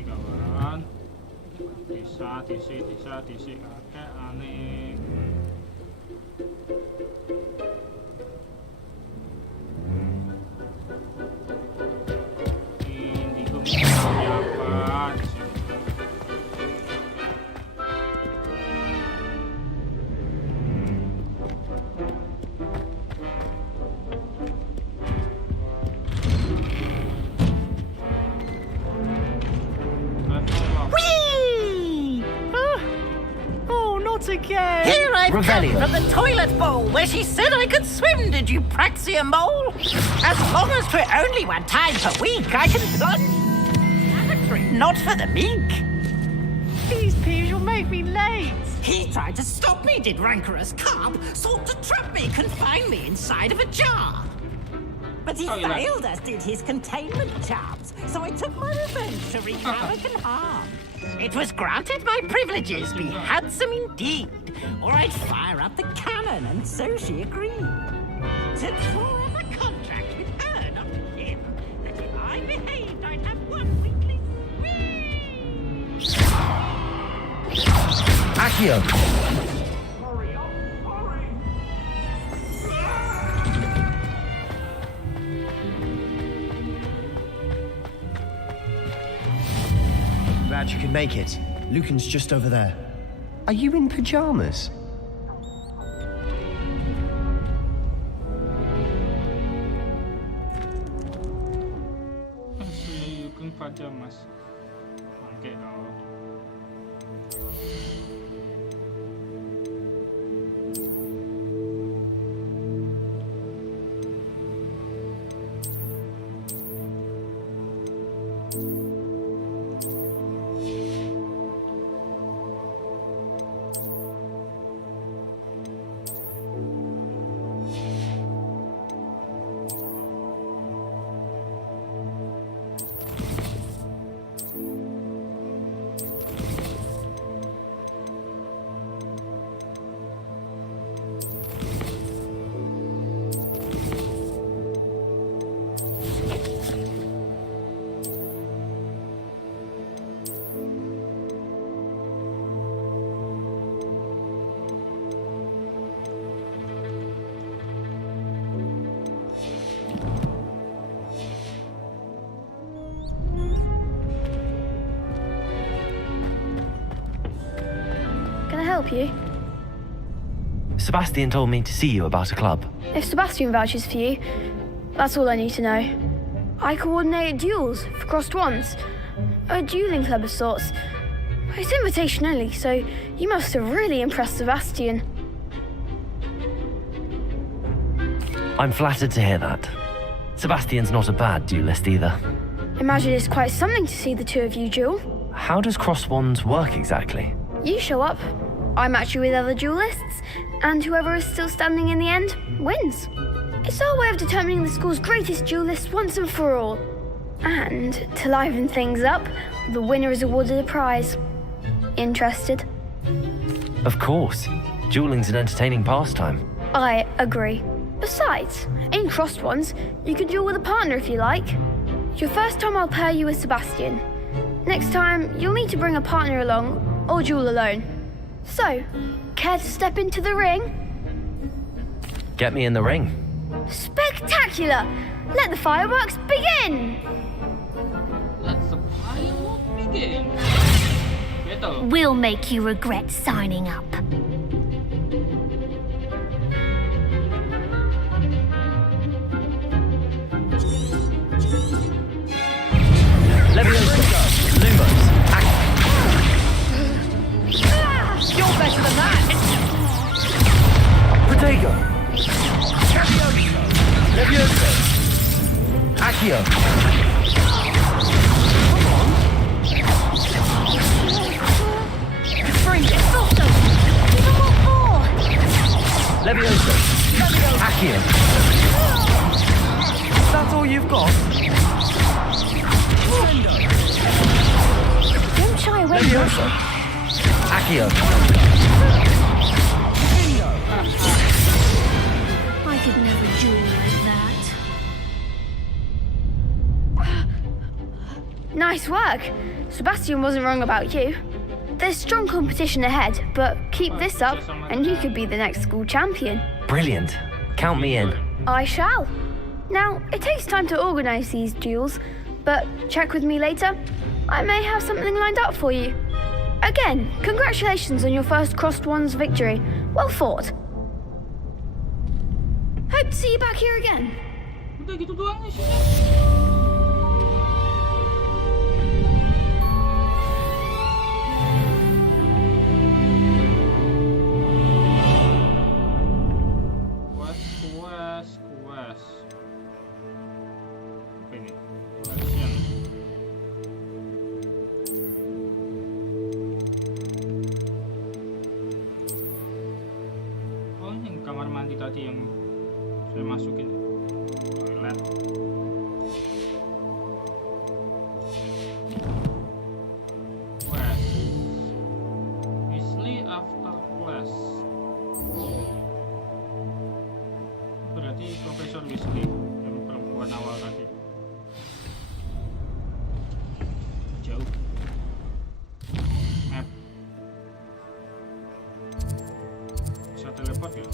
lagi kawan. Bisa disik kakek aneh. Indigo apa di sini? Again. Here I've come from the toilet bowl where she said I could swim, did you praxia mole? As long as for only 1 time per week, I can plunge. Lavatory, not for the meek. These peeves will make me late. He tried to stop me, did rancorous carp, sought to trap me, confine me inside of a jar. But he failed, as did his containment charms, so I took my revenge to wreak havoc and harm. It was granted my privileges be handsome indeed, or I'd fire up the cannon, and so she agreed. To draw up a contract with her, not with him, that if I behaved, I'd have 1 weekly swing. Accio! Hurry up, hurry! Glad you could make it. Lucan's just over there. Are you in pajamas? Lucan pajamas. Bangke kau. Help you? Sebastian told me to see you about a club. If Sebastian vouches for you, that's all I need to know. I coordinate duels for crossed wands. A dueling club of sorts. It's invitation only, so you must have really impressed Sebastian. I'm flattered to hear that. Sebastian's not a bad duelist either. Imagine it's quite something to see the two of you duel. How does cross wands work exactly? You show up, I match you with other duelists, and whoever is still standing in the end wins. It's our way of determining the school's greatest duelist once and for all. And to liven things up, the winner is awarded a prize. Interested? Of course. Dueling's an entertaining pastime. I agree. Besides, in crossed ones, you can duel with a partner if you like. Your first time I'll pair you with Sebastian. Next time, you'll need to bring a partner along, or duel alone. So, care to step into the ring? Get me in the ring. Spectacular! Let the fireworks begin! Let the fireworks begin. Gitu. We'll make you regret signing up. Leviosa, Lumos, You're better than that! Protego, Leviosa, Accio. Bring it! Even more! Leviosa, Accio. That's all you've got? Don't shy away. Leviosa, Accio. I could never duel like that. Nice work. Sebastian wasn't wrong about you. There's strong competition ahead, but keep this up and you could be the next school champion. Brilliant. Count me in. I shall. Now, it takes time to organise these duels, but check with me later. I may have something lined up for you. Again, congratulations on your first Crossed Wands victory. Well fought. Hope to see you back here again. Udah gitu doang isinya. Kuas. Apa ini? Collection. Oh, ini yang kamar mandi tadi yang saya masukin. Toilet. Quest. Weasley after class. Berarti Profesor Weasley yang perempuan awal tadi. Jauh. Map. Bisa teleport ya?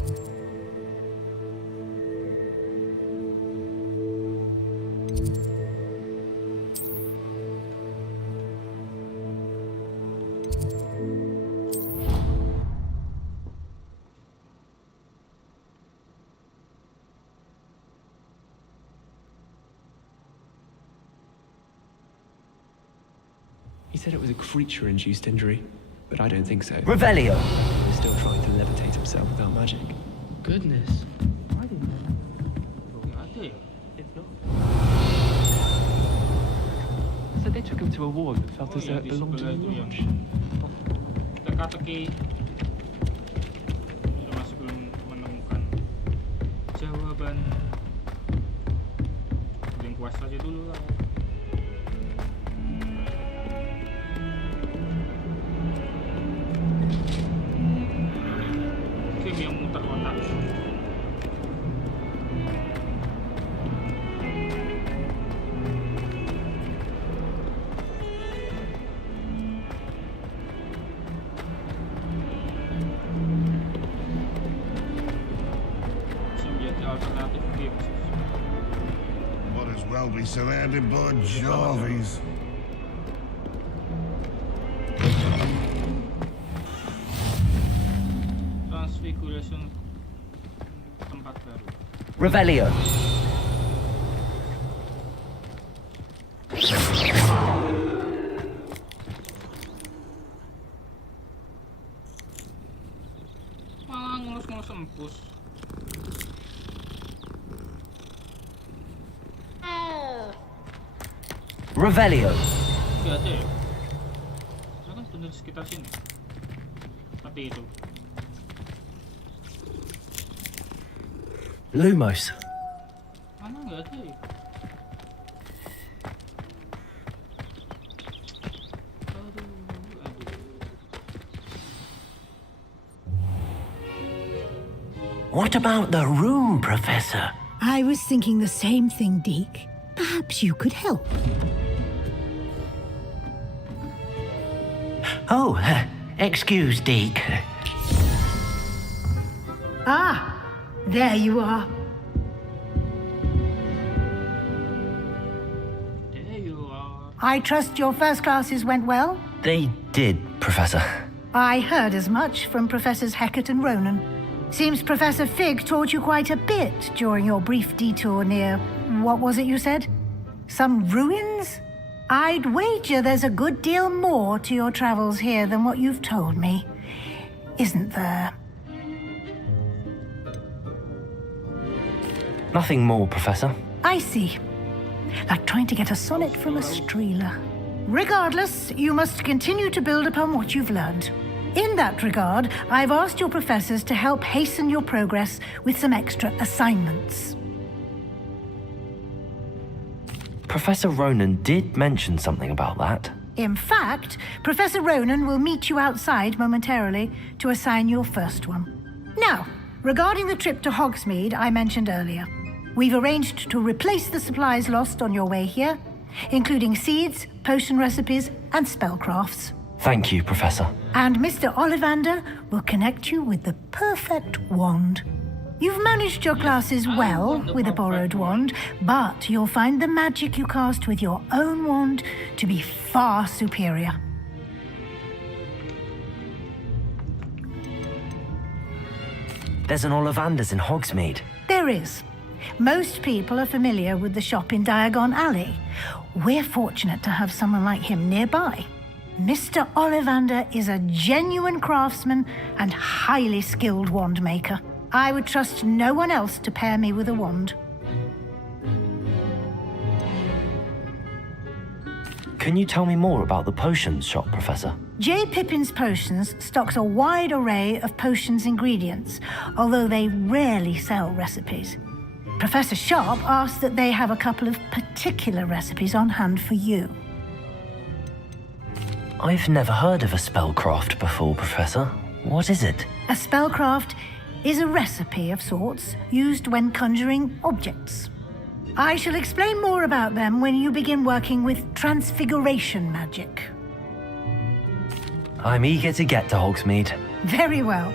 He said it was a creature-induced injury, but I don't think so. Revelio. He's still trying to levitate himself without magic. Goodness. I didn't know. Nggak ada ya? It's not. So they took him to a ward that felt as though it di belonged to sebelah the itu yang lodge. teka-teki. Saya masih belum menemukan jawaban. Yang kuas aja dulu lah. Game yang muter otak. Alternative games. Might as well be surrounded by Jarvies. Transfiguration tempat baru. Revelio. Malah ngulus-ngulus empus. Revelio. Gak ada ya? Saya kan bener di sekitar sini. Seperti itu. Lumos. Mana nggak ada ya? Aduh. What about the room, Professor? I was thinking the same thing, Deke. Perhaps you could help. Oh, excuse, Deke. Ah, there you are. There you are. I trust your first classes went well? They did, Professor. I heard as much from Professors Hecat and Ronan. Seems Professor Fig taught you quite a bit during your brief detour near... what was it you said? Some ruins? I'd wager there's a good deal more to your travels here than what you've told me. Isn't there? Nothing more, Professor. I see. Like trying to get a sonnet from a streeler. Regardless, you must continue to build upon what you've learned. In that regard, I've asked your professors to help hasten your progress with some extra assignments. Professor Ronan did mention something about that. In fact, Professor Ronan will meet you outside momentarily to assign your first one. Now, regarding the trip to Hogsmeade I mentioned earlier, we've arranged to replace the supplies lost on your way here, including seeds, potion recipes, and spellcrafts. Thank you, Professor. And Mr. Ollivander will connect you with the perfect wand. You've managed your classes well with a borrowed wand, but you'll find the magic you cast with your own wand to be far superior. There's an Ollivander's in Hogsmeade. There is. Most people are familiar with the shop in Diagon Alley. We're fortunate to have someone like him nearby. Mr. Ollivander is a genuine craftsman and highly skilled wand maker. I would trust no one else to pair me with a wand. Can you tell me more about the potions shop, Professor? J. Pippin's Potions stocks a wide array of potions ingredients, although they rarely sell recipes. Professor Sharp asked that they have a couple of particular recipes on hand for you. I've never heard of a spellcraft before, Professor. What is it? A spellcraft is a recipe of sorts used when conjuring objects. I shall explain more about them when you begin working with transfiguration magic. I'm eager to get to Hogsmeade. Very well.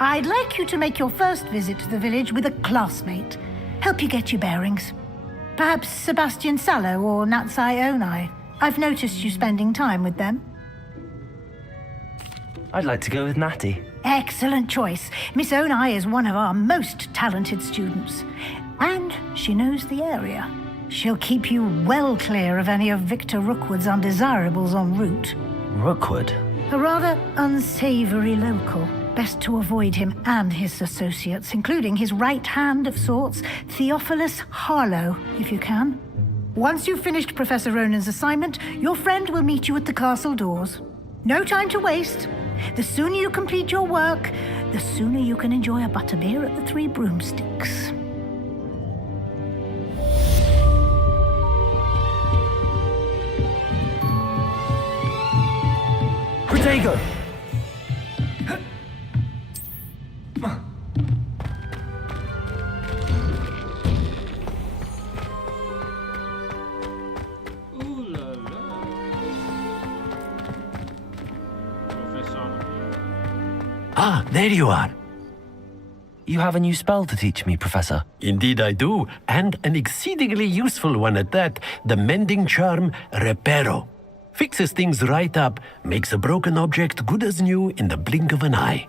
I'd like you to make your first visit to the village with a classmate. Help you get your bearings. Perhaps Sebastian Sallow or Natsai Onai. I've noticed you spending time with them. I'd like to go with Natty. Excellent choice. Miss Onai is one of our most talented students. And she knows the area. She'll keep you well clear of any of Victor Rookwood's undesirables en route. Rookwood? A rather unsavory local. Best to avoid him and his associates, including his right hand of sorts, Theophilus Harlow, if you can. Once you've finished Professor Ronan's assignment, your friend will meet you at the castle doors. No time to waste. The sooner you complete your work, the sooner you can enjoy a butterbeer at the Three Broomsticks. Protego! Ooh la la. Professor. Ah, there you are. You have a new spell to teach me, Professor. Indeed I do, and an exceedingly useful one at that, the mending charm Reparo. Fixes things right up, makes a broken object good as new in the blink of an eye.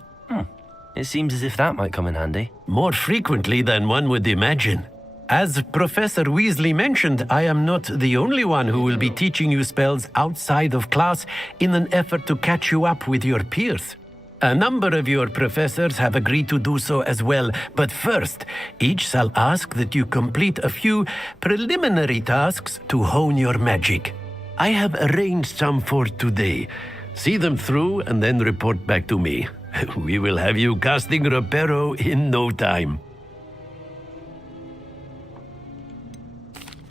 It seems as if that might come in handy. More frequently than one would imagine. As Professor Weasley mentioned, I am not the only one who will be teaching you spells outside of class in an effort to catch you up with your peers. A number of your professors have agreed to do so as well, but first, each shall ask that you complete a few preliminary tasks to hone your magic. I have arranged some for today. See them through and then report back to me. We will have you casting Reparo in no time.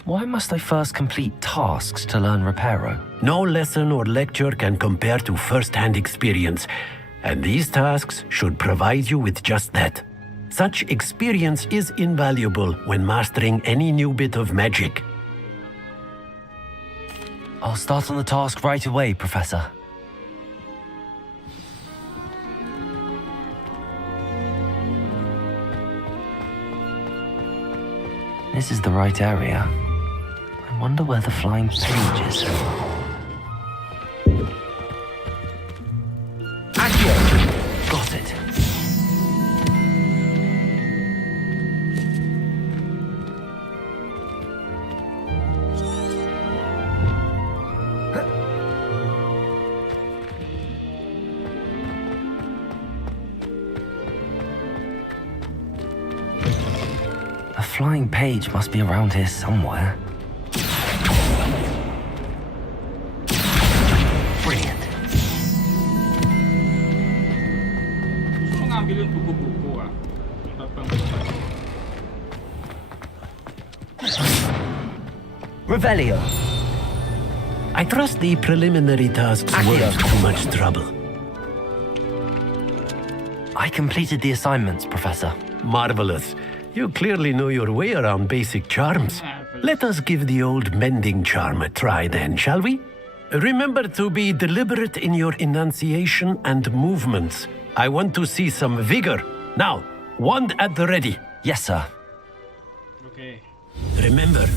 Why must I first complete tasks to learn Reparo? No lesson or lecture can compare to first-hand experience, and these tasks should provide you with just that. Such experience is invaluable when mastering any new bit of magic. I'll start on the task right away, Professor. This is the right area. I wonder where the flying page is. Accio! Got it. A flying page must be around here somewhere. Brilliant. Gusto ko ngambilin buku-buku ah. Revelio. I trust the preliminary tasks weren't too much trouble. I completed the assignments, Professor. Marvelous. You clearly know your way around basic charms. Let us give the old mending charm a try then, shall we? Remember to be deliberate in your enunciation and movements. I want to see some vigor. Now, wand at the ready. Yes, sir. Oke. Remember,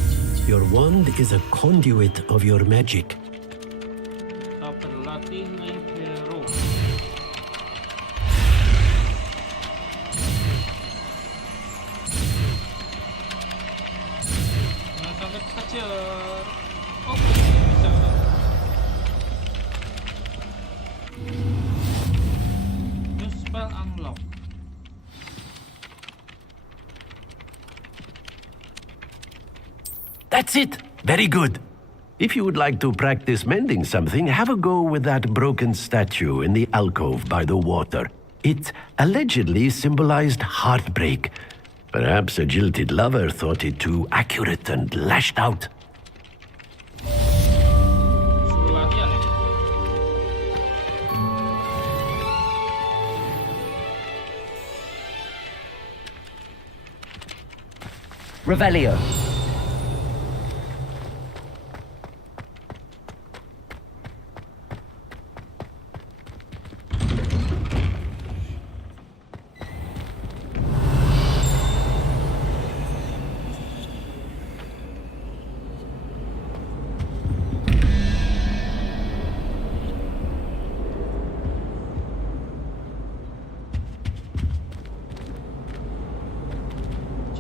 your wand is a conduit of your magic. Kita berlatih libero. Jangan sampai kekejar. Oh, bisa. New spell unlock. That's it. Very good. If you would like to practice mending something, have a go with that broken statue in the alcove by the water. It allegedly symbolized heartbreak. Perhaps a jilted lover thought it too accurate and lashed out. Suruh latihan ya. Revelio.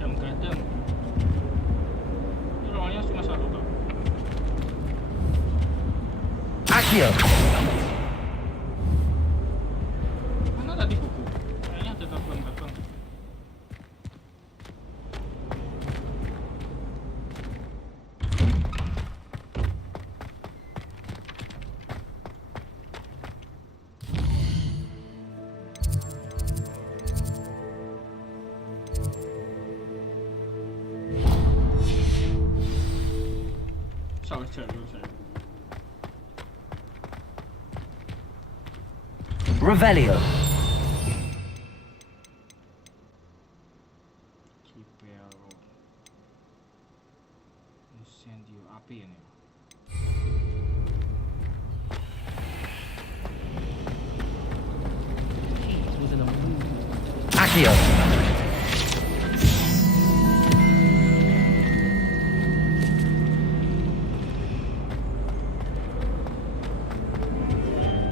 Jam gadang. Ini rollnya cuma satu kok. Accio. Mana tadi buku? Kayaknya ada tabung-tabung. Salah jalur saya. Revelio. Libero. Incendio api ini. Accio.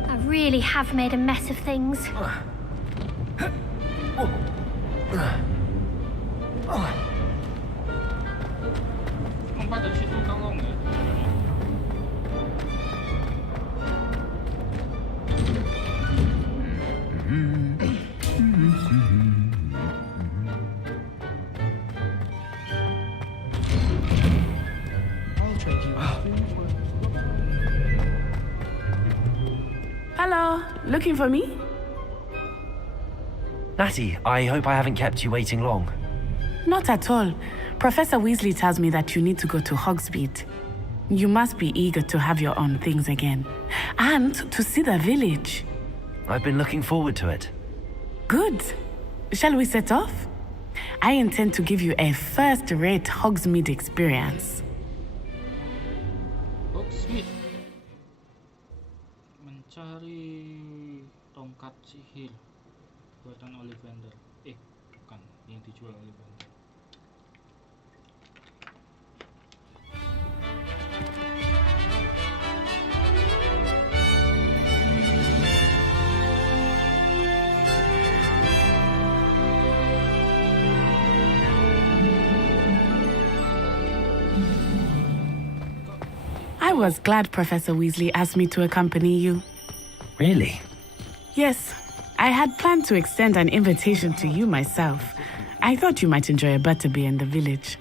I really have made a mess of things. Empat dari situ tolong ya. I'll trade you Hello, looking for me? Natty, I hope I haven't kept you waiting long. Not at all. Professor Weasley tells me that you need to go to Hogsmeade. You must be eager to have your own things again. And to see the village. I've been looking forward to it. Good. Shall we set off? I intend to give you a first-rate Hogsmeade experience. Hogsmeade. Mencari tongkat sihir buatan Ollivander. Bukan yang dijual Ollivander. I was glad Professor Weasley asked me to accompany you. Really? Yes, I had planned to extend an invitation to you myself. I thought you might enjoy a butterbeer in the village.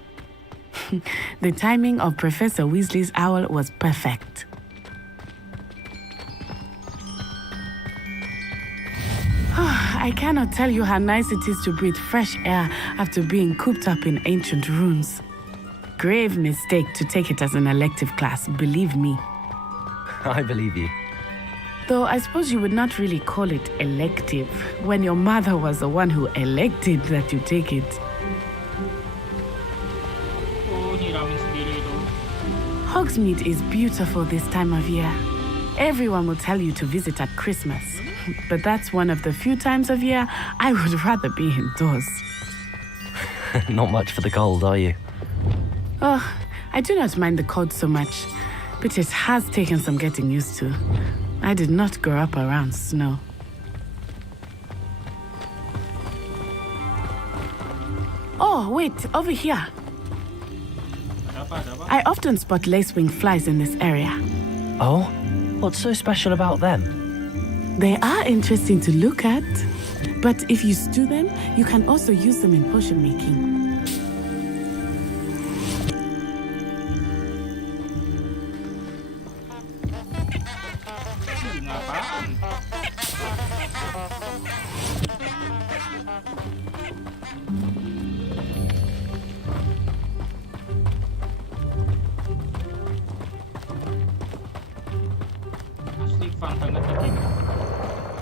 The timing of Professor Weasley's owl was perfect. I cannot tell you how nice it is to breathe fresh air after being cooped up in ancient ruins. Grave mistake to take it as an elective class, believe me. I believe you. Though I suppose you would not really call it elective when your mother was the one who elected that you take it. Oh, nyiramin sendiri Hogsmeade is beautiful this time of year. Everyone will tell you to visit at Christmas. But that's one of the few times of year I would rather be indoors. Not much for the cold, are you? Oh, I do not mind the cold so much, but it has taken some getting used to. I did not grow up around snow. Oh, wait, over here. I often spot lacewing flies in this area. Oh? What's so special about them? They are interesting to look at, but if you stew them, you can also use them in potion making.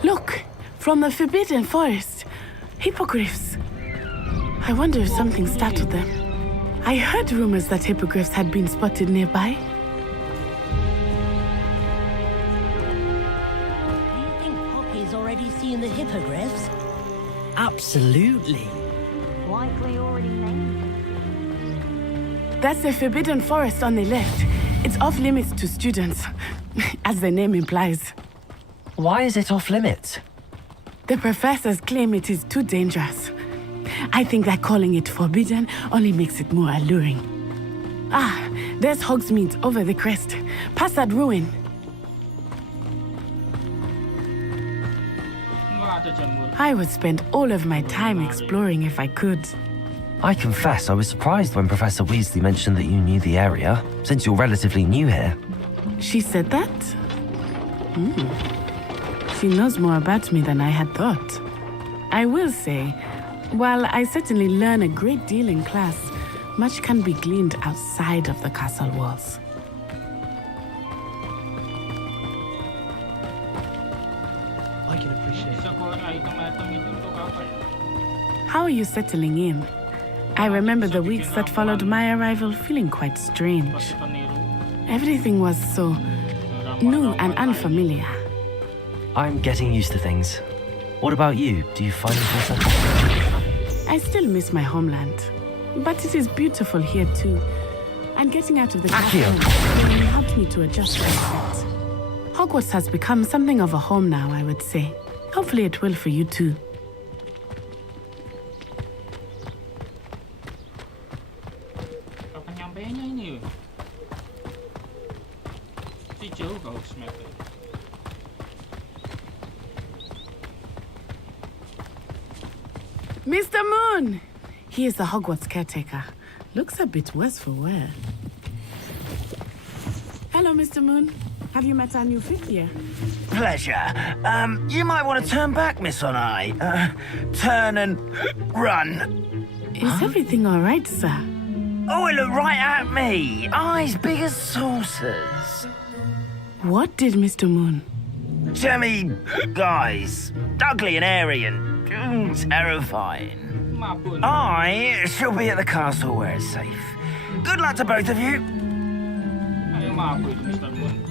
Look, from the Forbidden Forest, hippogriffs. I wonder if something startled them. I heard rumors that hippogriffs had been spotted nearby. Do you think Poppy's already seen the hippogriffs? Absolutely. Likely already named. That's the Forbidden Forest on the left. It's off limits to students, as the name implies. Why is it off limits? The professors claim it is too dangerous. I think that calling it forbidden only makes it more alluring. Ah, there's Hogsmeade over the crest. Past that ruin. I would spend all of my time exploring if I could. I confess I was surprised when Professor Weasley mentioned that you knew the area, since you're relatively new here. She said that? She knows more about me than I had thought. I will say, while I certainly learn a great deal in class, much can be gleaned outside of the castle walls. I can appreciate it. How are you settling in? I remember the weeks that followed my arrival feeling quite strange. Everything was so new and unfamiliar. I'm getting used to things. What about you? Do you find yourself settled? I still miss my homeland, but it is beautiful here too. And getting out of the castle helped me to adjust a bit. Hogwarts has become something of a home now, I would say. Hopefully it will for you too. Mr. Moon! He is the Hogwarts caretaker. Looks a bit worse for wear. Hello, Mr. Moon. Have you met our new fifth year? Pleasure. You might want to turn back, Miss On-Eye. Turn and run. Is everything all right, sir? Oh, it looked right at me. Eyes big as saucers. What did Mr. Moon? Jemmy guys. Ugly and airy and terrifying. I shall be at the castle where it's safe. Good luck to both of you.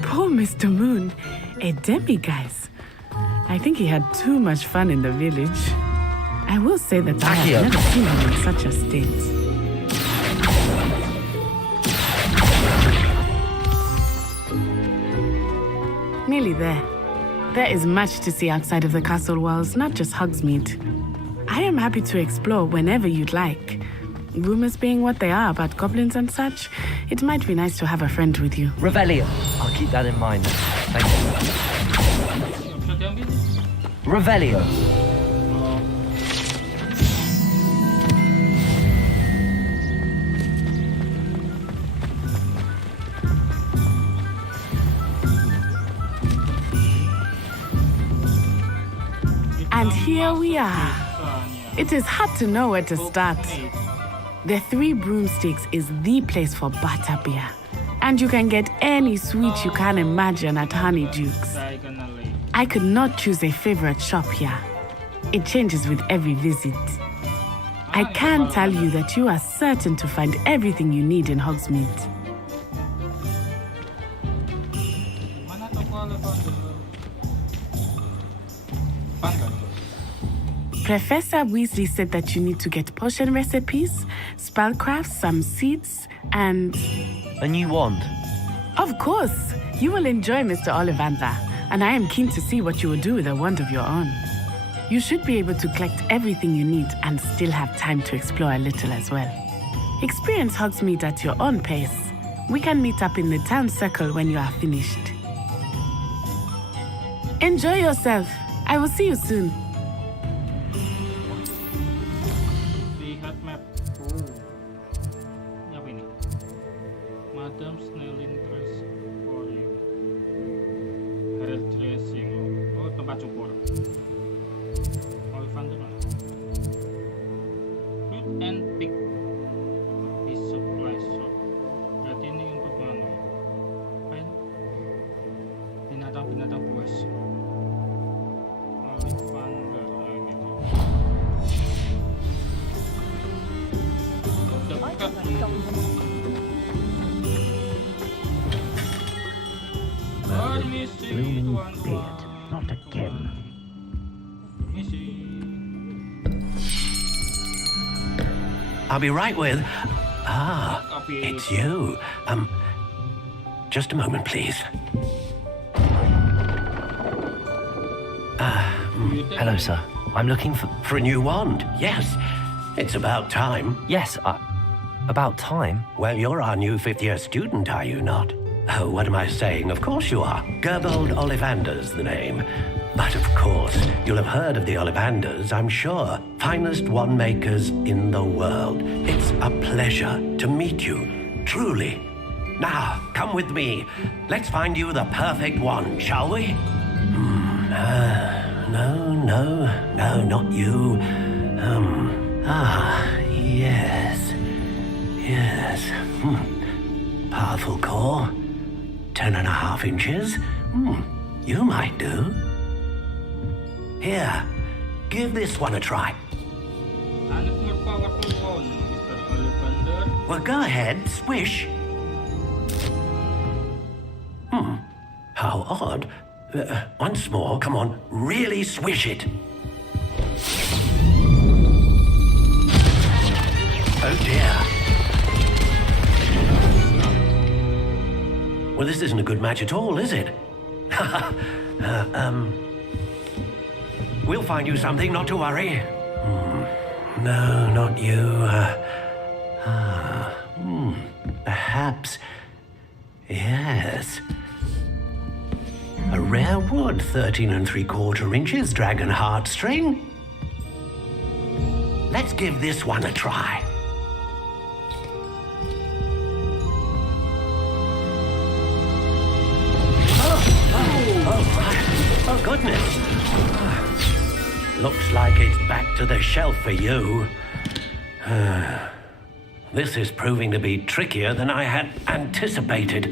Poor Mr. Moon. A demiguise. I think he had too much fun in the village. I will say that I have never seen him in such a state. Nearly there. There is much to see outside of the castle walls, not just Hogsmeade. I am happy to explore whenever you'd like. Rumors being what they are about goblins and such, it might be nice to have a friend with you. Revelio. I'll keep that in mind. Thank you. Revelio. And here we are. It is hard to know where to start. The Three Broomsticks is the place for butterbeer. And you can get any sweet you can imagine at Honeydukes. I could not choose a favorite shop here. It changes with every visit. I can tell you that you are certain to find everything you need in Hogsmeade. Professor Weasley said that you need to get potion recipes, spellcrafts, some seeds, and... A new wand? Of course! You will enjoy Mr. Ollivander, and I am keen to see what you will do with a wand of your own. You should be able to collect everything you need and still have time to explore a little as well. Experience Hogsmeade at your own pace. We can meet up in the town circle when you are finished. Enjoy yourself. I will see you soon. Lihat map. Ini apa ini? Madam Snellin Dress for you. Hairdressing. Oh, tempat cukur. Ollivander mana? Fruit and pick. Di supply shop. Berarti ini untuk mana? Apa ini? Binatang-binatang buas. Ollivander gitu. Dekat. Permisi tuan-tuan. Not again. Permisi. I'll be right with... Ah, it's you. Just a moment, please. Hello, sir. I'm looking For a new wand, yes. It's about time. Yes, about time? Well, you're our new fifth-year student, are you not? Oh, what am I saying? Of course you are. Gerbold Ollivander's the name. But of course, you'll have heard of the Ollivanders, I'm sure. Finest wand makers in the world. It's a pleasure to meet you, truly. Now, come with me. Let's find you the perfect wand, shall we? No, not you. Yes. Powerful core. 10.5 inches. You might do. Here, give this one a try. Well, go ahead, swish. How odd. Once more, come on, really swish it. Oh dear. Well, this isn't a good match at all, is it? We'll find you something, not to worry. No, not you. Perhaps. Yes. A rare wood, 13 3/4 inches, dragon heartstring. Let's give this one a try. Oh, goodness. Looks like it's back to the shelf for you. This is proving to be trickier than I had anticipated.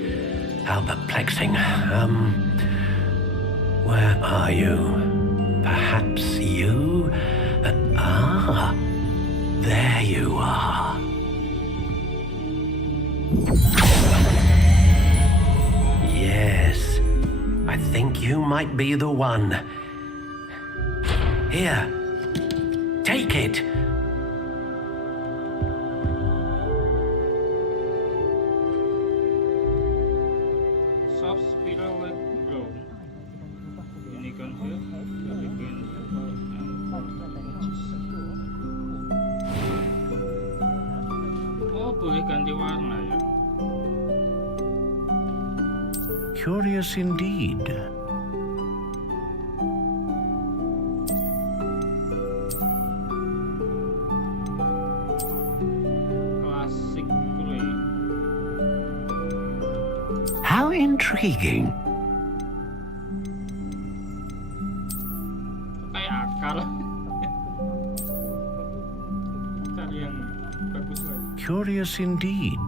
How perplexing. Where are you? Perhaps you? There you are. Yes, I think you might be the one. Here, take it. Soft spiral let grow. Unicorn here. Oh, boleh ganti warna ya. Curious indeed. Classic gray. How intriguing. Kayak akar. Cari yang bagus lagi. Curious indeed.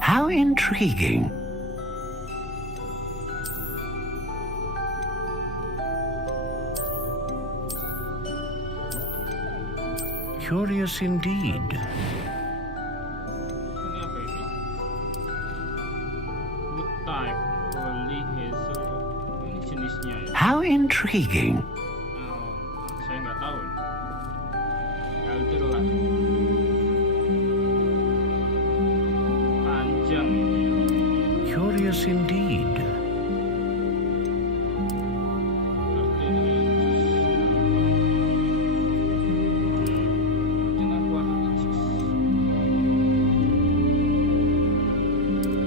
How intriguing. Curious indeed. Ini apa ini? Wood type, holy hazel. Ini jenisnya ya? How intriguing. Saya nggak tahu. Elder lah. Panjang ini. Curious indeed.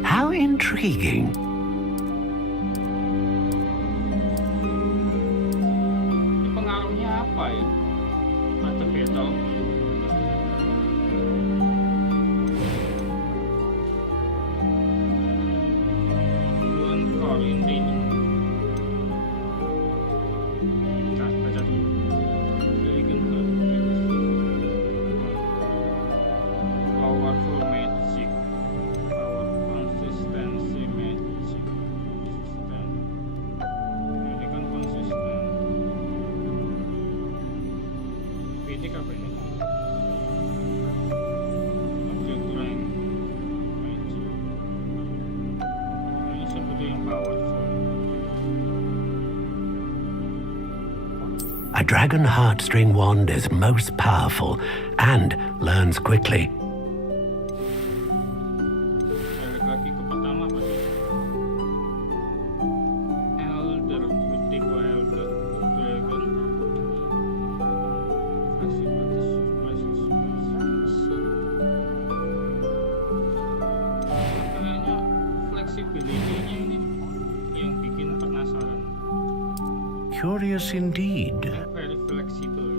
How intriguing. Ini pengaruhnya apa ya? Mata betel. One core ini. Nah, baca dulu. Powerful magic. Power consistency magic. Konsisten. Ini kan konsisten. Ini apa ini? Object rank magic. Ini seperti yang powerful. A dragon heartstring wand is most powerful and learns quickly. Balik lagi ke pertama apa sih? Elder, tipe Elder, Dragon. Kayaknya flexibility-nya ini yang bikin penasaran. Curious indeed. Very flexible.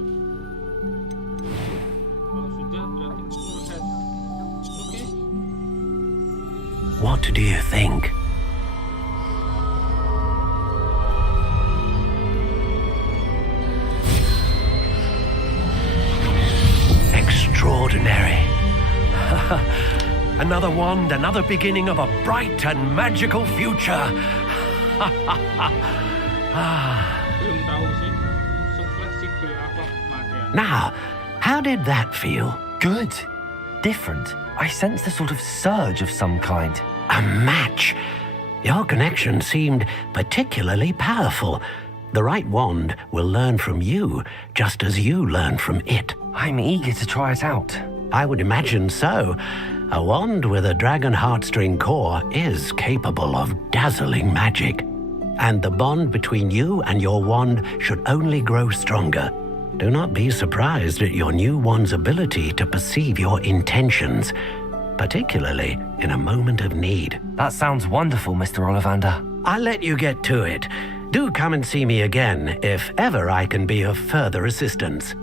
Kalau sudah berarti proses. Oke. What do you think? Extraordinary. Another wand, another beginning of a bright and magical future. Belum tahu sih. Se-fleksibel apa pemakaian. Now, how did that feel? Good. Different. I sensed a sort of surge of some kind. A match. Your connection seemed particularly powerful. The right wand will learn from you, just as you learn from it. I'm eager to try it out. I would imagine so. A wand with a dragon heartstring core is capable of dazzling magic. And the bond between you and your wand should only grow stronger. Do not be surprised at your new wand's ability to perceive your intentions, particularly in a moment of need. That sounds wonderful, Mr. Ollivander. I'll let you get to it. Do come and see me again if ever I can be of further assistance.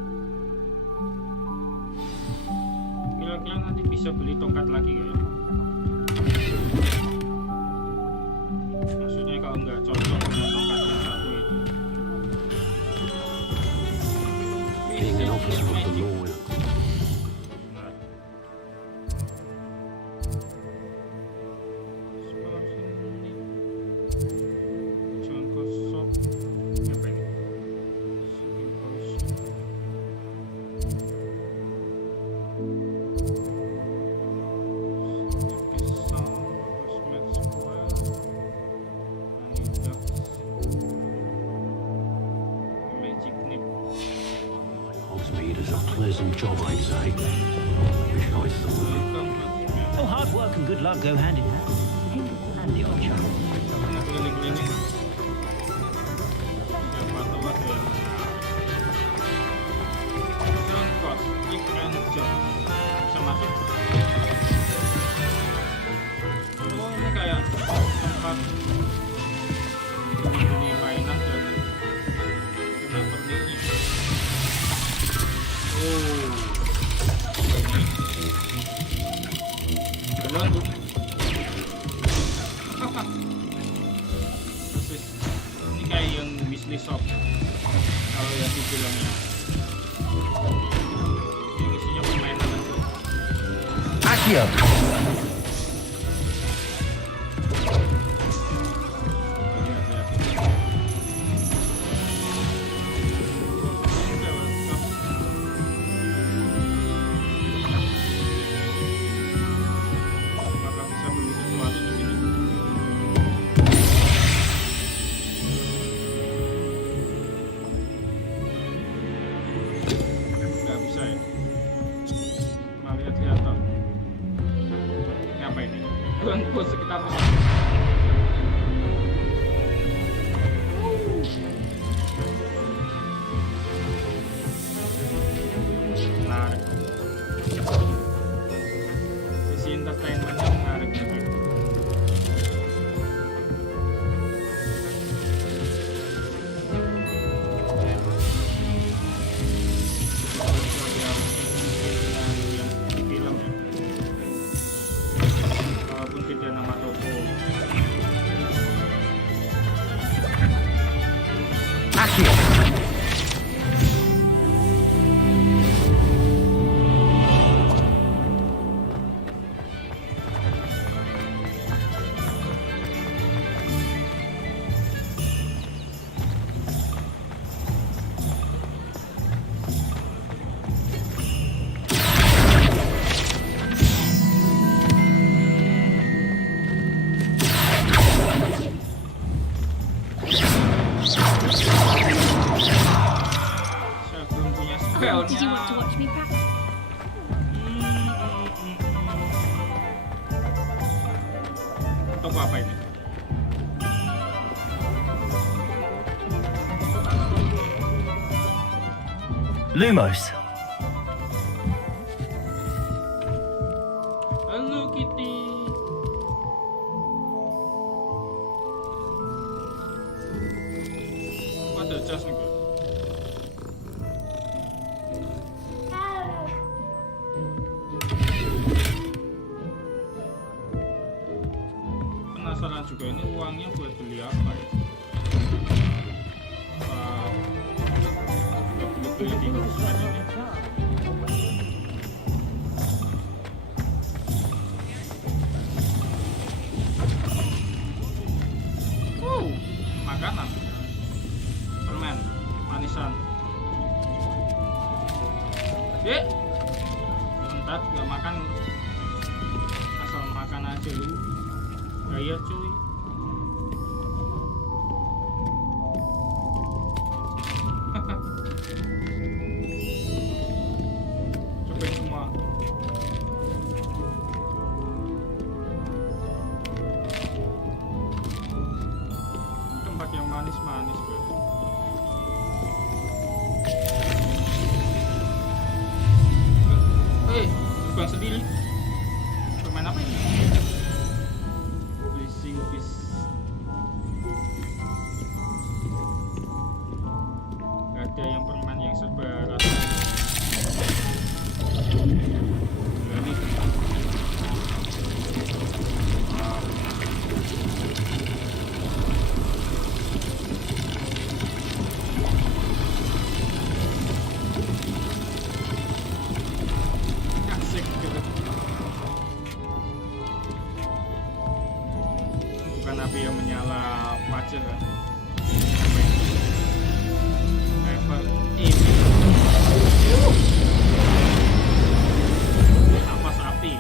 Kira-kira nanti bisa beli tongkat lagi nggak ya? Maksudnya kalau nggak cocok dengan tongkat yang satu itu. Being an officer of the law. Pleasant job, I'd say. Wish I thought it. Oh, hard work and good luck go hand in hand. And the odd chance. Oh, ini kayak tempat dunia mainan dan kena perniknya. Benar tuh. Ini kayak yang bisnis shop. Kalau yang dibilangnya. Yang isinya permainan aja. Accio. Tuan bos sekitar menarik. Sisi entertainmentnya menarik juga. Film ya. Walaupun tidak nama toko. Akhir. Saya belum punya spellnya. Did you want to watch me practice? Toko apa ini? Lumos. Halo Kitty. Ada jas nih. Penasaran juga ini uangnya buat beli apa ya? Buat beli di kosmet ini. Makanan, permen, manisan. Dek, bentar nggak makan, asal makan aja lu. Gaya cuy. Cobain semua. Tempat yang manis-manis berarti. Bukan sendiri. Permain apa ini? Blessing fish. Gak ada yang permen yang serba rasa. Ini. Asik gitu. Bukan api yang menyala wajar kan. Level ini. Napas api.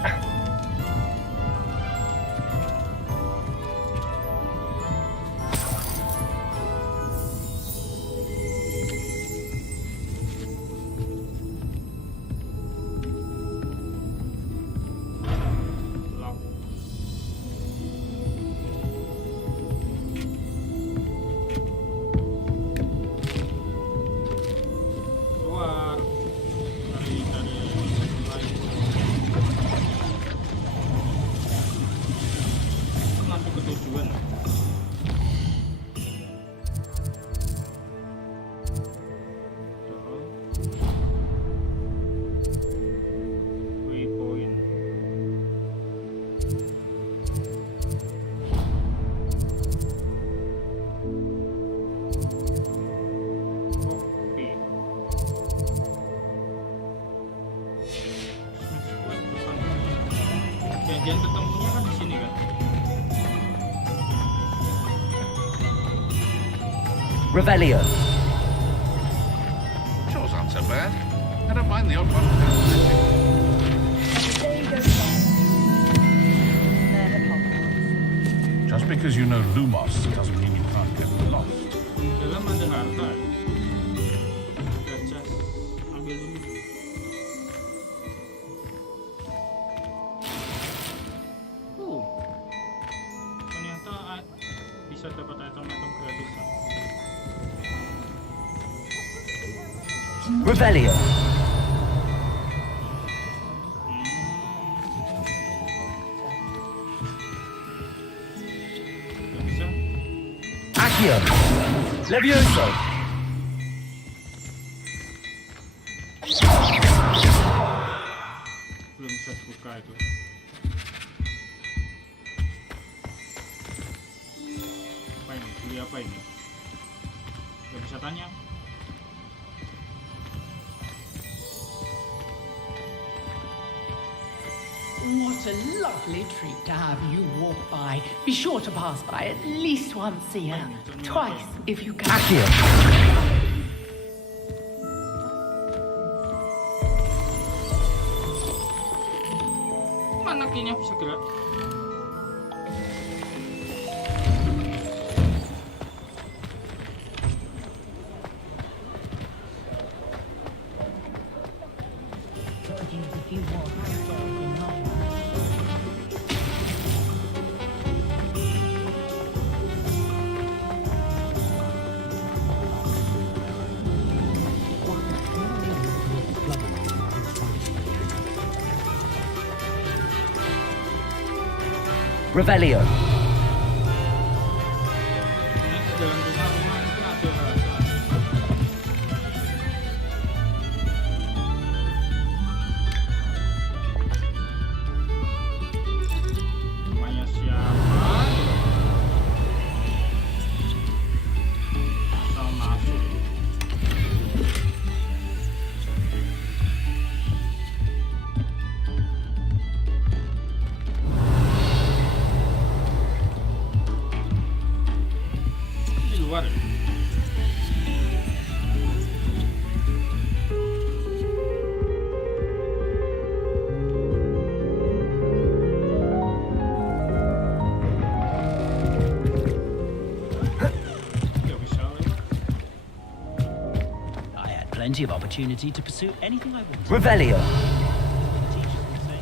Lock. Keluar dari lain. Nanti ke tujuan. Waypoint. Oke. Janjian ketemunya kan di sini kan? Revelio. Chores aren't so bad. I don't mind the odd one. Just because you know Lumos doesn't mean you can't get lost. Dalam ada harta. Gacas. Ambil dulu. Revelio. Accio. Levioso. Belum bisa buka itu. Apa ini? Beli apa ini? Gak bisa tanya. What a lovely treat to have you walk by. Be sure to pass by at least once a year. Twice if you can. Accio. Mana kayaknya bisa gerak? Revelio. Dalam rumah itu ada namanya siapa? Asal masuk. Di luar ya? Nggak bisa lewat. I had plenty of opportunity to pursue anything I wanted. Revelio. Teachers would say,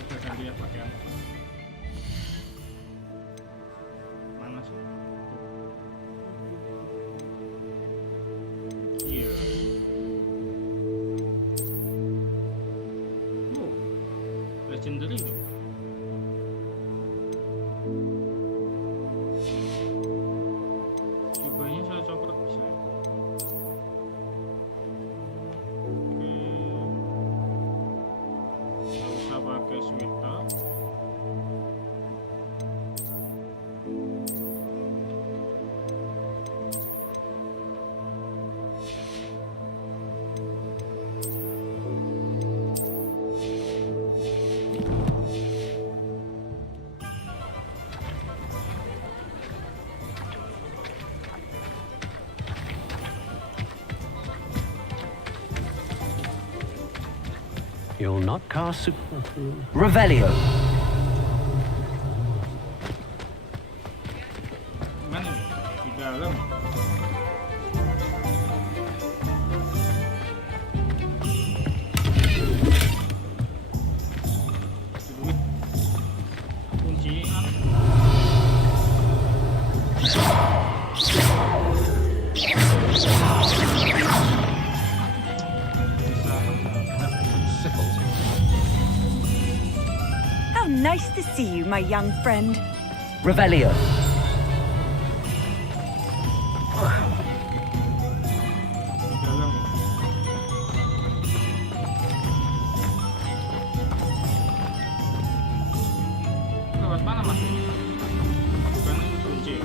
Kita ganti ya pakaian. Mana sih? Iya. Oh, legendary itu. Cobanya saya copot bisa. Oke. Nggak usah pakai sweater. You'll not cast Revelio. Mana nih? Di dalam. Duit. Kuncian. How nice to see you, my young friend. Revelio. Di dalam. Lewat mana mas? Bukan ini kunci.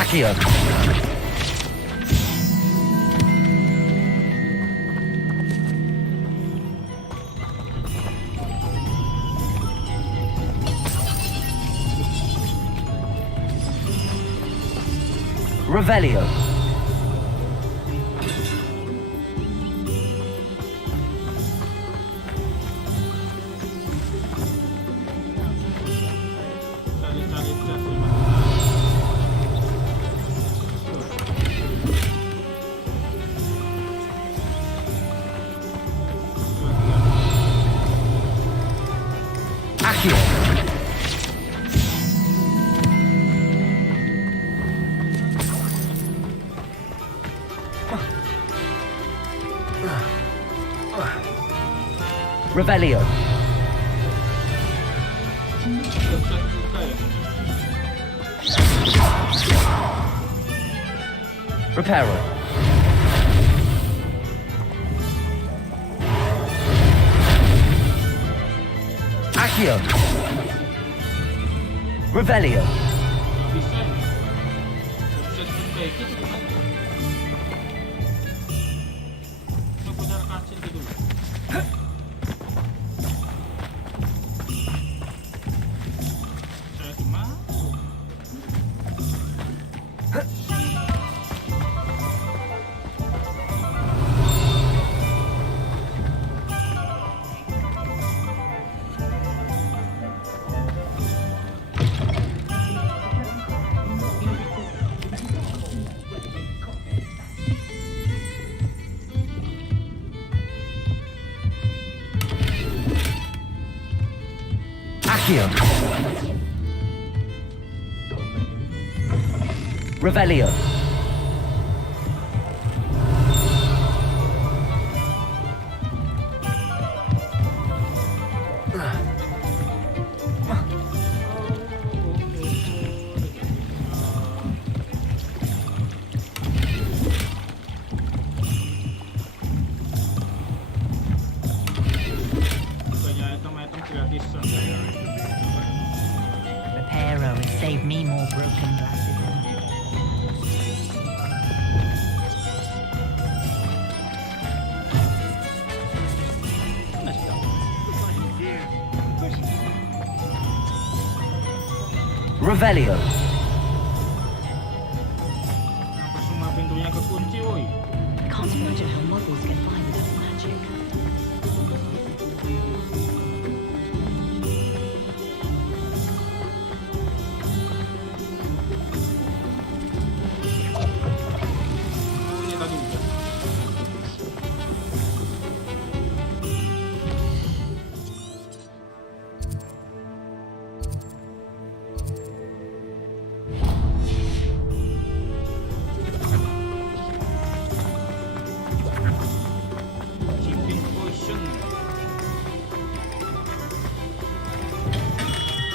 Accio. Revelio. Revelio. Reparo. Accio. Revelio. Revelio. Reparo has saved me more broken glasses than Revelio. Semua pintunya kekunci, woi. Can't imagine how muggles get by without magic.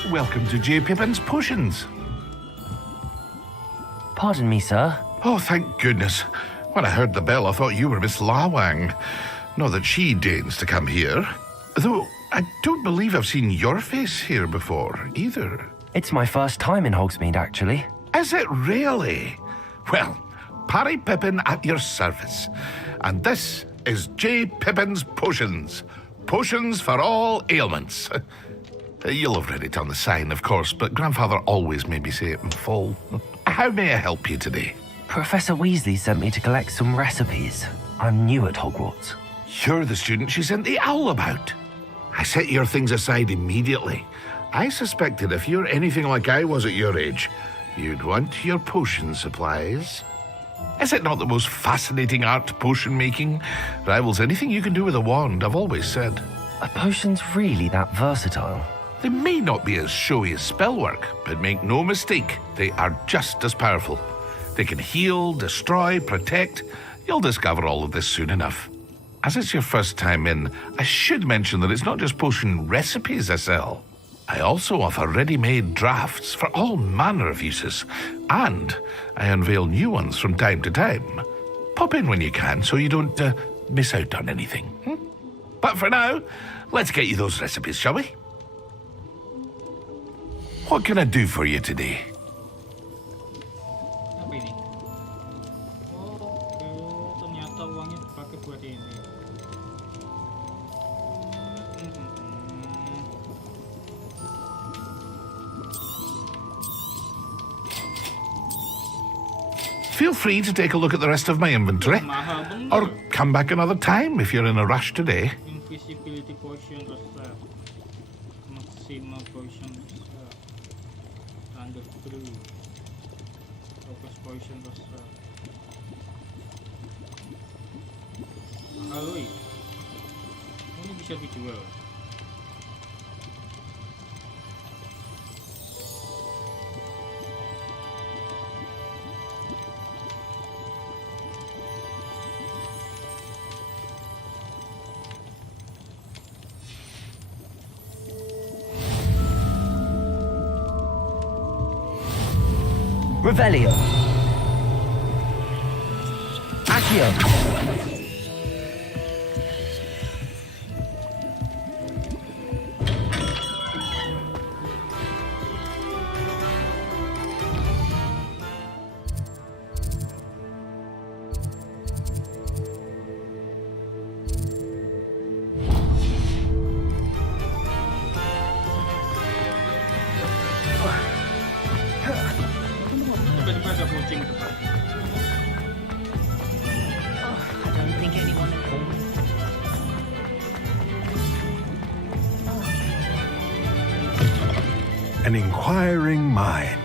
Welcome to J. Pippin's Potions. Pardon me, sir. Oh, thank goodness. When I heard the bell, I thought you were Miss Lawang. Not that she deigns to come here. Though, I don't believe I've seen your face here before, either. It's my first time in Hogsmeade, actually. Is it really? Well, Parry Pippin at your service. And this is J. Pippin's Potions. Potions for all ailments. You'll have read it on the sign, of course, but Grandfather always made me say it in full. How may I help you today? Professor Weasley sent me to collect some recipes. I'm new at Hogwarts. You're the student she sent the owl about. I set your things aside immediately. I suspected if you're anything like I was at your age, you'd want your potion supplies. Is it not the most fascinating art, potion making? Rivals anything you can do with a wand, I've always said. Are potions really that versatile? They may not be as showy as spellwork, but make no mistake, they are just as powerful. They can heal, destroy, protect. You'll discover all of this soon enough. As it's your first time in, I should mention that it's not just potion recipes I sell. I also offer ready-made drafts for all manner of uses, and I unveil new ones from time to time. Pop in when you can so you don't miss out on anything. But for now, let's get you those recipes, shall we? What can I do for you today? Apa ini? Oh, ternyata uangnya dipakai buat ini. Feel free to take a look at the rest of my inventory, or come back another time if you're in a rush today. Invisibility potion resep, maximal potion resep, standard brew, focus potion resep. Halo, ini bisa dijual. Revelio. Accio. Tiba-tiba ada kucing depan. I don't think anyone's home. An inquiring mind.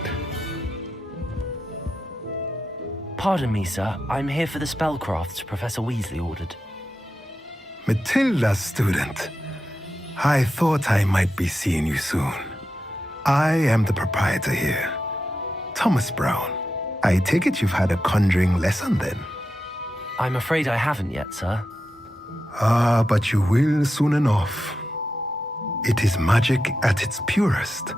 Pardon me, sir. I'm here for the spellcrafts Professor Weasley ordered. Matilda, student. I thought I might be seeing you soon. I am the proprietor here, Thomas Brown. I take it you've had a conjuring lesson then? I'm afraid I haven't yet, sir. Ah, but you will soon enough. It is magic at its purest,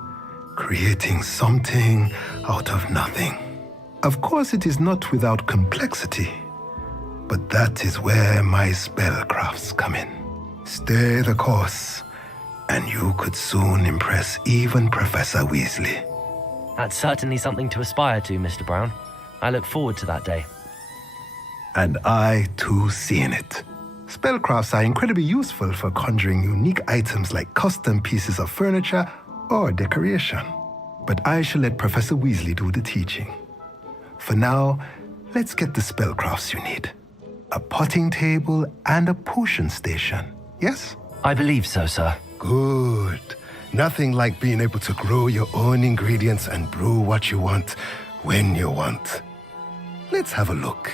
creating something out of nothing. Of course, it is not without complexity, but that is where my spellcrafts come in. Stay the course, and you could soon impress even Professor Weasley. That's certainly something to aspire to, Mr. Brown. I look forward to that day. And I, too, see in it. Spellcrafts are incredibly useful for conjuring unique items like custom pieces of furniture or decoration. But I shall let Professor Weasley do the teaching. For now, let's get the spellcrafts you need. A potting table and a potion station, yes? I believe so, sir. Good. Nothing like being able to grow your own ingredients and brew what you want when you want. Let's have a look.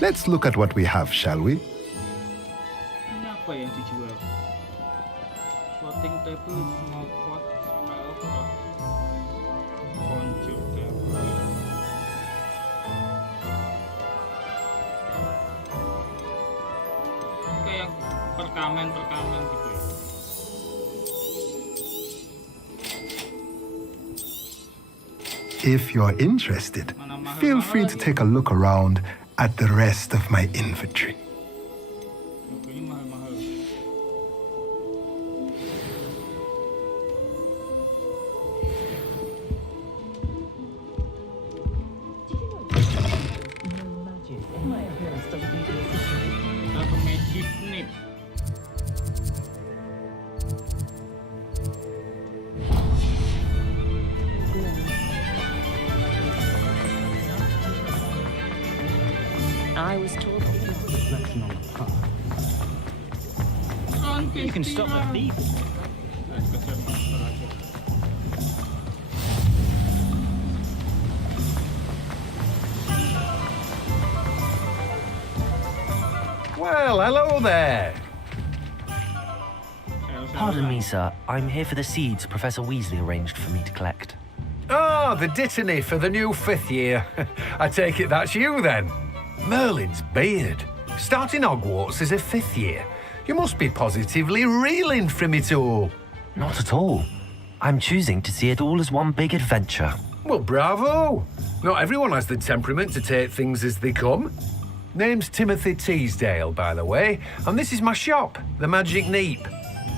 Let's look at what we have, shall we? Ini apa yang dijual? Potting table, small pot, spellcraft, conjure table. Kayak perkamen gitu ya. If you're interested, feel free to take a look around at the rest of my inventory. Ini mahal-mahal. Satu magic nip. I was told that it was a reflection on the past. You can stop the thief. Well, hello there. Pardon me, sir. I'm here for the seeds Professor Weasley arranged for me to collect. Ah, the dittany for the new 5th year. I take it that's you then. Merlin's beard. Starting Hogwarts as a 5th year. You must be positively reeling from it all. Not at all. I'm choosing to see it all as one big adventure. Well, bravo. Not everyone has the temperament to take things as they come. Name's Timothy Teasdale, by the way, and this is my shop, the Magic Neep.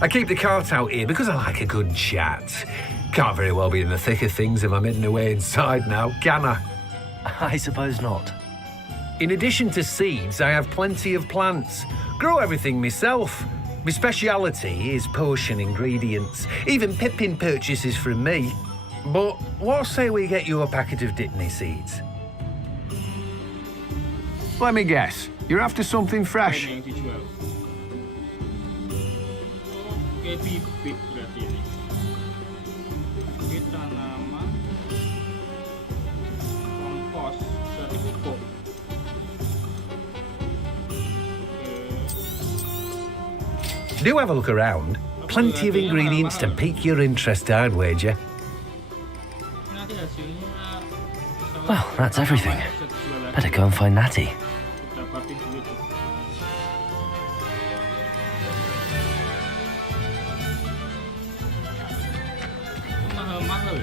I keep the cart out here because I like a good chat. Can't very well be in the thick of things if I'm hidden away inside now, can I? I suppose not. In addition to seeds, I have plenty of plants. Grow everything myself. My speciality is potion ingredients. Even Pippin purchases from me. But what say we get you a packet of Dittany seeds? Let me guess. You're after something fresh. Ini yang dijual. Oke, bibit berarti ini. Bibit tanaman, kompos, berarti pupuk. Do have a look around. Plenty of ingredients to pique your interest, I'd wager. Nanti hasilnya. Well, that's everything. Better go and find Natty. Dapatin duit. Mahal-mahal.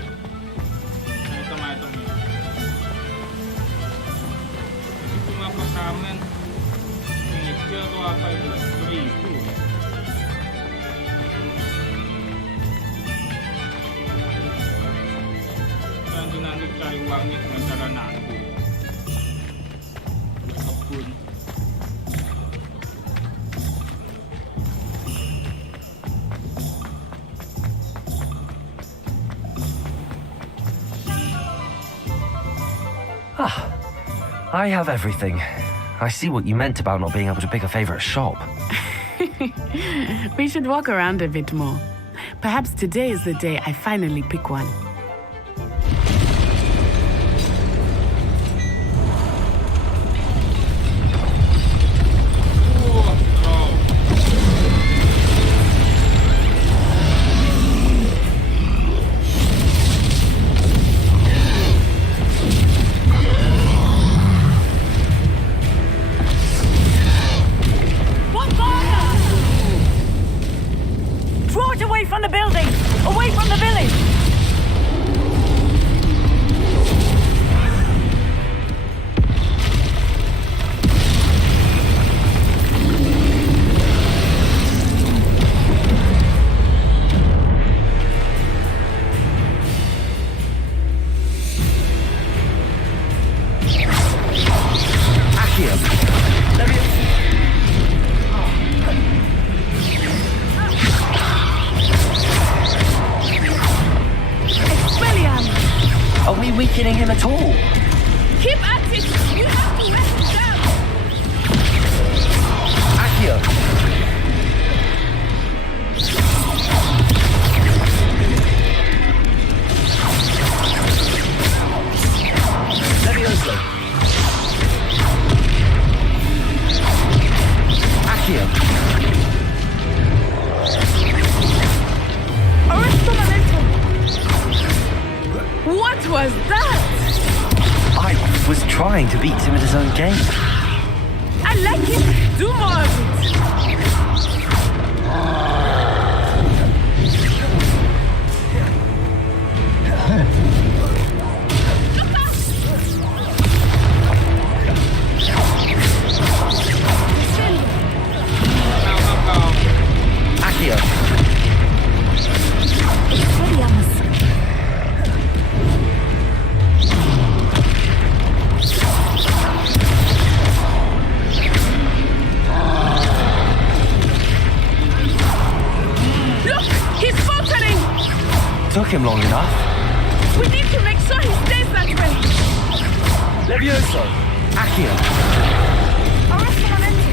cari uangnya dengan cara nabung. Kebun. I have everything. I see what you meant about not being able to pick a favorite shop. We should walk around a bit more. Perhaps today is the day I finally pick one. From the building! Away from the village! Are we weakening him at all? Keep at it! You have to let him down! Accio! Levioso! Accio! Arresto momentum! What was that? I was trying to beat him at his own game. I like it. Do more of it. Accio! Took him long enough. We need to make sure he stays that way. Levioso! Accio! Arresto momentum!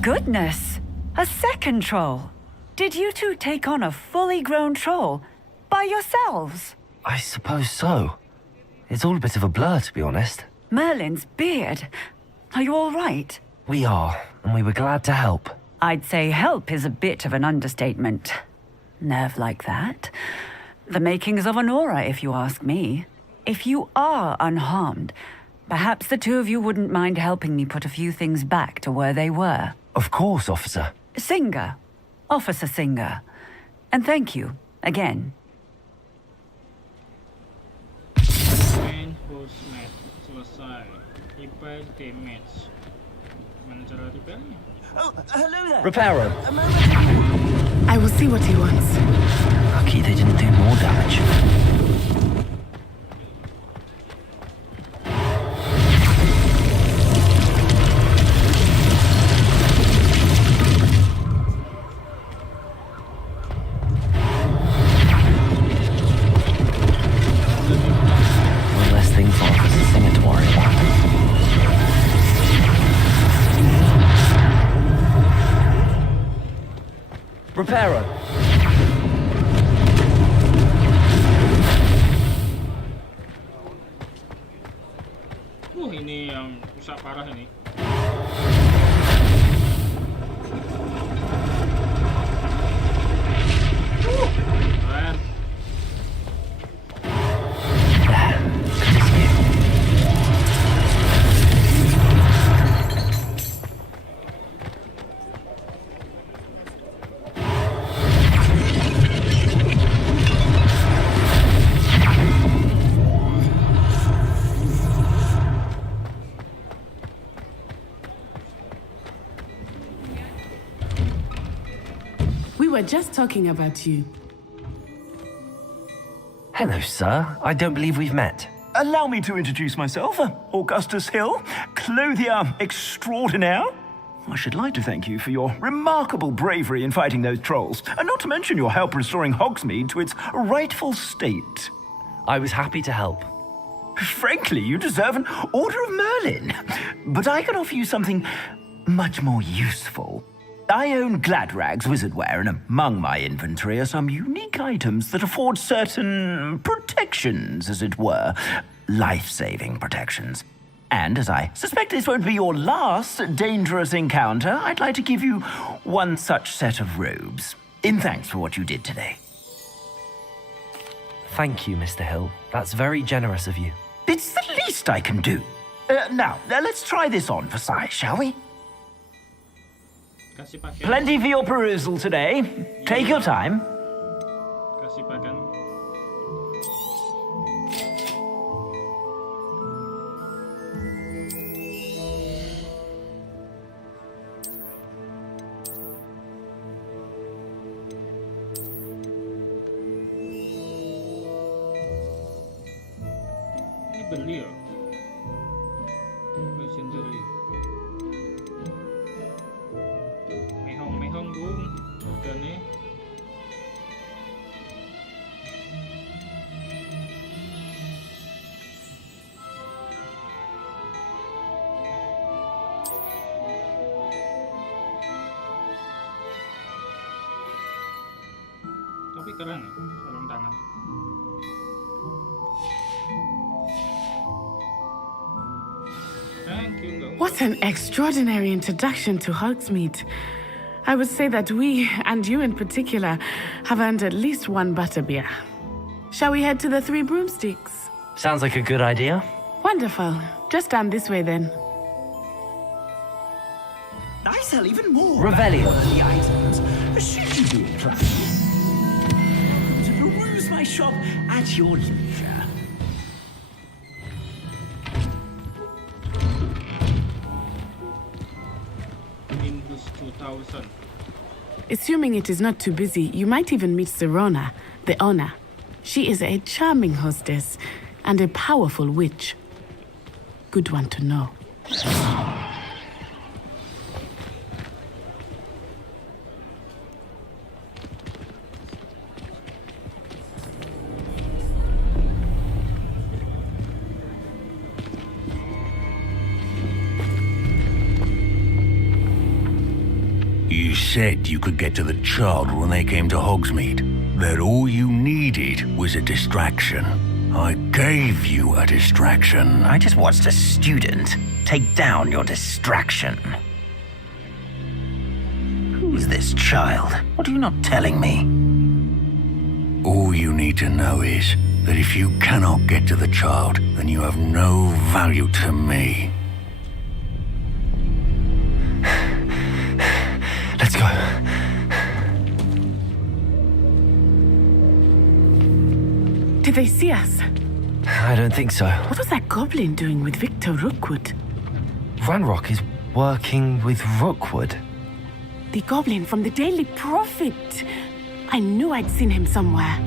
Goodness! A second troll! Did you two take on a fully grown troll by yourselves? I suppose so. It's all a bit of a blur, to be honest. Merlin's beard. Are you all right? We are, and we were glad to help. I'd say help is a bit of an understatement. Nerve like that. The makings of an aura, if you ask me. If you are unharmed, perhaps the two of you wouldn't mind helping me put a few things back to where they were. Of course, officer. Singer. Officer Singer. And thank you, again. Main host match selesai. Repair damage. Mana cara repairnya? Oh, hello there. Reparo. I will see what he wants. Lucky they didn't do more damage. One less thing for Officer Singer to worry about. Reparo. Ini yang rusak parah ini. We were just talking about you. Hello, sir. I don't believe we've met. Allow me to introduce myself, Augustus Hill, clothier extraordinaire. I should like to thank you for your remarkable bravery in fighting those trolls, and not to mention your help restoring Hogsmeade to its rightful state. I was happy to help. Frankly, you deserve an Order of Merlin. But I can offer you something much more useful. I own Gladrag's wizardware, and among my inventory are some unique items that afford certain protections, as it were. Life-saving protections. And as I suspect this won't be your last dangerous encounter, I'd like to give you one such set of robes, in thanks for what you did today. Thank you, Mr. Hill. That's very generous of you. It's the least I can do. Now, let's try this on for size, shall we? Kasih pakai. Plenty for your perusal today. Take your time. Kasih pakai. Ini beli ya? Legendary. Mehong bung, harganya. Tapi keren ya, sarung tangan. Thank you. What an extraordinary introduction to Hogsmeade. I would say that we, and you in particular, have earned at least one butterbeer. Shall we head to the Three Broomsticks? Sounds like a good idea. Wonderful. Just down this way then. I sell even more Revelio. the items. Should you be inclined to peruse my shop at your leisure. Nimbus 2000. Assuming it is not too busy, you might even meet Serona, the owner. She is a charming hostess and a powerful witch. Good one to know. You said you could get to the child when they came to Hogsmeade. That all you needed was a distraction. I gave you a distraction. I just watched a student take down your distraction. Who's this child? What are you not telling me? All you need to know is that if you cannot get to the child, then you have no value to me. Let's go. Did they see us? I don't think so. What was that goblin doing with Victor Rookwood? Ranrock is working with Rookwood. The goblin from the Daily Prophet. I knew I'd seen him somewhere.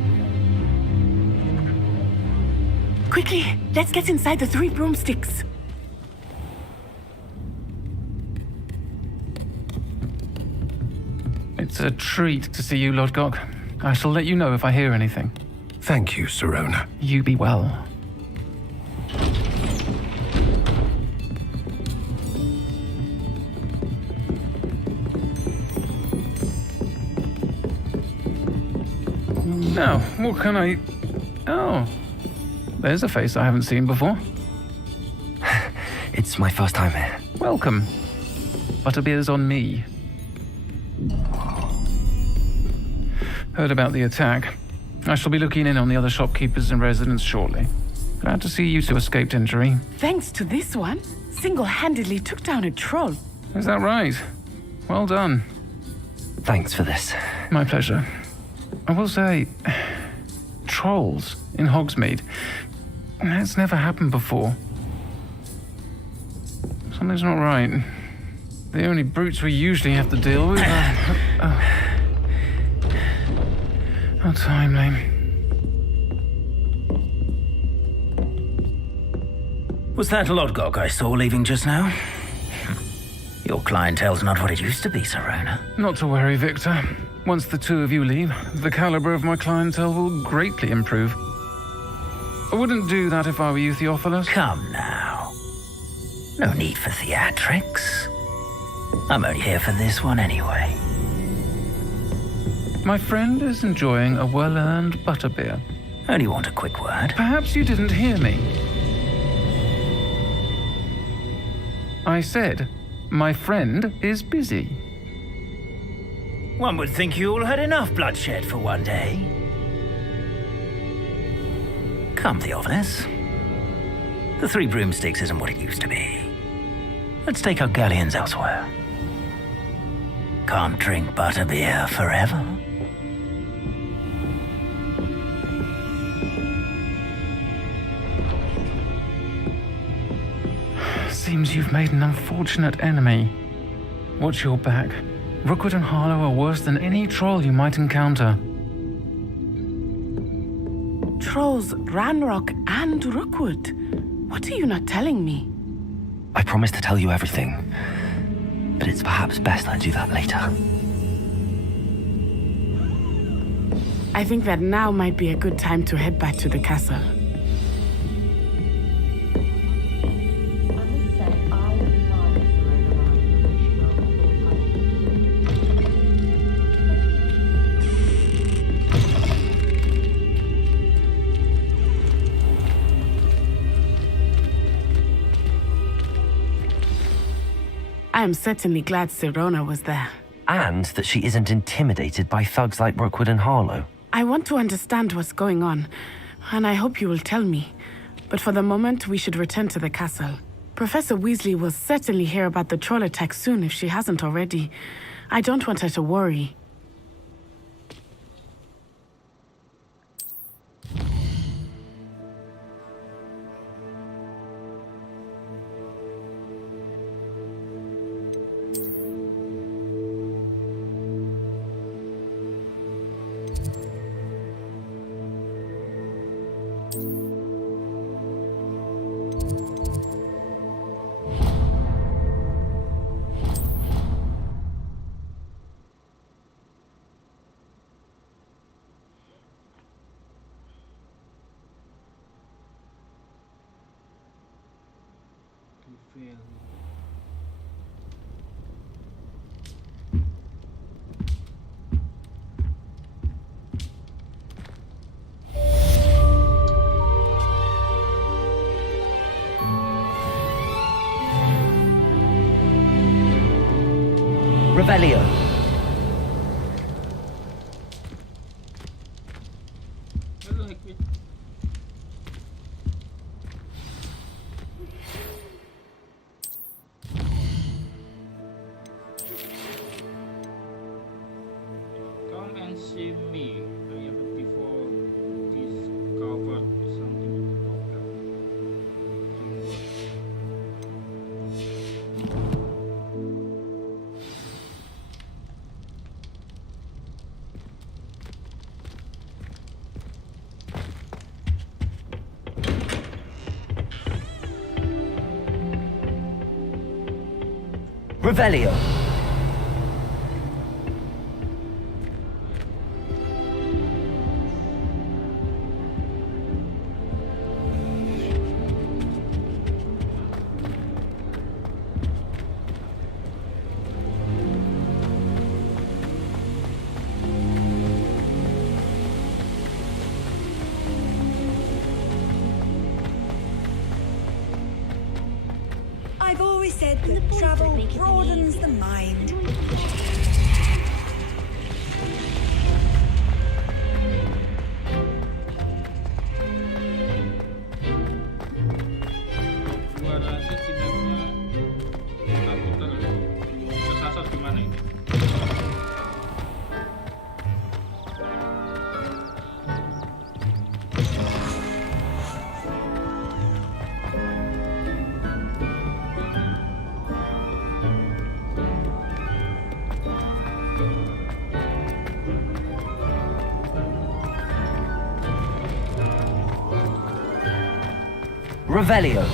Quickly, let's get inside the Three Broomsticks. It's a treat to see you, Lodgok. I shall let you know if I hear anything. Thank you, Serona. You be well. Now, what can I... Oh, there's a face I haven't seen before. It's my first time here. Welcome. Butterbeer's on me. Heard about the attack. I shall be looking in on the other shopkeepers and residents shortly. Glad to see you two escaped injury. Thanks to this one, single-handedly took down a troll. Is that right? Well done. Thanks for this. My pleasure. I will say, trolls in Hogsmeade. That's never happened before. Something's not right. The only brutes we usually have to deal with are... How timely. Was that Lodgok I saw leaving just now? Your clientele's not what it used to be, Serona. Not to worry, Victor. Once the two of you leave, the caliber of my clientele will greatly improve. I wouldn't do that if I were you, Theophilus. Come now. No need for theatrics. I'm only here for this one anyway. My friend is enjoying a well-earned butterbeer. Only want a quick word. Perhaps you didn't hear me. I said, my friend is busy. One would think you all had enough bloodshed for one day. Come, Theophilus. The Three Broomsticks isn't what it used to be. Let's take our galleons elsewhere. Can't drink butterbeer forever. Seems you've made an unfortunate enemy. Watch your back. Rookwood and Harlow are worse than any troll you might encounter. Trolls, Ranrock, and Rookwood. What are you not telling me? I promised to tell you everything, but it's perhaps best I do that later. I think that now might be a good time to head back to the castle. I am certainly glad Serona was there. And that she isn't intimidated by thugs like Rookwood and Harlow. I want to understand what's going on, and I hope you will tell me. But for the moment, we should return to the castle. Professor Weasley will certainly hear about the troll attack soon if she hasn't already. I don't want her to worry. Revelio. Come and see me. I have before discovered something about Revelio. I've always said that travel broadens the mind. gua rasa setidaknya aku tersasar gimana ini. Revelio.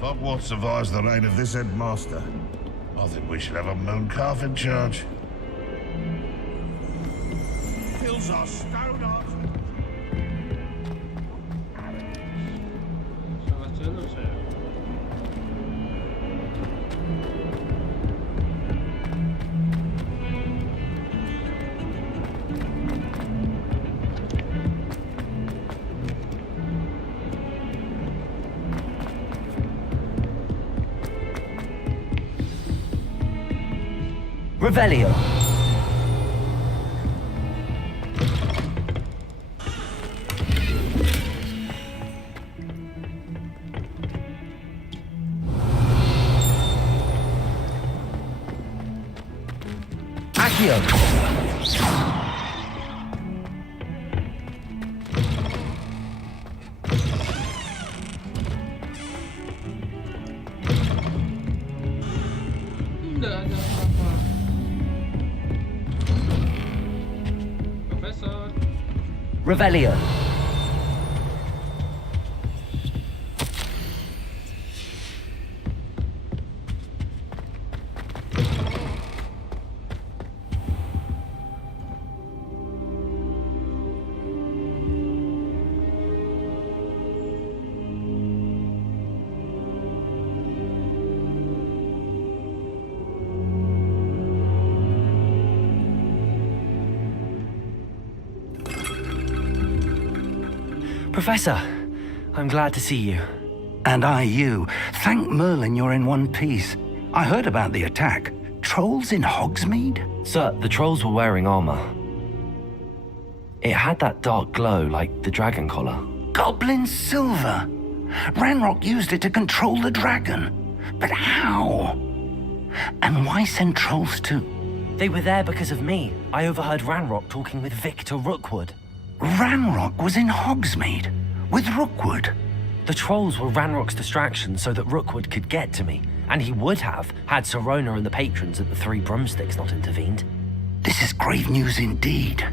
Hogwarts survives the reign of this headmaster. I think we should have a moon calf in charge. Fills our stone up. Revelio. Accio. Revelio. Professor, I'm glad to see you. And I you. Thank Merlin you're in one piece. I heard about the attack. Trolls in Hogsmeade? Sir, the trolls were wearing armor. It had that dark glow like the dragon collar. Goblin silver. Ranrock used it to control the dragon. But how? And why send trolls to... They were there because of me. I overheard Ranrock talking with Victor Rookwood. Ranrock was in Hogsmeade with Rookwood. The trolls were Ranrock's distraction so that Rookwood could get to me, and he would have had Sirona and the patrons at the Three Broomsticks not intervened. This is grave news indeed.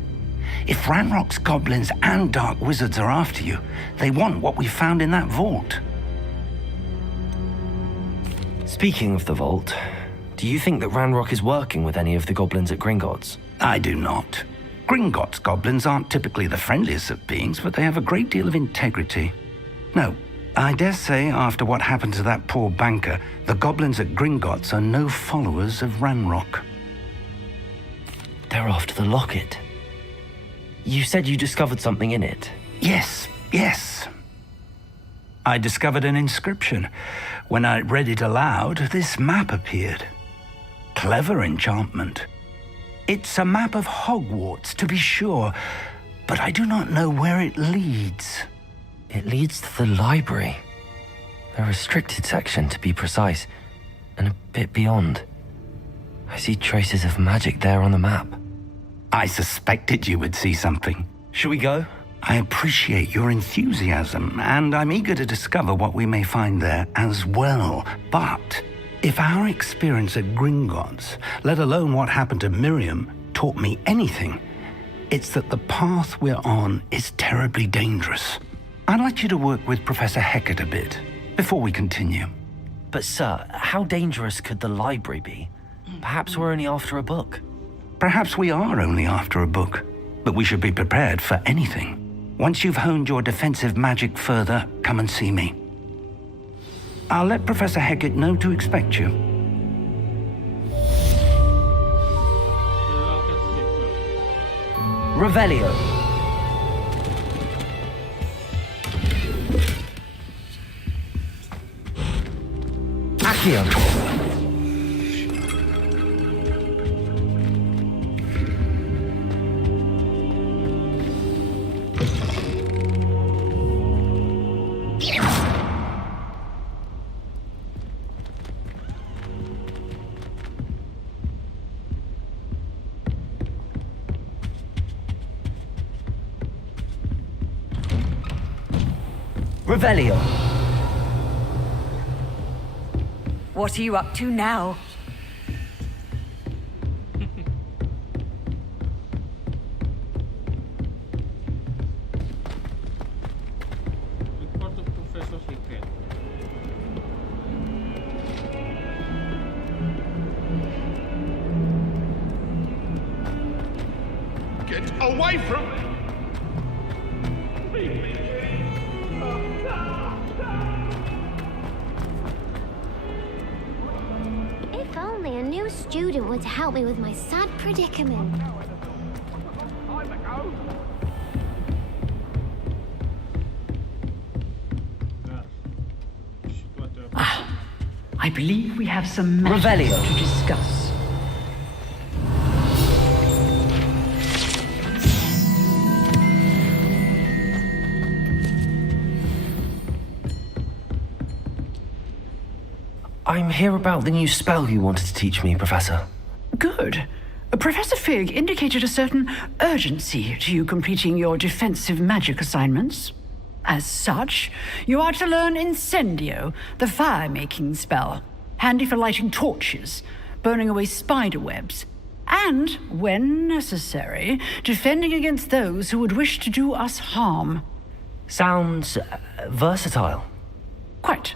If Ranrock's goblins and dark wizards are after you, they want what we found in that vault. Speaking of the vault, do you think that Ranrock is working with any of the goblins at Gringotts? I do not. Gringotts goblins aren't typically the friendliest of beings, but they have a great deal of integrity. No, I dare say after what happened to that poor banker, the goblins at Gringotts are no followers of Ranrock. They're after the locket. You said you discovered something in it. Yes. I discovered an inscription. When I read it aloud, this map appeared. Clever enchantment. It's a map of Hogwarts, to be sure, but I do not know where it leads. It leads to the library. A restricted section, to be precise, and a bit beyond. I see traces of magic there on the map. I suspected you would see something. Shall we go? I appreciate your enthusiasm, and I'm eager to discover what we may find there as well. But if our experience at Gringotts, let alone what happened to Miriam, taught me anything, it's that the path we're on is terribly dangerous. I'd like you to work with Professor Hecat a bit before we continue. But sir, how dangerous could the library be? Perhaps we're only after a book. Perhaps we are only after a book, but we should be prepared for anything. Once you've honed your defensive magic further, come and see me. I'll let Professor Hecat know to expect you. Revelio. Here. Revelio. What are you up to now? Report to Professor Secret. Get away from me! If only a new student would help me with my sad predicament. I believe we have some matters to discuss. I'm here about the new spell you wanted to teach me, Professor. Good. Professor Fig indicated a certain urgency to you completing your defensive magic assignments. As such, you are to learn Incendio, the fire-making spell, handy for lighting torches, burning away spider webs, and, when necessary, defending against those who would wish to do us harm. Sounds versatile. Quite.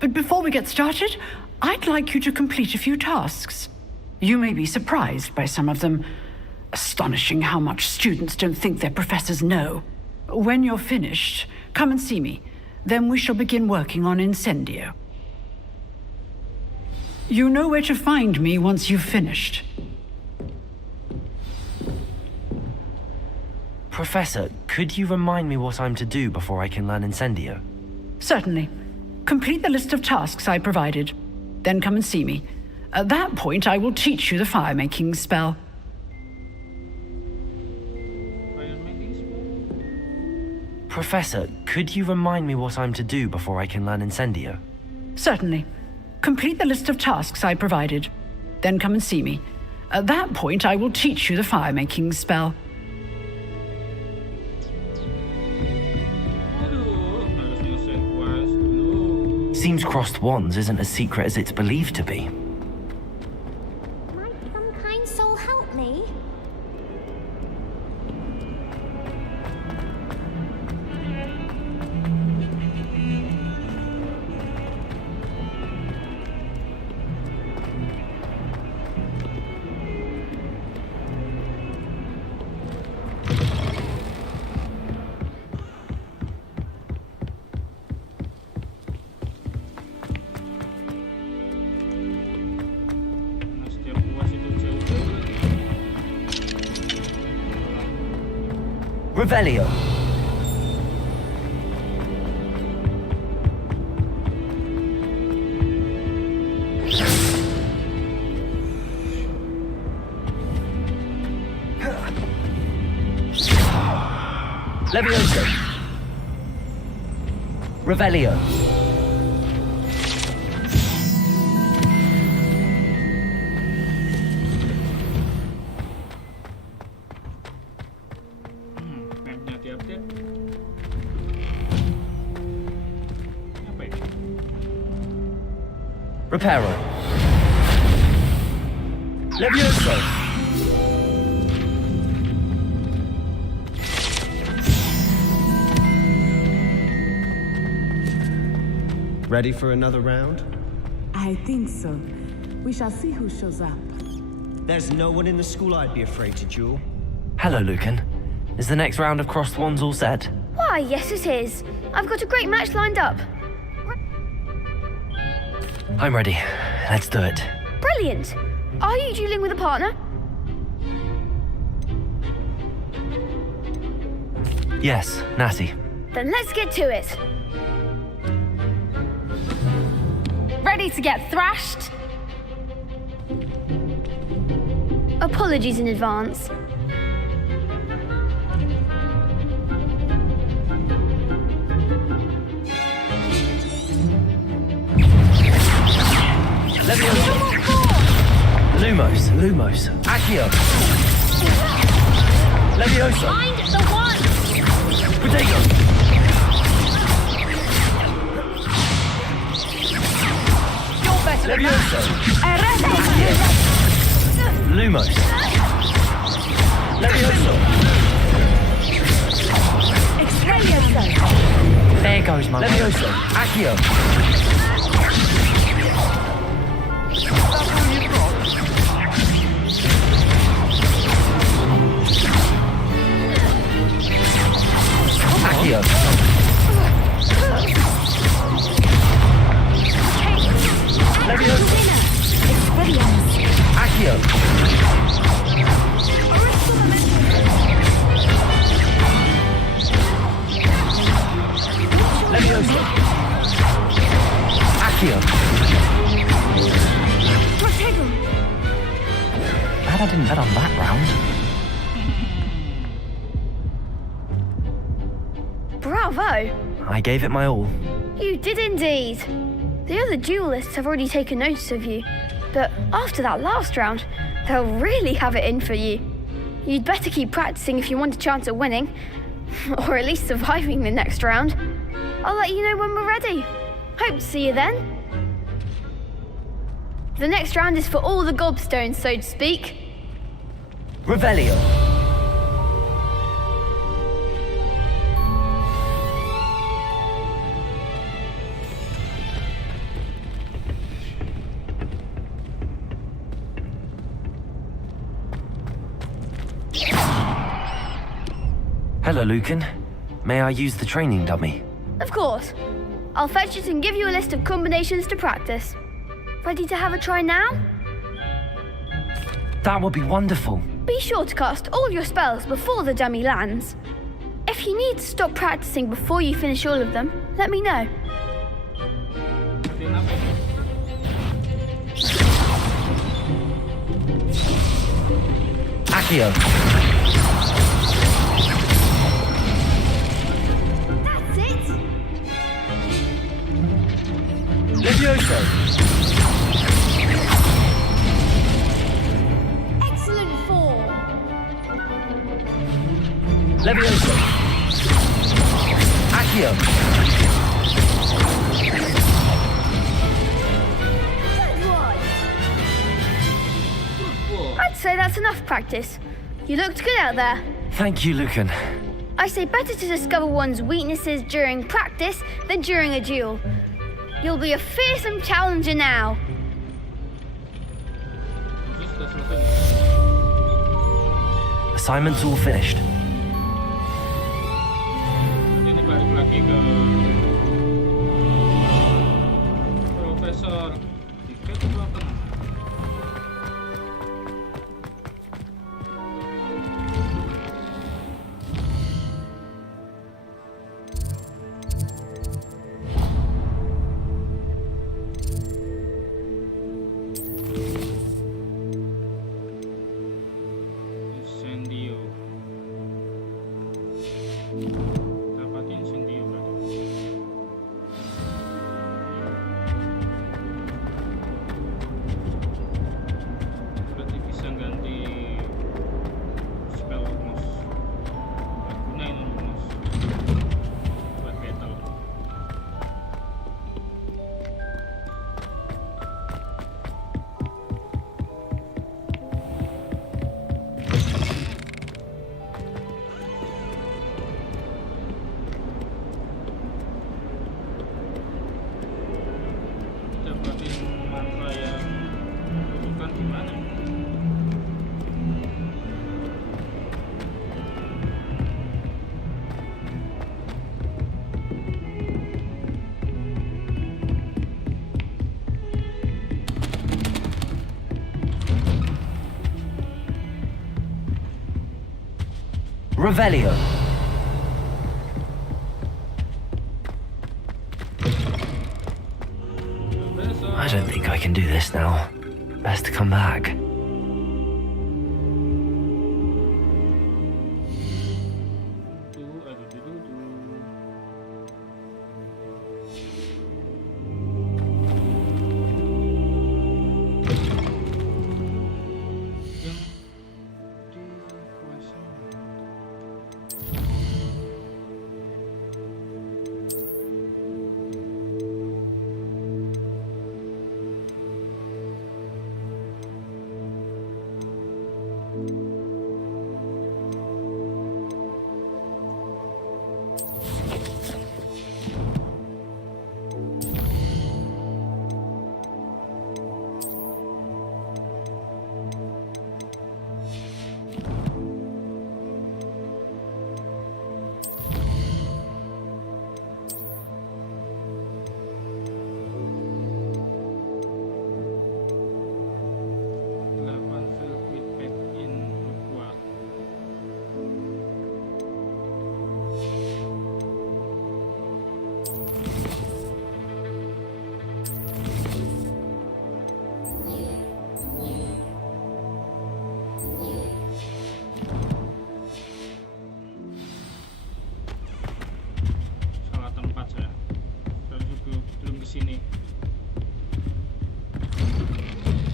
But before we get started, I'd like you to complete a few tasks. You may be surprised by some of them. Astonishing how much students don't think their professors know. When you're finished, come and see me. Then we shall begin working on Incendio. You know where to find me once you've finished. Professor, could you remind me what I'm to do before I can learn Incendio? Certainly. Complete the list of tasks I provided. Then come and see me. At that point, I will teach you the fire-making spell. Professor, could you remind me what I'm to do before I can learn Incendio? Certainly. Complete the list of tasks I provided. Then come and see me. At that point, I will teach you the fire-making spell. Seems crossed wands isn't as secret as it's believed to be. Might some kind soul help me? Revelio. Levioso. Revelio. Reparo. Levioso. Ready for another round? I think so. We shall see who shows up. There's no one in the school I'd be afraid to duel. Hello, Lucan. Is the next round of crossed wands all set? Why, yes it is. I've got a great match lined up. I'm ready. Let's do it. Brilliant. Are you dueling with a partner? Yes, Natty. Then let's get to it. ready to get thrashed? Apologies in advance. Lumos. Accio. Levioso. Find the one! Potato. You're better than Levioso. Lumos. Levioso. There goes my Levioso. Accio. Accio. Levioso. Accio. Levioso. Accio. Glad I didn't bet on that round. Bravo! I gave it my all. You did indeed. The other duelists have already taken notice of you, but after that last round, they'll really have it in for you. You'd better keep practicing if you want a chance at winning, or at least surviving the next round. I'll let you know when we're ready. Hope to see you then. The next round is for all the gobstones, so to speak. Revelio. Hello, Lucan. May I use the training dummy? Of course. I'll fetch it and give you a list of combinations to practice. Ready to have a try now? That would be wonderful. Be sure to cast all your spells before the dummy lands. If you need to stop practicing before you finish all of them, let me know. Accio. That's it! Levioso. Excellent form. Levioso. Accio. Good one! I'd say that's enough practice. You looked good out there. Thank you, Lucan. I say better to discover one's weaknesses during practice than during a duel. You'll be a fearsome challenger now. Assignments all finished. Ini balik lagi ke Profesor Tiket itu apa namanya? Incendio. Dapatin incendio berarti. Berarti bisa ganti spell mouse. Gunain mouse buat battle. Dapatin mantra yang bukan gimana? Revelio. I can do this now. Best to come back.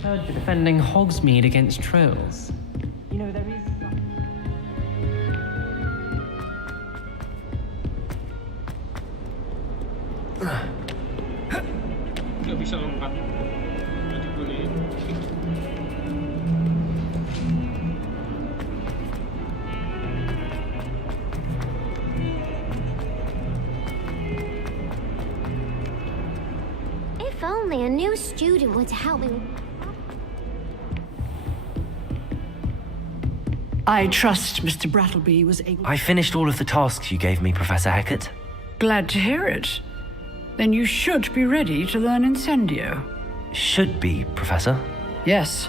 Heard you're defending Hogsmeade against trolls. You know, there is... Nggak bisa lompat. Nggak dibolehin. If only a new student were to help me. I trust Mr. Brattleby was able... I finished all of the tasks you gave me, Professor Hecat. Glad to hear it. Then you should be ready to learn Incendio. Should be, Professor. Yes.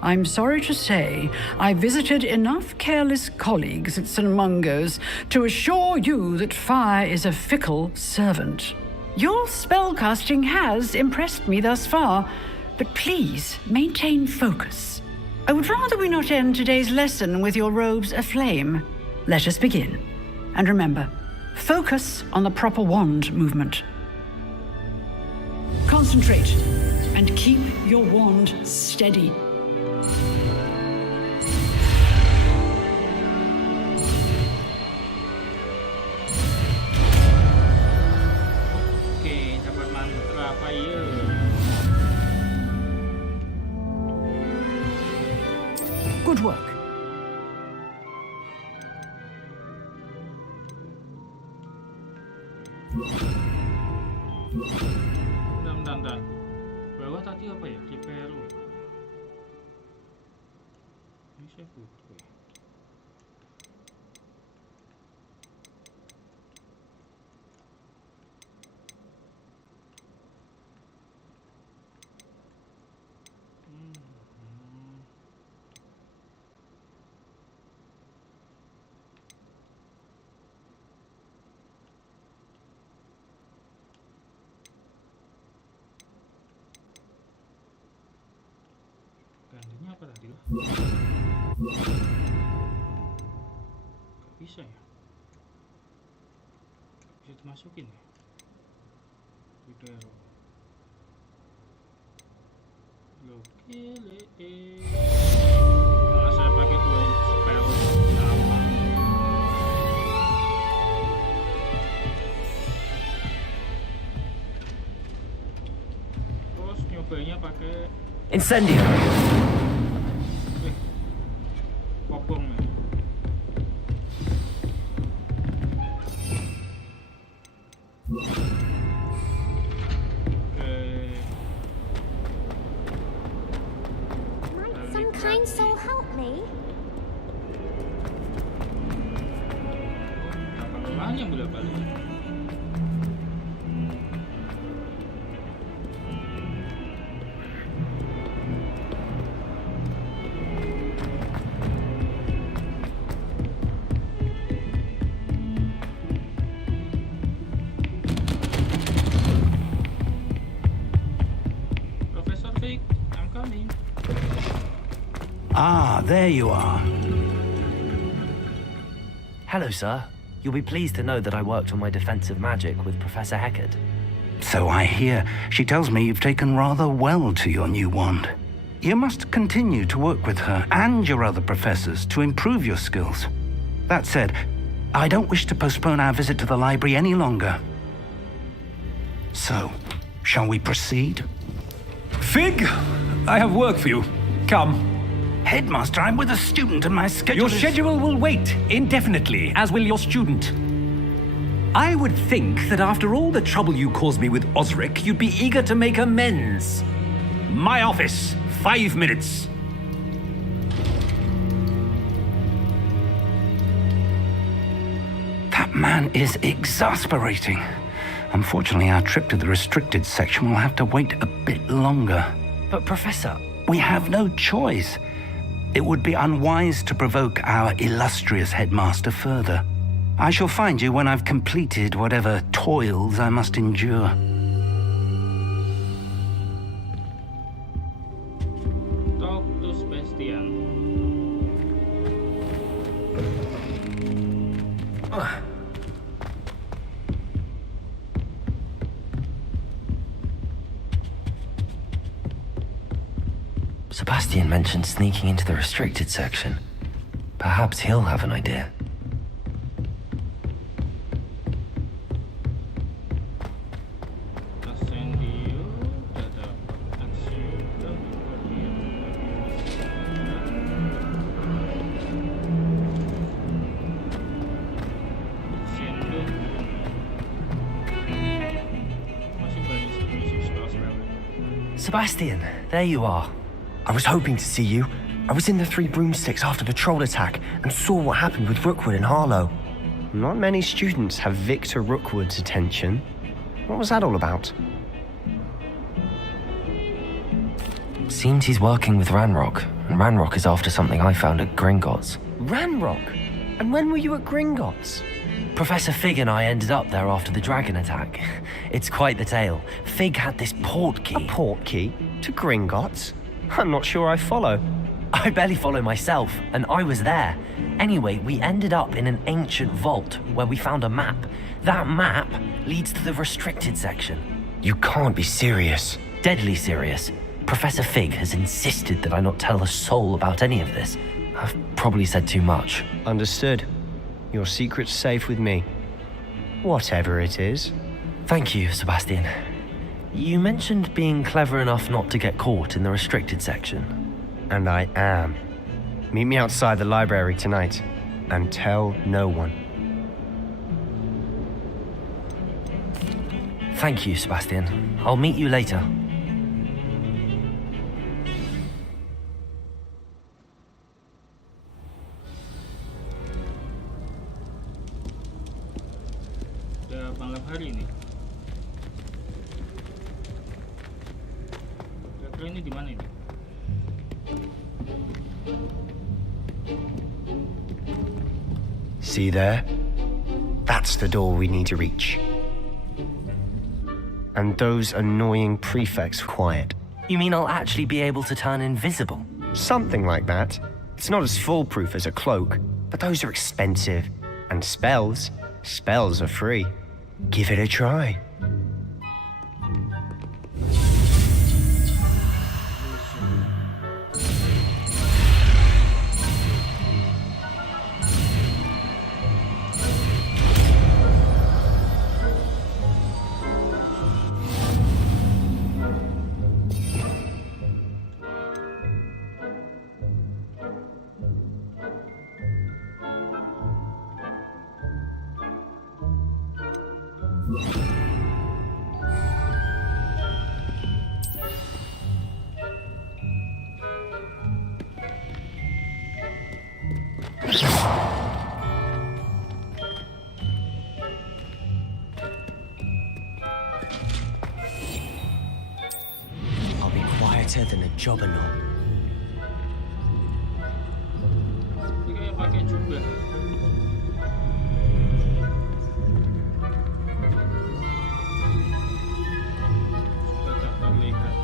I'm sorry to say, I visited enough careless colleagues at St. Mungo's to assure you that fire is a fickle servant. Your spellcasting has impressed me thus far, but please maintain focus. I would rather we not end today's lesson with your robes aflame. Let us begin. And remember, focus on the proper wand movement. Concentrate and keep your wand steady. Oke, dapat mantra apa ya? Good work. Bentar. Bawah tadi apa ya? Libero. Ini saya butuh ya. Gantinya apa tadi lah? Gak bisa ya? Bisa dimasukin ya? Libero. Gokil. Malah saya pakai dua spell sama. Terus nyobanya pakai Incendio. Popong ya. Might some kind soul help me? Apa lelahnya bolak-balik? I'm coming. Ah, there you are. Hello, sir. You'll be pleased to know that I worked on my defensive magic with Professor Heckert. So I hear. She tells me you've taken rather well to your new wand. You must continue to work with her and your other professors to improve your skills. That said, I don't wish to postpone our visit to the library any longer. So, shall we proceed? Fig, I have work for you. Come. Headmaster, I'm with a student and my schedule Your schedule will wait indefinitely, as will your student. I would think that after all the trouble you caused me with Osric, you'd be eager to make amends. My office, 5 minutes. That man is exasperating. Unfortunately, our trip to the restricted section will have to wait a bit longer. But, Professor... We have no choice. It would be unwise to provoke our illustrious headmaster further. I shall find you when I've completed whatever toils I must endure. Talk to Sebastian. Sebastian mentioned sneaking into the restricted section. Perhaps he'll have an idea. Sebastian, there you are. I was hoping to see you. I was in the Three Broomsticks after the troll attack and saw what happened with Rookwood and Harlow. Not many students have Victor Rookwood's attention. What was that all about? Seems he's working with Ranrock, and Ranrock is after something I found at Gringotts. Ranrock? And when were you at Gringotts? Professor Fig and I ended up there after the dragon attack. It's quite the tale. Fig had this port key. A port key? To Gringotts? I'm not sure I follow. I barely follow myself, and I was there. Anyway, we ended up in an ancient vault where we found a map. That map leads to the restricted section. You can't be serious. Deadly serious. Professor Fig has insisted that I not tell a soul about any of this. I've probably said too much. Understood. Your secret's safe with me. Whatever it is. Thank you, Sebastian. You mentioned being clever enough not to get caught in the restricted section. And I am. Meet me outside the library tonight, and tell no one. Thank you, Sebastian. I'll meet you later. Udah malam hari nih. Kira-kira ini di mana ini? See there? That's the door we need to reach. And those annoying prefects quiet. You mean I'll actually be able to turn invisible? Something like that. It's not as foolproof as a cloak, but those are expensive. And spells are free. Give it a try. I'll be quieter than a jobberknoll. Ini kayak pakai juga. Sudah tak terlihat.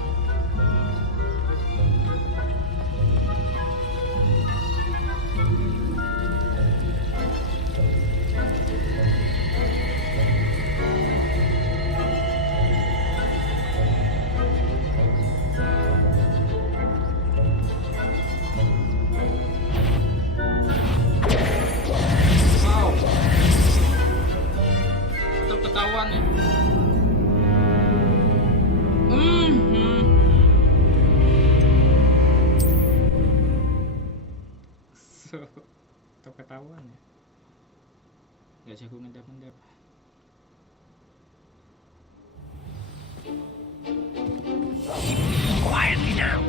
ketahuan ya. Gak jago ngedap-ngedap. Quietly now.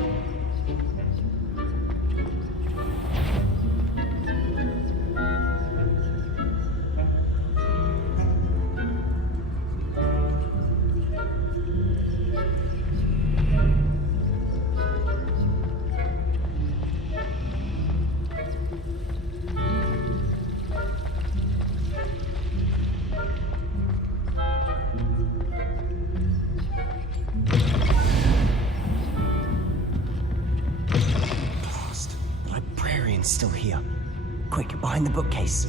Still here. Quick, behind the bookcase.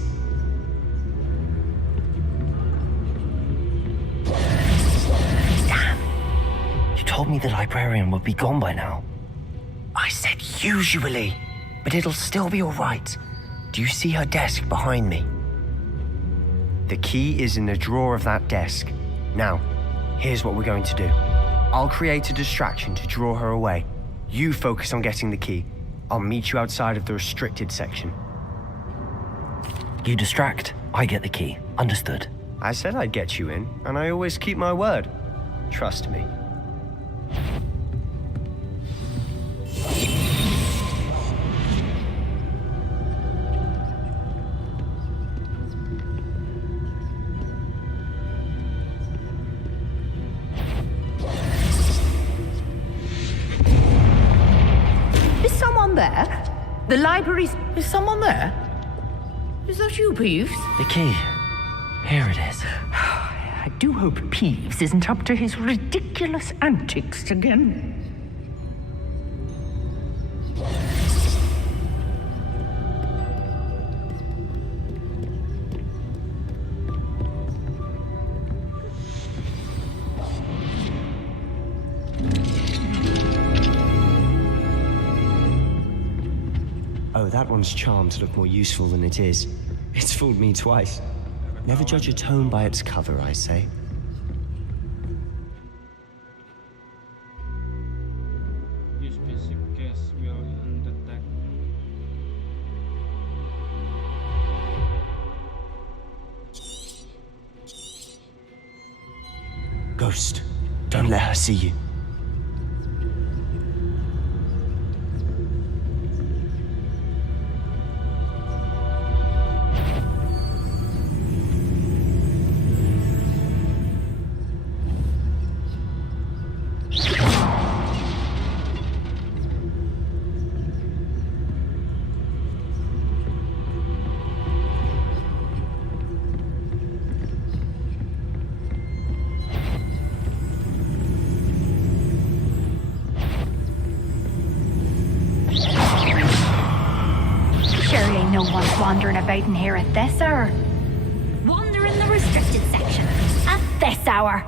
Damn! You told me the librarian would be gone by now. I said usually, but it'll still be alright. Do you see her desk behind me? The key is in the drawer of that desk. Now, here's what we're going to do. I'll create a distraction to draw her away. You focus on getting the key. I'll meet you outside of the restricted section. You distract, I get the key. Understood. I said I'd get you in, and I always keep my word. Trust me. There? The library's... Is someone there? Is that you, Peeves? The key. Here it is. I do hope Peeves isn't up to his ridiculous antics again. Oh, that one's charmed to look more useful than it is. It's fooled me twice. Never judge a tome by its cover, I say. Use basic gas while on the deck. Ghost, don't let her see you. Wandering about in here at this hour. Wander in the restricted section at this hour.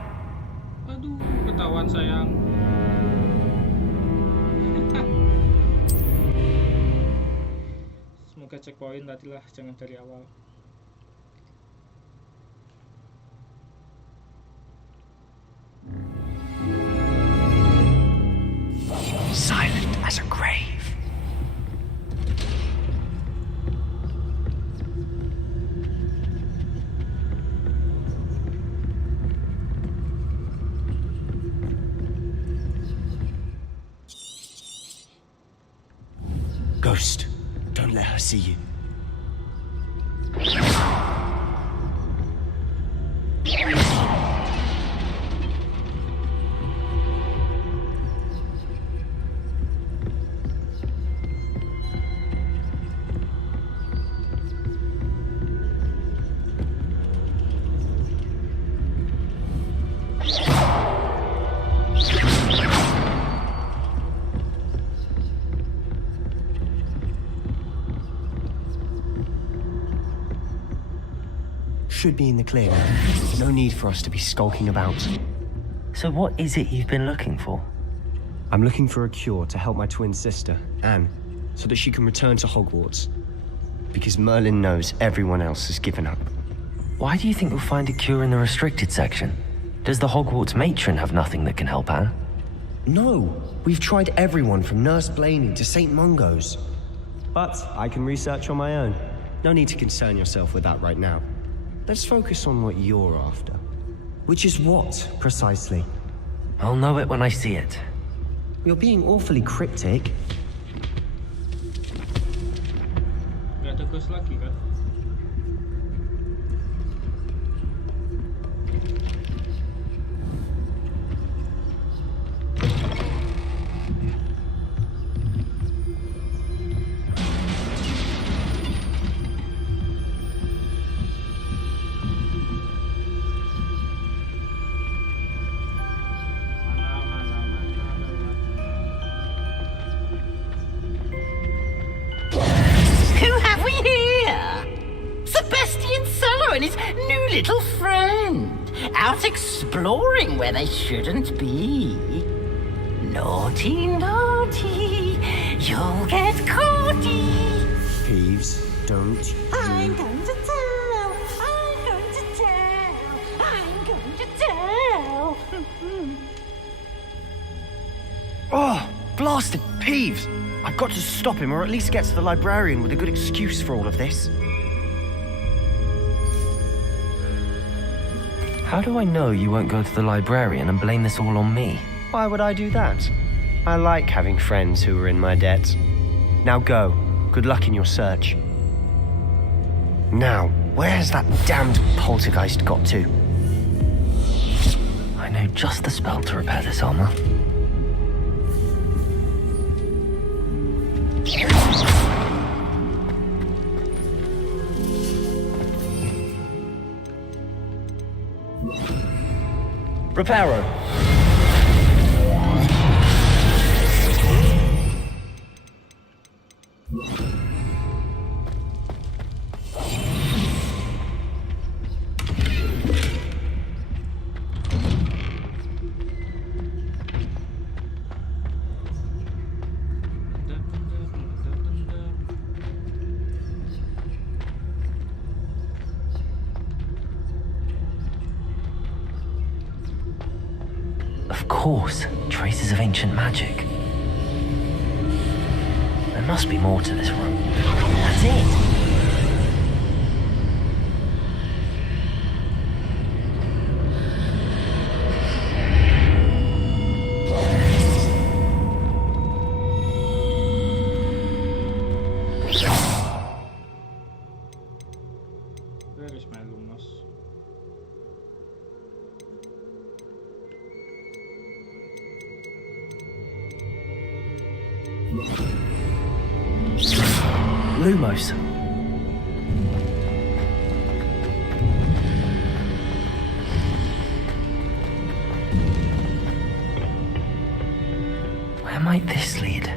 Aduh, ketahuan sayang. Semoga checkpoint tadi lah, jangan dari awal. Silent as a grave. Ghost, don't let her see you. Should be in the clear now. No need for us to be skulking about. So what is it you've been looking for? I'm looking for a cure to help my twin sister, Anne, so that she can return to Hogwarts. Because Merlin knows everyone else has given up. Why do you think we'll find a cure in the restricted section? Does the Hogwarts matron have nothing that can help Anne? No, we've tried everyone from Nurse Blaney to St. Mungo's. But I can research on my own. No need to concern yourself with that right now. Let's focus on what you're after. Which is what, precisely? I'll know it when I see it. You're being awfully cryptic. Gak ada ghost lagi kan? And his new little friend, out exploring where they shouldn't be. Naughty, naughty, you'll get caughty. Peeves, don't I'm going to tell, I'm going to tell, I'm going to tell. Oh, blasted Peeves! I've got to stop him, or at least get to the librarian with a good excuse for all of this. How do I know you won't go to the librarian and blame this all on me? Why would I do that? I like having friends who are in my debt. Now go. Good luck in your search. Now, where's that damned poltergeist got to? I know just the spell to repair this armor. Reparo. Of course, traces of ancient magic. There must be more to this room. That's it! Where is my Lumos? Lumos. Where might this lead?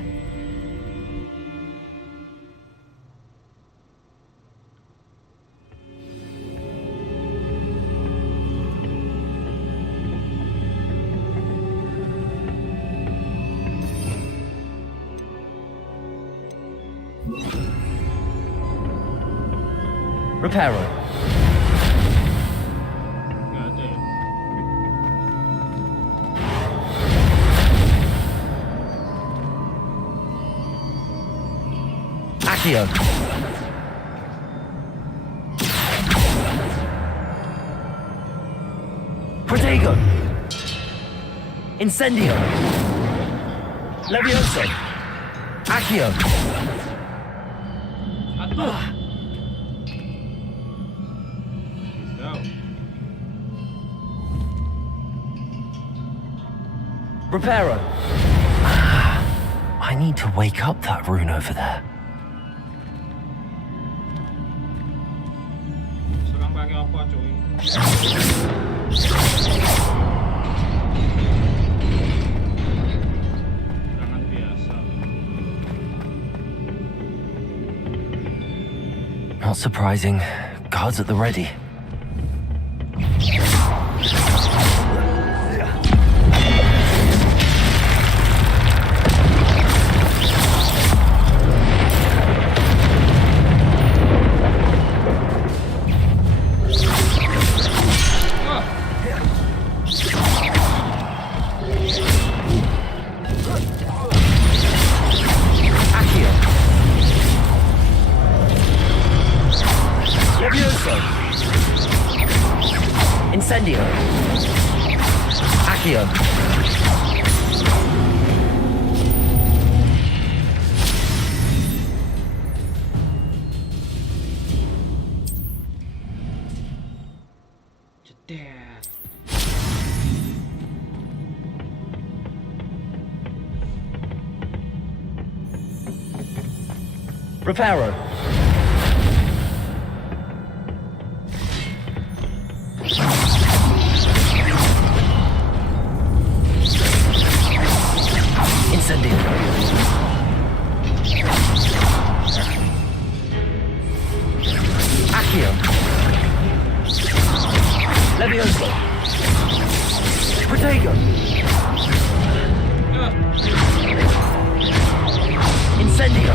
Reparo. Gak ada ya? Accio. Protego. Incendio. Levioso. Accio. Atau. Reparo. I need to wake up that rune over there. Serang pakai apa cuy? Serangan biasa. Not surprising. Guards at the ready. Incendio. Accio. Reparo. Incendio. Accio. Levioso. Protego. Incendio.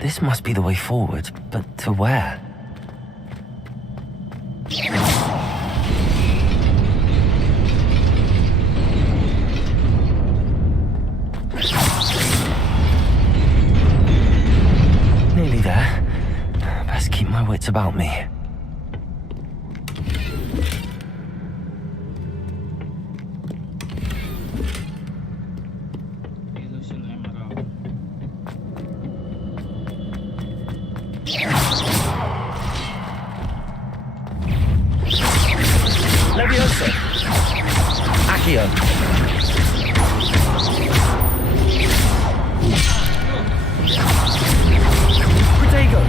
This must be the way forward, but to where? Nearly there. Best keep my wits about me. Levioso. Accio. Protego.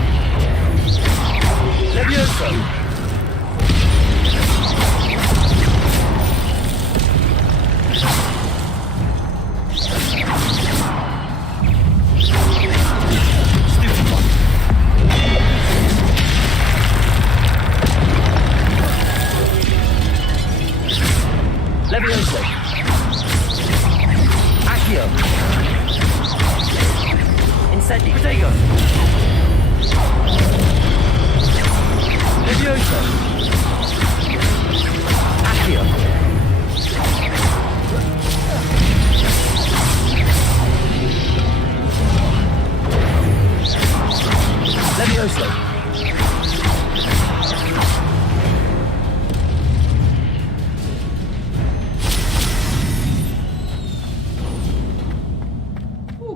Levioso. Levioso. Accio. Incendio. Protego. Levioso. Accio. Levioso.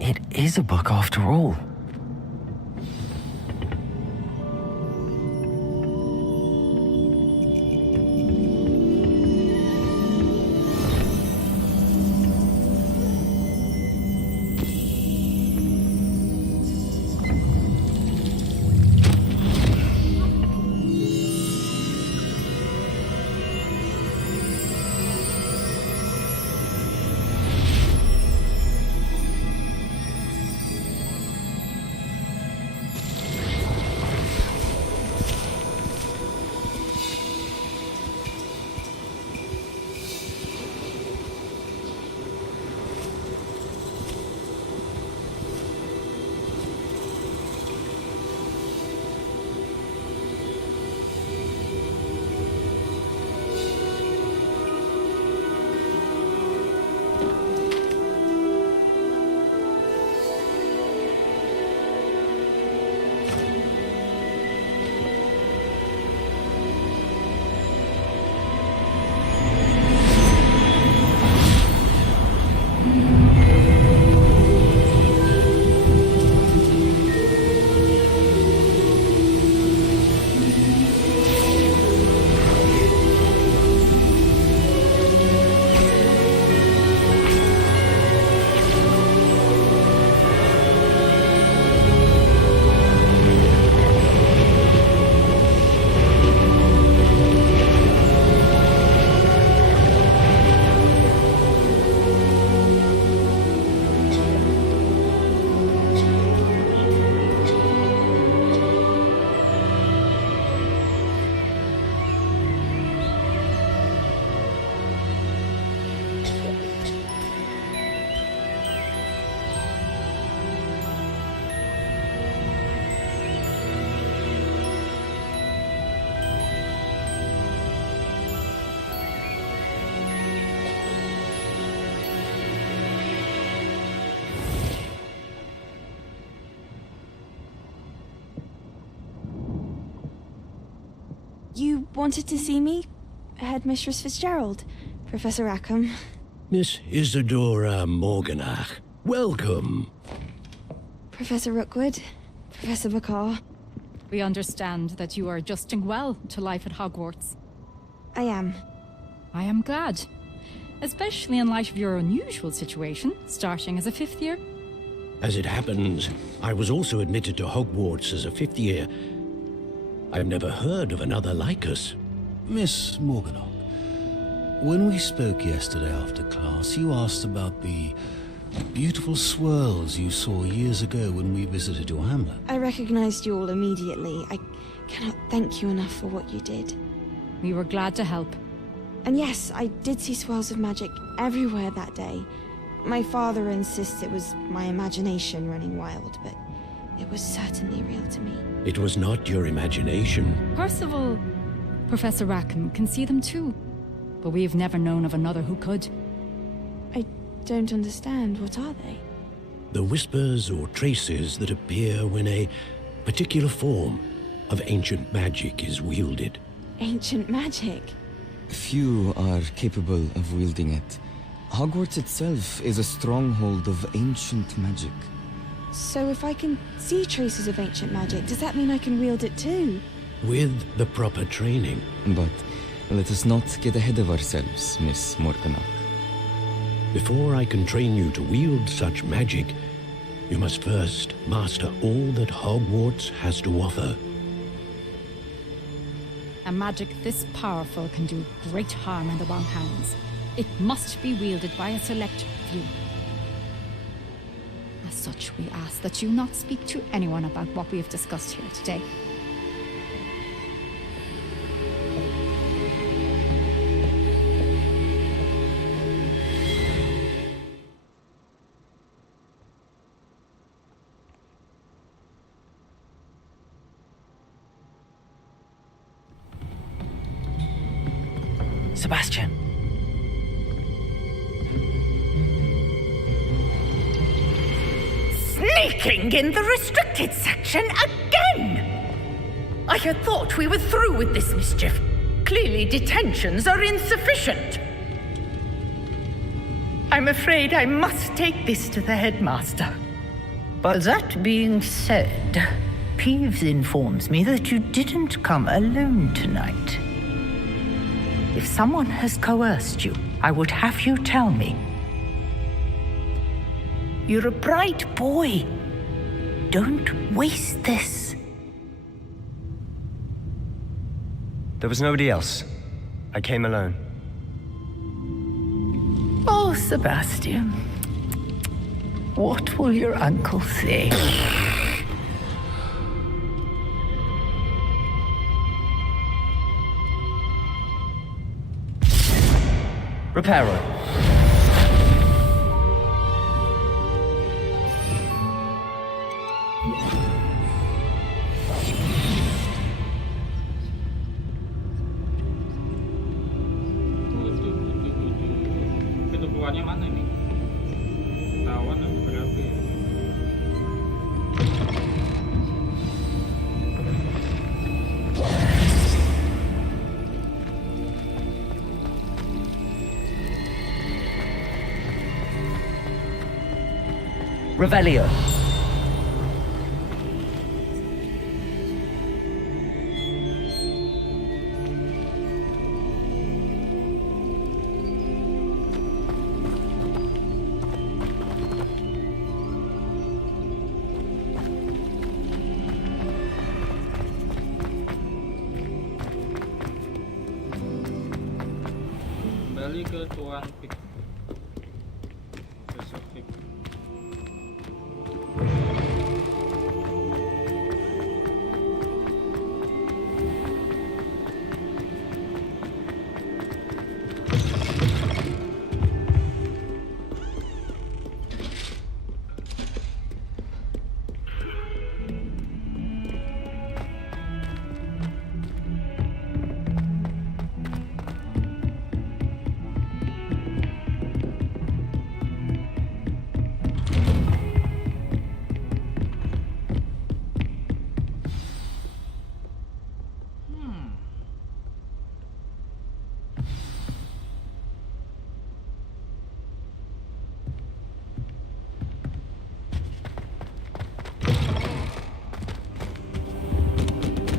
It is a book after all. You wanted to see me? Headmistress Fitzgerald, Professor Rackham. Miss Isadora Morganach, welcome. Professor Rookwood, Professor McCaw. We understand that you are adjusting well to life at Hogwarts. I am. I am glad. Especially in light of your unusual situation, starting as a 5th year. As it happens, I was also admitted to Hogwarts as a 5th year. I've never heard of another like us. Miss Morganach, when we spoke yesterday after class, you asked about the beautiful swirls you saw years ago when we visited your hamlet. I recognized you all immediately. I cannot thank you enough for what you did. We were glad to help. And yes, I did see swirls of magic everywhere that day. My father insists it was my imagination running wild, but it was certainly real to me. It was not your imagination. Percival, Professor Rackham can see them too, but we've never known of another who could. I don't understand. What are they? The whispers or traces that appear when a particular form of ancient magic is wielded. Ancient magic? Few are capable of wielding it. Hogwarts itself is a stronghold of ancient magic. So if I can see traces of ancient magic, does that mean I can wield it too? With the proper training. But let us not get ahead of ourselves, Miss Morganach. Before I can train you to wield such magic, you must first master all that Hogwarts has to offer. A magic this powerful can do great harm in the wrong hands. It must be wielded by a select few. As such, we ask that you not speak to anyone about what we have discussed here today. Sebastian. Sneaking in the restricted section again! I had thought we were through with this mischief. Clearly detentions are insufficient. I'm afraid I must take this to the headmaster. But that being said, Peeves informs me that you didn't come alone tonight. If someone has coerced you, I would have you tell me. You're a bright boy. Don't waste this. There was nobody else. I came alone. Oh, Sebastian. What will your uncle say? Repairer. Pintu keluarnya mana nih? Tawan apa berapa ya? Revelio. Kembali ke Tuan Pik. Profesor Pik.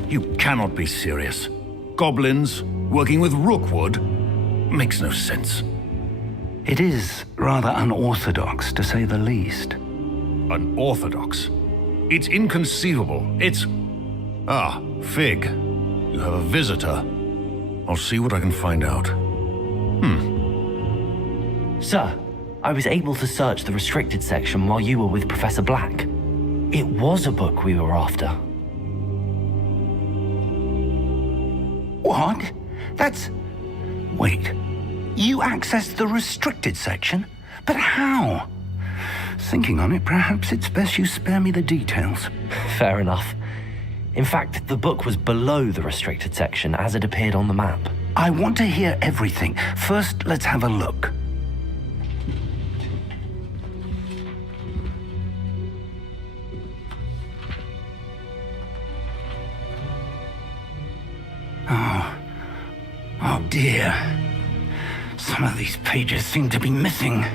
You cannot be serious. Goblins working with Rookwood? Makes no sense. It is rather unorthodox, to say the least. Unorthodox? It's inconceivable. It's... Ah, Fig. You have a visitor. I'll see what I can find out. Sir, I was able to search the restricted section while you were with Professor Black. It was a book we were after. What? That's... Wait. You accessed the restricted section? But how? Thinking on it, perhaps it's best you spare me the details. Fair enough. In fact, the book was below the restricted section as it appeared on the map. I want to hear everything. First, let's have a look. Oh dear. Some of these pages seem to be missing.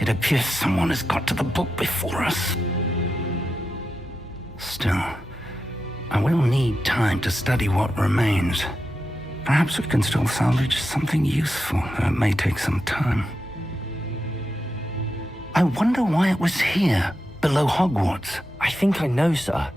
It appears someone has got to the book before us. Still, I will need time to study what remains. Perhaps we can still salvage something useful, though it may take some time. I wonder why it was here, below Hogwarts. I think I know, sir.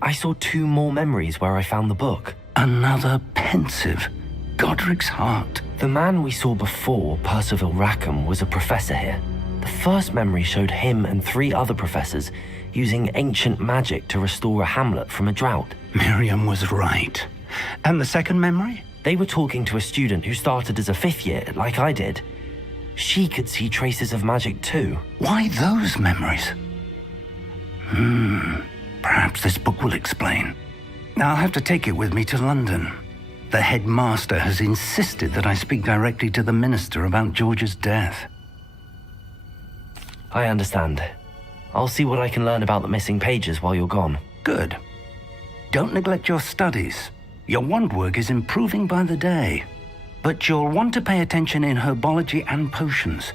I saw 2 more memories where I found the book. Another pensive. Godric's heart. The man we saw before, Percival Rackham, was a professor here. The first memory showed him and 3 other professors using ancient magic to restore a hamlet from a drought. Miriam was right. And the second memory? They were talking to a student who started as a 5th year, like I did. She could see traces of magic too. Why those memories? Perhaps this book will explain. I'll have to take it with me to London. The headmaster has insisted that I speak directly to the minister about George's death. I understand. I'll see what I can learn about the missing pages while you're gone. Good. Don't neglect your studies. Your wand work is improving by the day. But you'll want to pay attention in herbology and potions.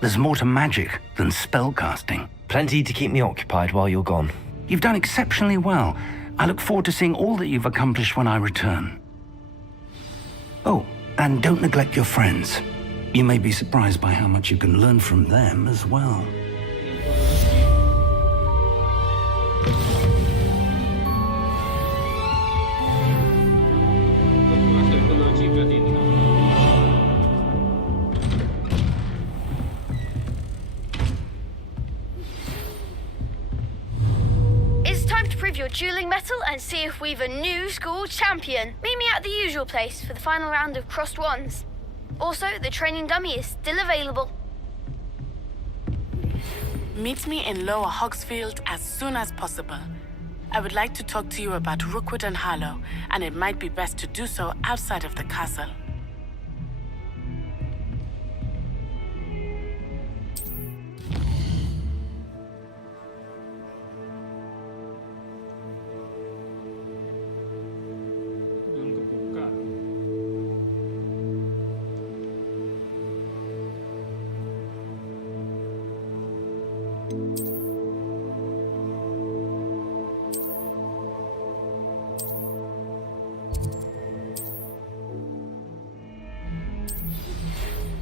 There's more to magic than spellcasting. Plenty to keep me occupied while you're gone. You've done exceptionally well. I look forward to seeing all that you've accomplished when I return. Oh, and don't neglect your friends. You may be surprised by how much you can learn from them as well. It's time to prove your dueling mettle and see if we've a new school champion. Meet me at the usual place for the final round of crossed wands. Also, the training dummy is still available. Meet me in Lower Hogsfield as soon as possible. I would like to talk to you about Rookwood and Harlow, and it might be best to do so outside of the castle.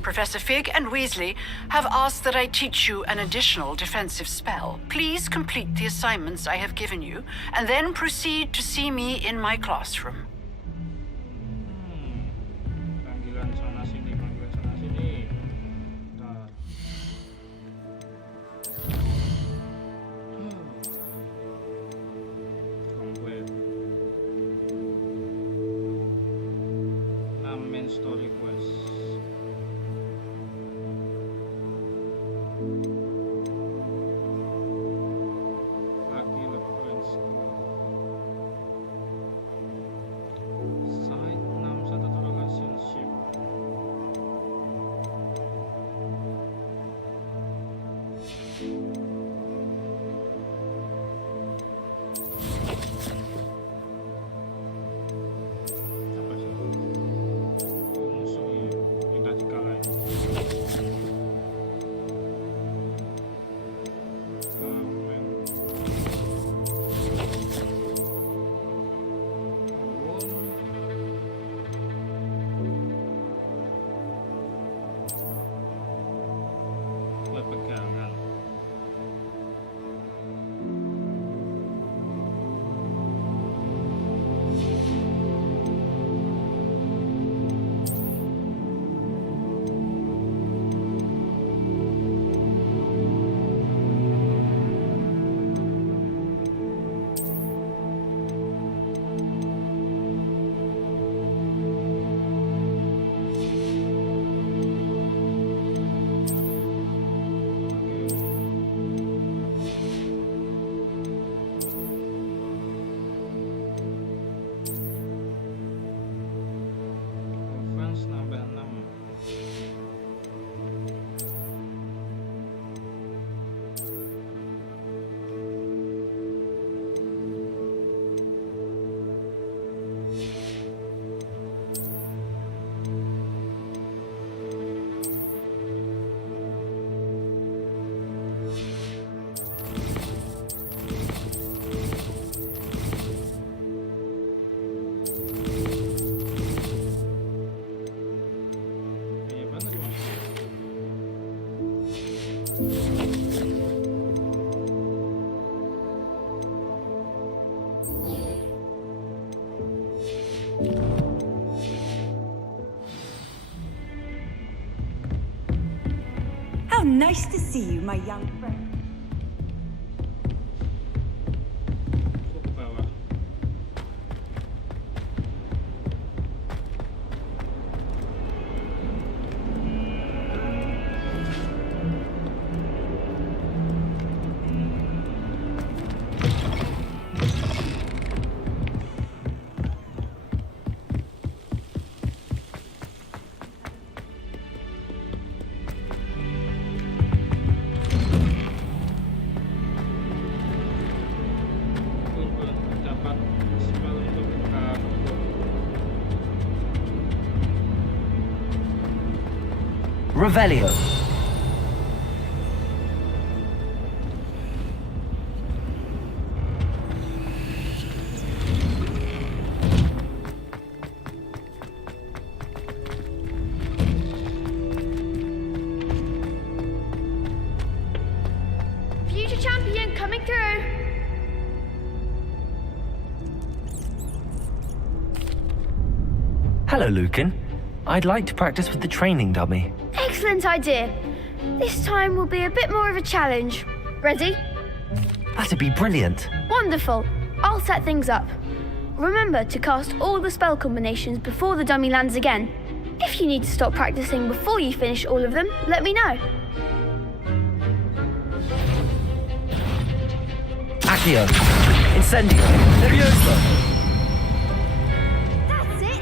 Professor Fig and Weasley have asked that I teach you an additional defensive spell. Please complete the assignments I have given you, and then proceed to see me in my classroom. Panggilan sana sini, panggilan sana sini. Bentar. Komplit. 6 main story quest. Lagi reference site 61 relationship. Apa sih? Oh, musuhnya udah dikalahin. How nice to see you, my young friend. Revelio. Future champion coming through. Hello, Lucan. I'd like to practice with the training dummy. Excellent idea. This time will be a bit more of a challenge. Ready? That'd be brilliant. Wonderful. I'll set things up. Remember to cast all the spell combinations before the dummy lands again. If you need to stop practicing before you finish all of them, let me know. Accio. Incendio. Levioso. That's it.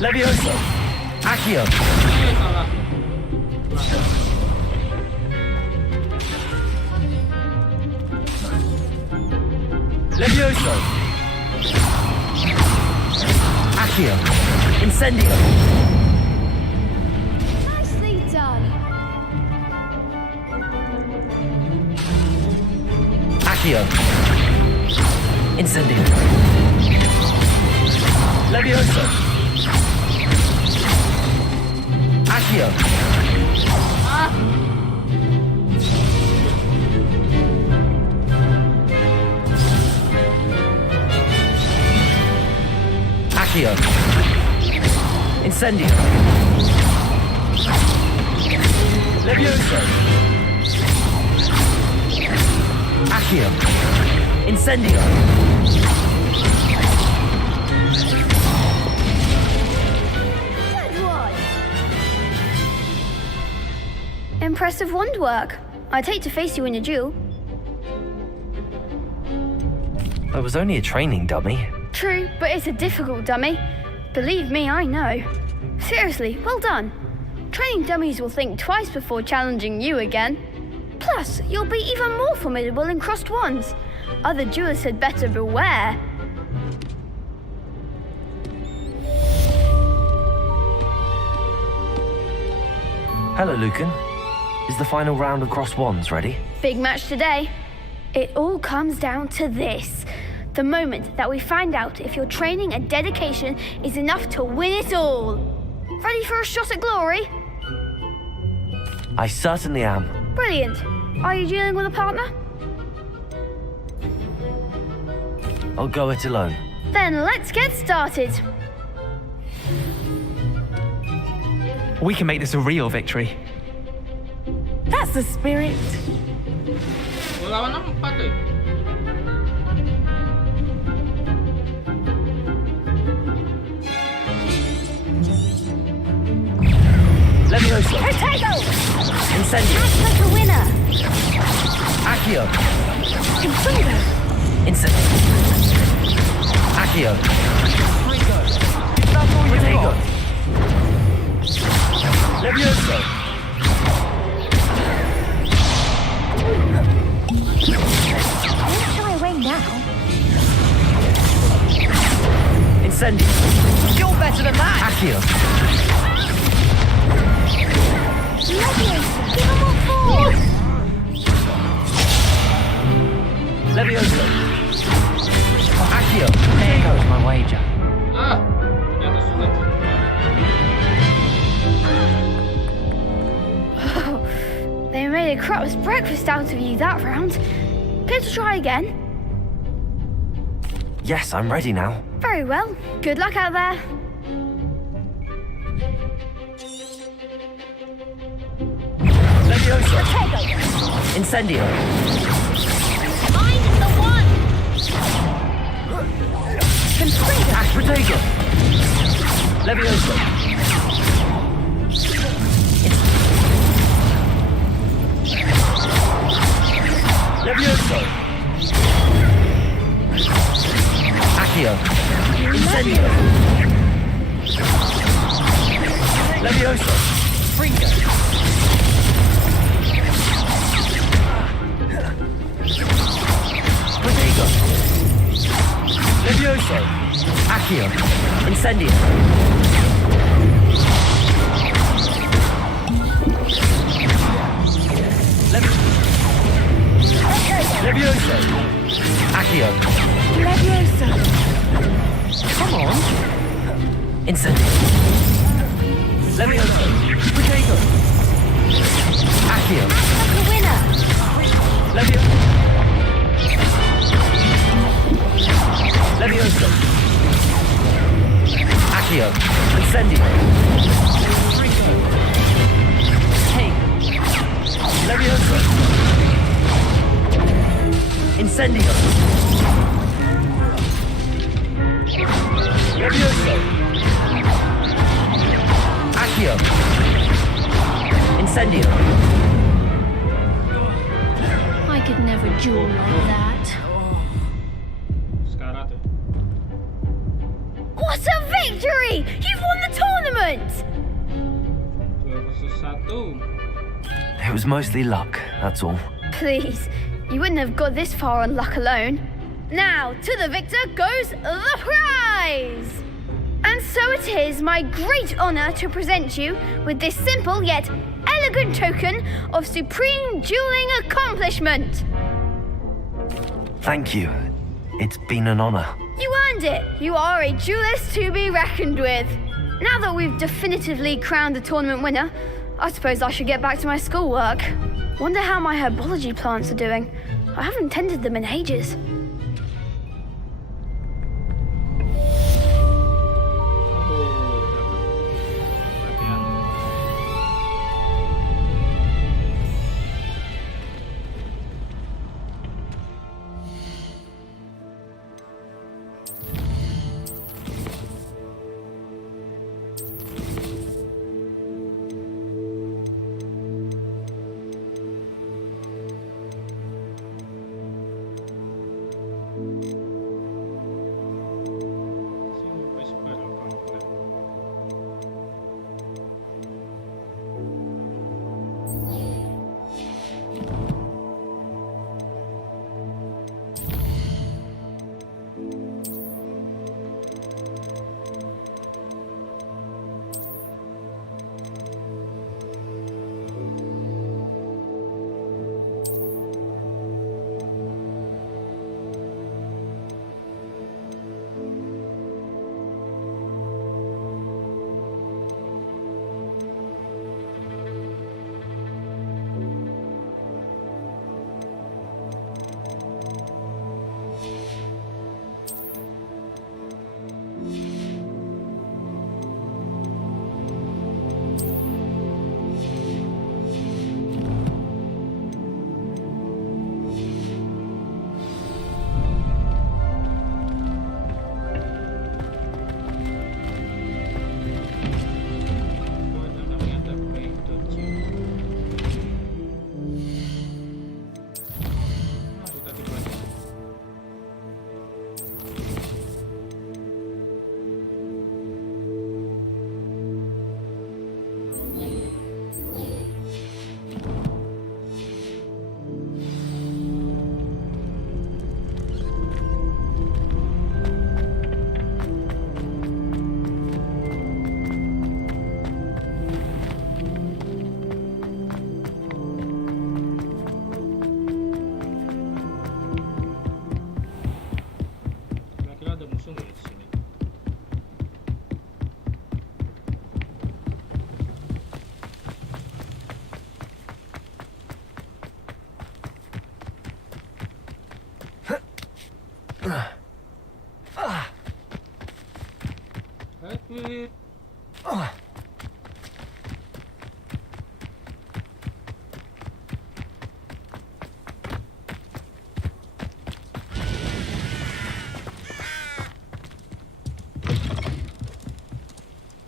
Levioso. Accio. Levioso. Accio. Incendio. Nicely done. Accio. Incendio. Levioso. Accio. Accio. Incendio. Levioso. Accio. Incendio. Good one. Impressive wand work. I'd hate to face you in a duel. I was only a training dummy. True, but it's a difficult dummy. Believe me, I know. Seriously, well done. Training dummies will think twice before challenging you again. Plus, you'll be even more formidable in crossed wands. Other duelists had better beware. Hello, Lucan. Is the final round of crossed wands ready? Big match today. It all comes down to this. The moment that we find out if your training and dedication is enough to win it all. Ready for a shot at glory? I certainly am. Brilliant. Are you dealing with a partner? I'll go it alone. Then let's get started. We can make this a real victory. That's the spirit. Lawan 4 tuh. Levioso. Potato! Incendio. Act like a winner. Accio. Incendio. Incendio. Accio. Protego. Levioso. Don't shy away now. Incendio. You're better than that! Accio. crap's breakfast out of you that round. Care to try again? Yes, I'm ready now. Very well. Good luck out there. Leviosa! Incendio! I'm the one! Ash Potato! Leviosa! Leviosa! Accio! Incendio! Leviosa! Fringo! Protego! Levioso! Accio! Incendio! Levioso! Accio! Leviosa! Come on! Incendio! Levioso! Protego! Accio! The winner! Levioso! Levioso! Accio! Incendio! Take! Levioso! Incendio! Levioso! Accio! Incendio! I could never duel like that. What a victory! You've won the tournament! 2-1. It was mostly luck, that's all. Please, you wouldn't have got this far on luck alone. Now, to the victor goes the prize! And so it is my great honour to present you with this simple yet elegant token of supreme dueling accomplishment. Thank you. It's been an honor. You earned it. You are a duelist to be reckoned with. Now that we've definitively crowned the tournament winner, I suppose I should get back to my schoolwork. Wonder how my herbology plants are doing. I haven't tended them in ages.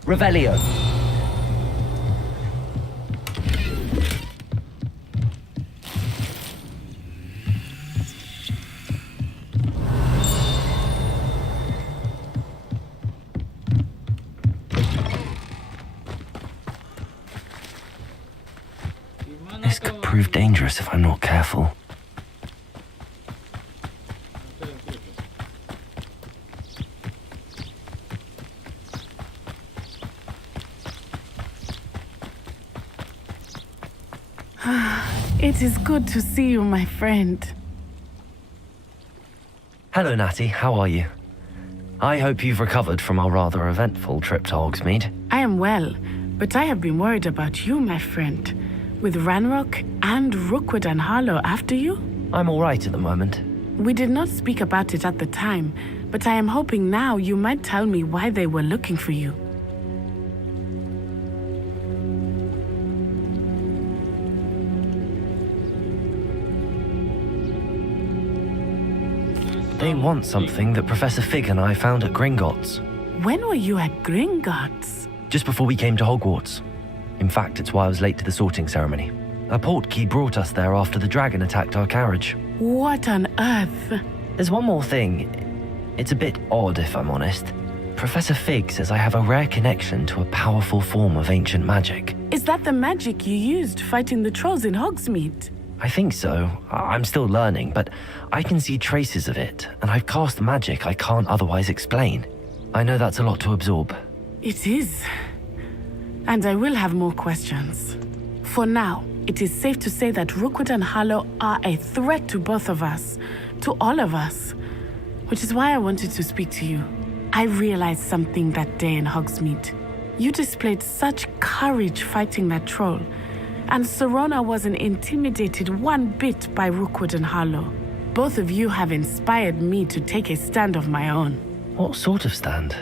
Revelio. This could prove dangerous if I'm not careful. It is good to see you, my friend. Hello, Natty. How are you? I hope you've recovered from our rather eventful trip to Hogsmeade. I am well, but I have been worried about you, my friend. With Ranrock and Rookwood and Harlow after you? I'm all right at the moment. We did not speak about it at the time, but I am hoping now you might tell me why they were looking for you. They want something that Professor Fig and I found at Gringotts. When were you at Gringotts? Just before we came to Hogwarts. In fact, it's why I was late to the sorting ceremony. A portkey brought us there after the dragon attacked our carriage. What on earth? There's one more thing. It's a bit odd, if I'm honest. Professor Fig says I have a rare connection to a powerful form of ancient magic. Is that the magic you used fighting the trolls in Hogsmeade? I think so. I'm still learning, but I can see traces of it, and I've cast magic I can't otherwise explain. I know that's a lot to absorb. It is. And I will have more questions. For now, it is safe to say that Rookwood and Harlow are a threat to both of us, to all of us, which is why I wanted to speak to you. I realized something that day in Hogsmeade. You displayed such courage fighting that troll, and Serona wasn't intimidated one bit by Rookwood and Harlow. Both of you have inspired me to take a stand of my own. What sort of stand?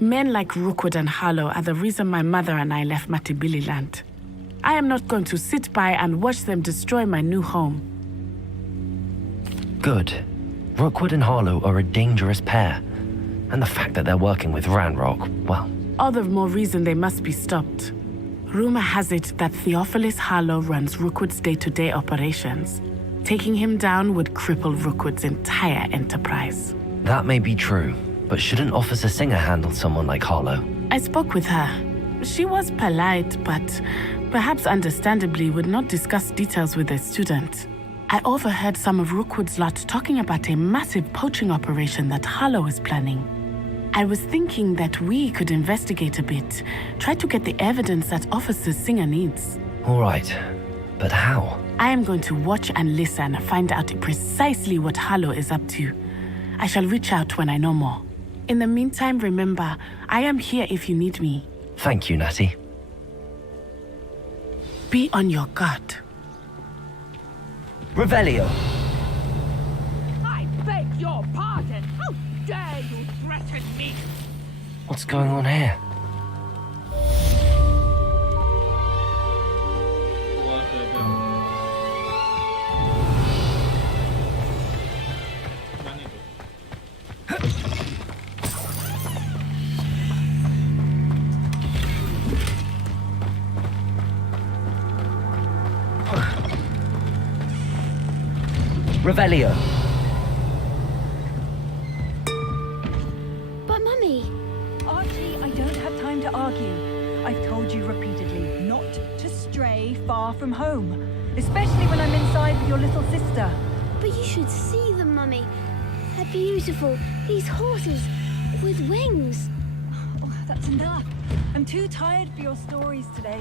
Men like Rookwood and Harlow are the reason my mother and I left Matibili Land. I am not going to sit by and watch them destroy my new home. Good. Rookwood and Harlow are a dangerous pair. And the fact that they're working with Ranrock, well... All the more reason they must be stopped. Rumor has it that Theophilus Harlow runs Rookwood's day-to-day operations. Taking him down would cripple Rookwood's entire enterprise. That may be true, but shouldn't Officer Singer handle someone like Harlow? I spoke with her. She was polite, but perhaps understandably would not discuss details with a student. I overheard some of Rookwood's lot talking about a massive poaching operation that Harlow is planning. I was thinking that we could investigate a bit, try to get the evidence that Officer Singer needs. All right, but how? I am going to watch and listen, find out precisely what Harlow is up to. I shall reach out when I know more. In the meantime, remember, I am here if you need me. Thank you, Natty. Be on your guard. Revelio. I beg your pardon. How dare you threaten me? What's going on here? Revelio. But Mummy... Archie, I don't have time to argue. I've told you repeatedly not to stray far from home, especially when I'm inside with your little sister. But you should see them, Mummy. They're beautiful. These horses with wings. Oh, that's enough. I'm too tired for your stories today.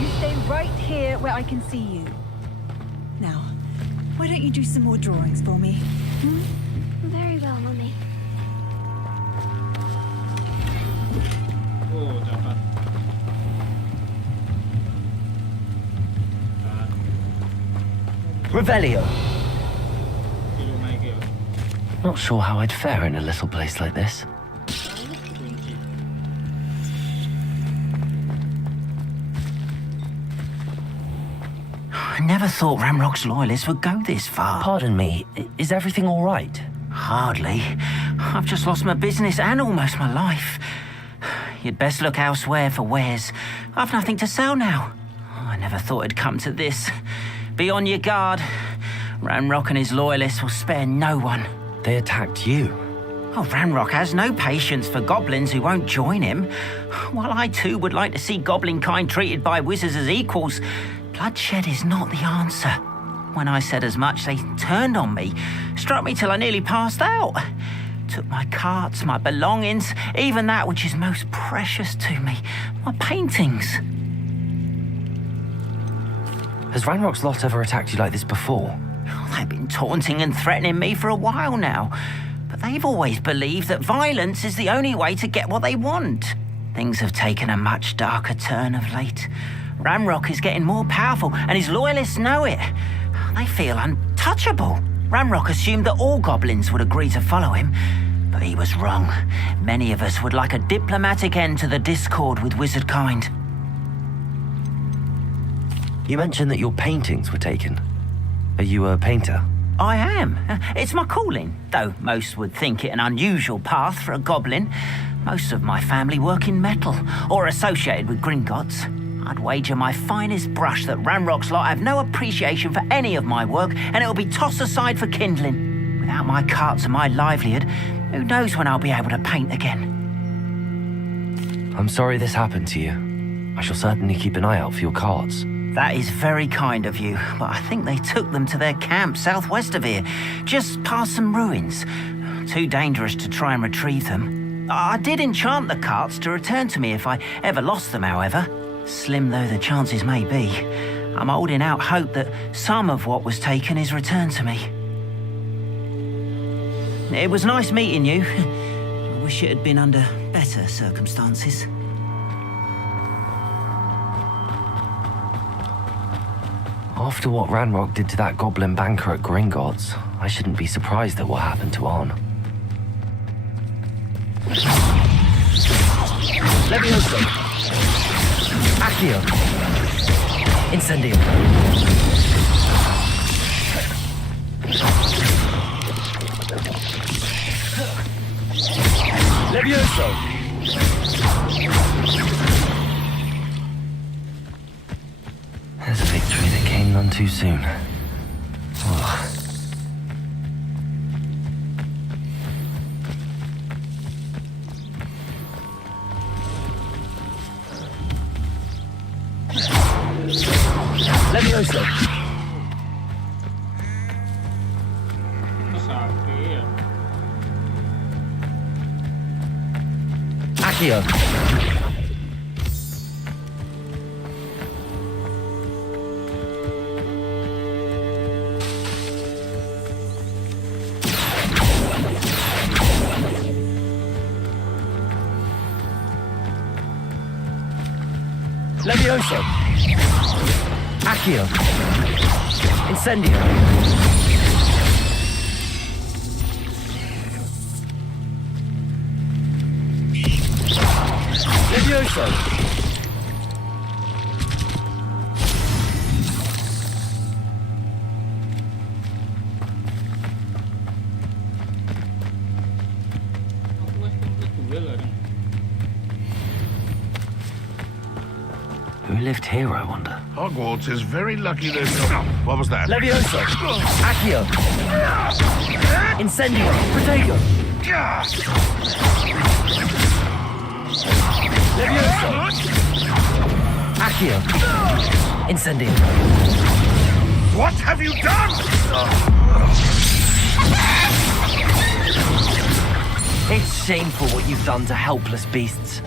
You stay right here where I can see you. Now, why don't you do some more drawings for me? Hmm? Very well, Mummy. Oh, dapat. Revelio. Belum naik ya. Not sure how I'd fare in a little place like this. I never thought Ranrock's loyalists would go this far. Pardon me, is everything all right? Hardly. I've just lost my business and almost my life. You'd best look elsewhere for wares. I've nothing to sell now. I never thought it'd come to this. Be on your guard. Ranrock and his loyalists will spare no one. They attacked you. Oh, Ranrock has no patience for goblins who won't join him. While I too would like to see goblin kind treated by wizards as equals, bloodshed is not the answer. When I said as much, they turned on me, struck me till I nearly passed out. Took my carts, my belongings, even that which is most precious to me, my paintings. Has Ranrock's lot ever attacked you like this before? They've been taunting and threatening me for a while now, but they've always believed that violence is the only way to get what they want. Things have taken a much darker turn of late. Ranrock is getting more powerful, and his loyalists know it. They feel untouchable. Ranrock assumed that all goblins would agree to follow him, but he was wrong. Many of us would like a diplomatic end to the discord with wizard kind. You mentioned that your paintings were taken. Are you a painter? I am. It's my calling, though most would think it an unusual path for a goblin. Most of my family work in metal, or associated with Gringotts. I'd wager my finest brush that Ranrock's lot have no appreciation for any of my work, and it'll be tossed aside for kindling. Without my carts and my livelihood, who knows when I'll be able to paint again? I'm sorry this happened to you. I shall certainly keep an eye out for your carts. That is very kind of you, but I think they took them to their camp southwest of here, just past some ruins. Too dangerous to try and retrieve them. I did enchant the carts to return to me if I ever lost them, however. Slim though the chances may be, I'm holding out hope that some of what was taken is returned to me. It was nice meeting you. I wish it had been under better circumstances. After what Ranrock did to that goblin banker at Gringotts, I shouldn't be surprised at what happened to Arn. Levioso. Accio. Incendio. Levioso. There's a victory that came none too soon. Oh. Levioso. Accio. Levioso. Accio. Incendio. Levioso. Who lived here, I wonder? Hogwarts is very lucky there's no... What was that? Levioso. Accio. Incendio. Protego. Levioso. Accio. Incendio. What have you done? It's shameful what you've done to helpless beasts.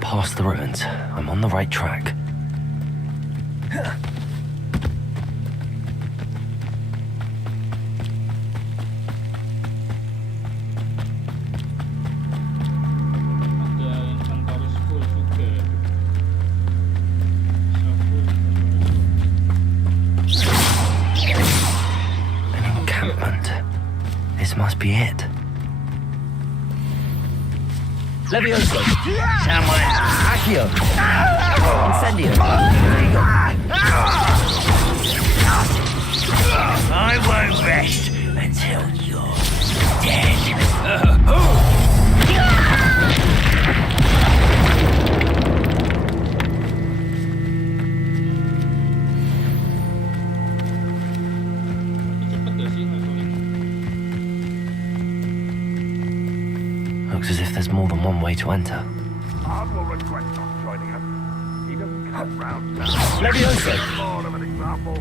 Past the ruins. I'm on the right track. must be it. Levioso. Accio. Incendio. I won't rest until you're dead. Looks as if there's more than one way to enter. Hard will regret not joining us. He doesn't come round now. Levioso. More of an example.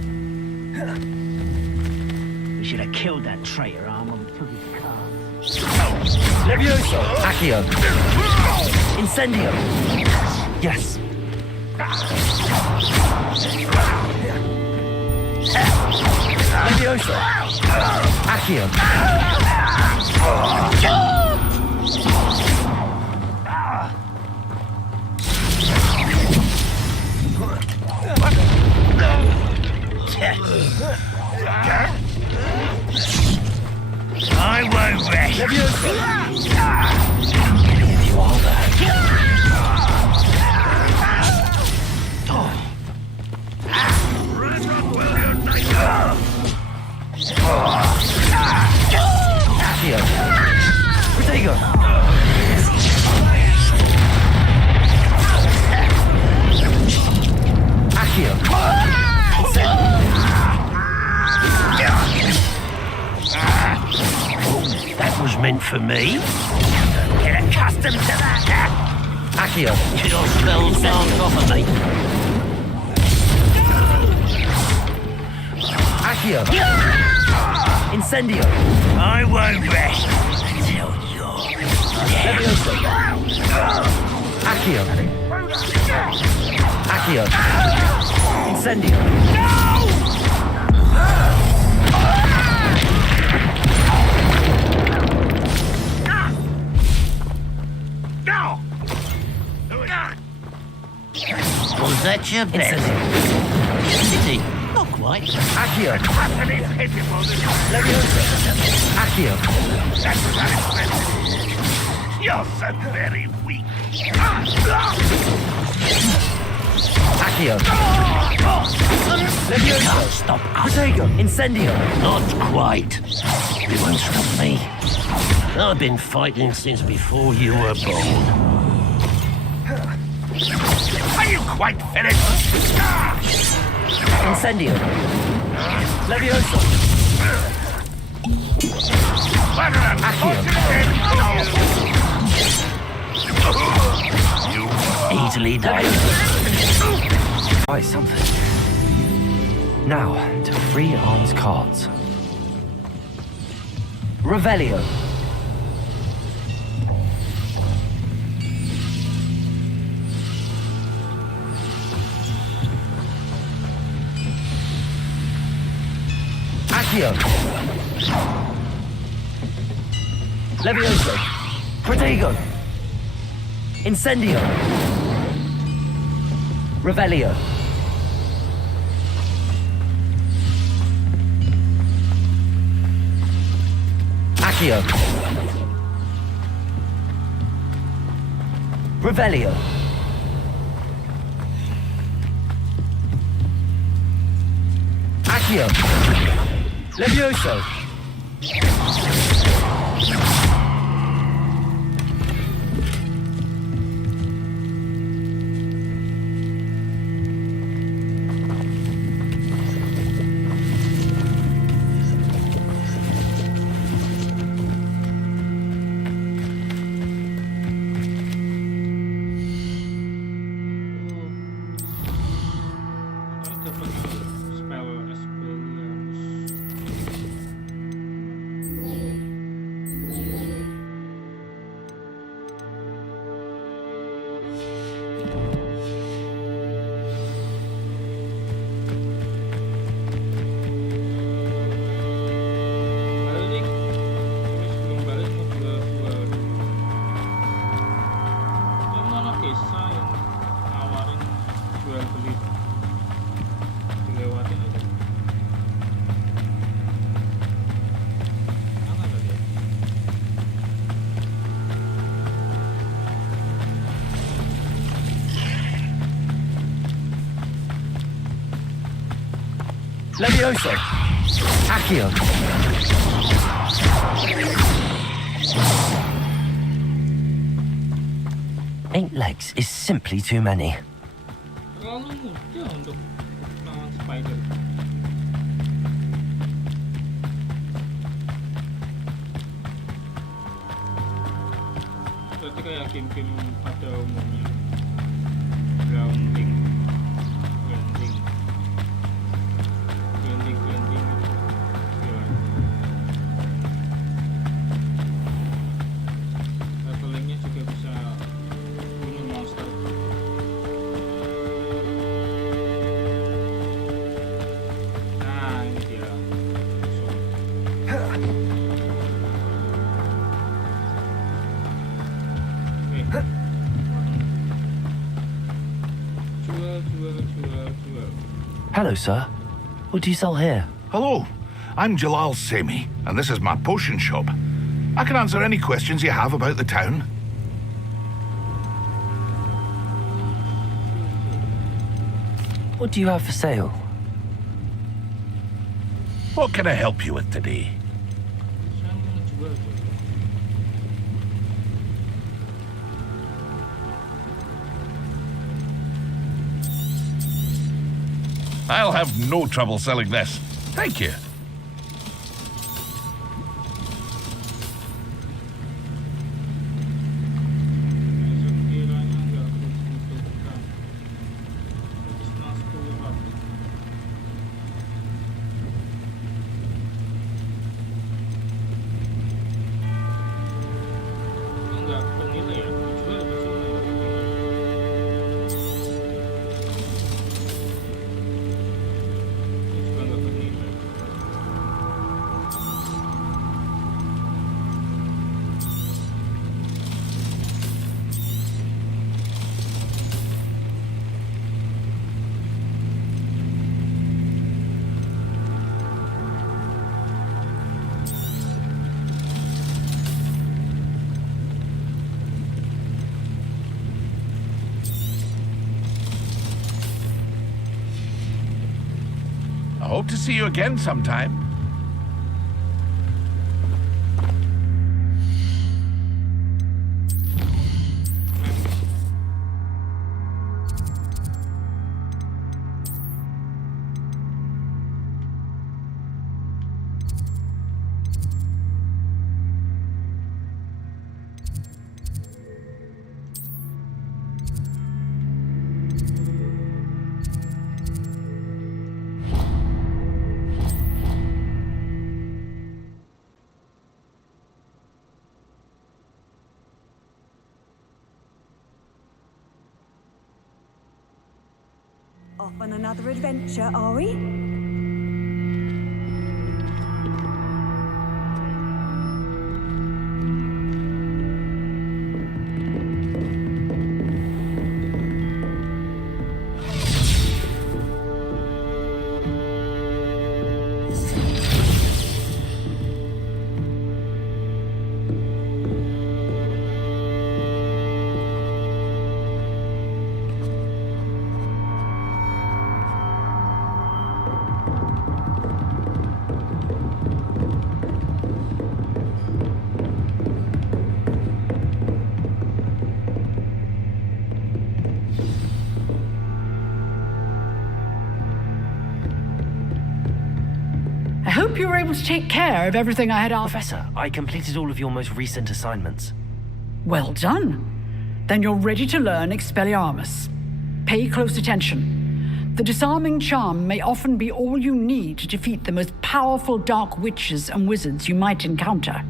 We should have killed that traitor arm when we took his car. Levioso. Accio. Incendio. Yes. Levioso. Accio. I won't rest. Levioso. You are there. Accio. Protego. Accio. That was meant for me. Get accustomed to that. Accio. Your spell's danced off of me. Accio. Incendio. I won't rest until you're dead. Accio. Accio. Incendio. Was that your best? Pity. Not quite. Accio. Accio. You're so very weak. Accio. Can't stop us. Protego. Incendio. Not quite. You won't stop me. I've been fighting since before you were born. Are you quite finished? Incendio. Levioso. Accio. Easily done. Try something. Now, to free arms cards. Revelio. Accio. Levioso. Protego. Incendio. Revelio. Accio. Revelio. Accio. Levioso. Levioso. Accio. Eight legs is simply too many. Terlalu mudah untuk lawan spider. Berarti kayak game-game pada umumnya. Grounding. Levelingnya juga bisa bunuh monster. Nah, ini dia. Jual. Hello, sir. What do you sell here? Hello, I'm Jalal Semi, and this is my potion shop. I can answer any questions you have about the town. What do you have for sale? What can I help you with today? I'll have no trouble selling this. Thank you. I hope to see you again sometime. Off on another adventure, are we? I hope you were able to take care of everything I had asked. Professor, I completed all of your most recent assignments. Well done. Then you're ready to learn Expelliarmus. Pay close attention. The disarming charm may often be all you need to defeat the most powerful dark witches and wizards you might encounter.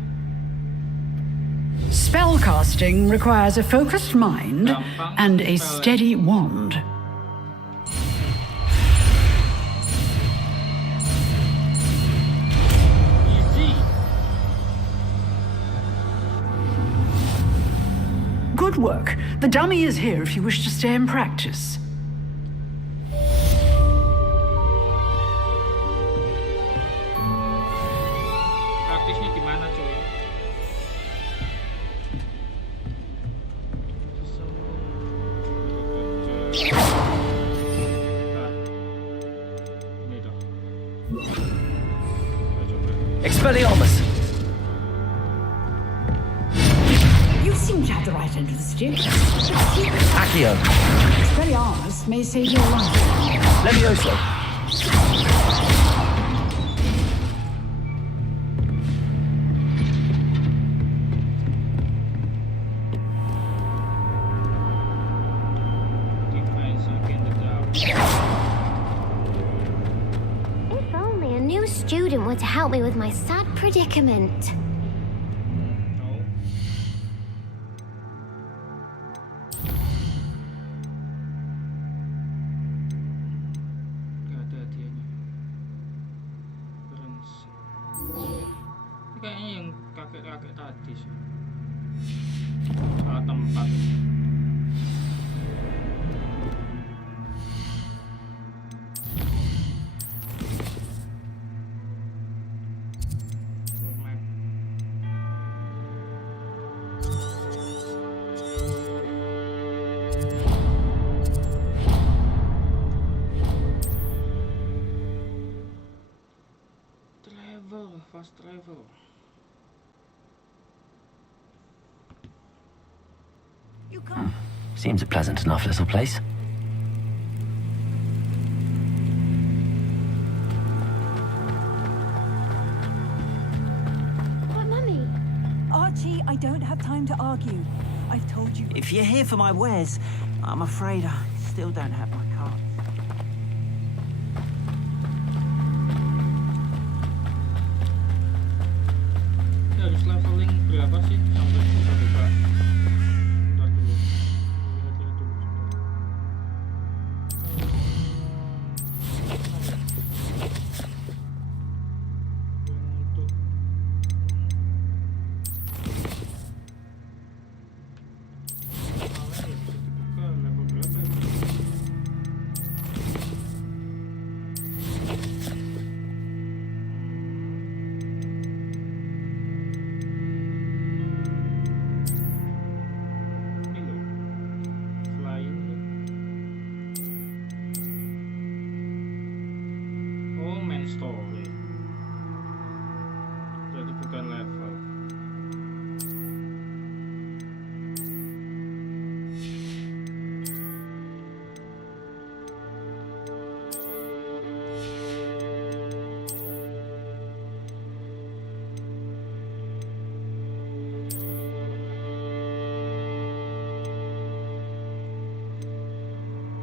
Spellcasting requires a focused mind and a steady wand. Good work. The dummy is here if you wish to stay and practice. Praktisnya di mana, cuy? Ini dah. Expelliarmus! You seem to have the right end of the stick. Accio! Expelliarmus may save your life. Levioso! If only a new student were to help me with my sad predicament. Gak ada hadiahnya. Currency. Ini kayaknya yang kakek-kakek tadi sih. Salah tempat. Fast travel. Seems a pleasant enough little place. But Mummy, Archie, I don't have time to argue. I've told you. If you're here for my wares, I'm afraid I still don't have my card. Ini harus leveling berapa sih sampai bisa buka? Bentar dulu. Lihat-lihat dulu sebentar. Untuk ya bisa dibuka level berapa ya? Ini loh, flying tuh. Oh, main story. Jadi bukan level.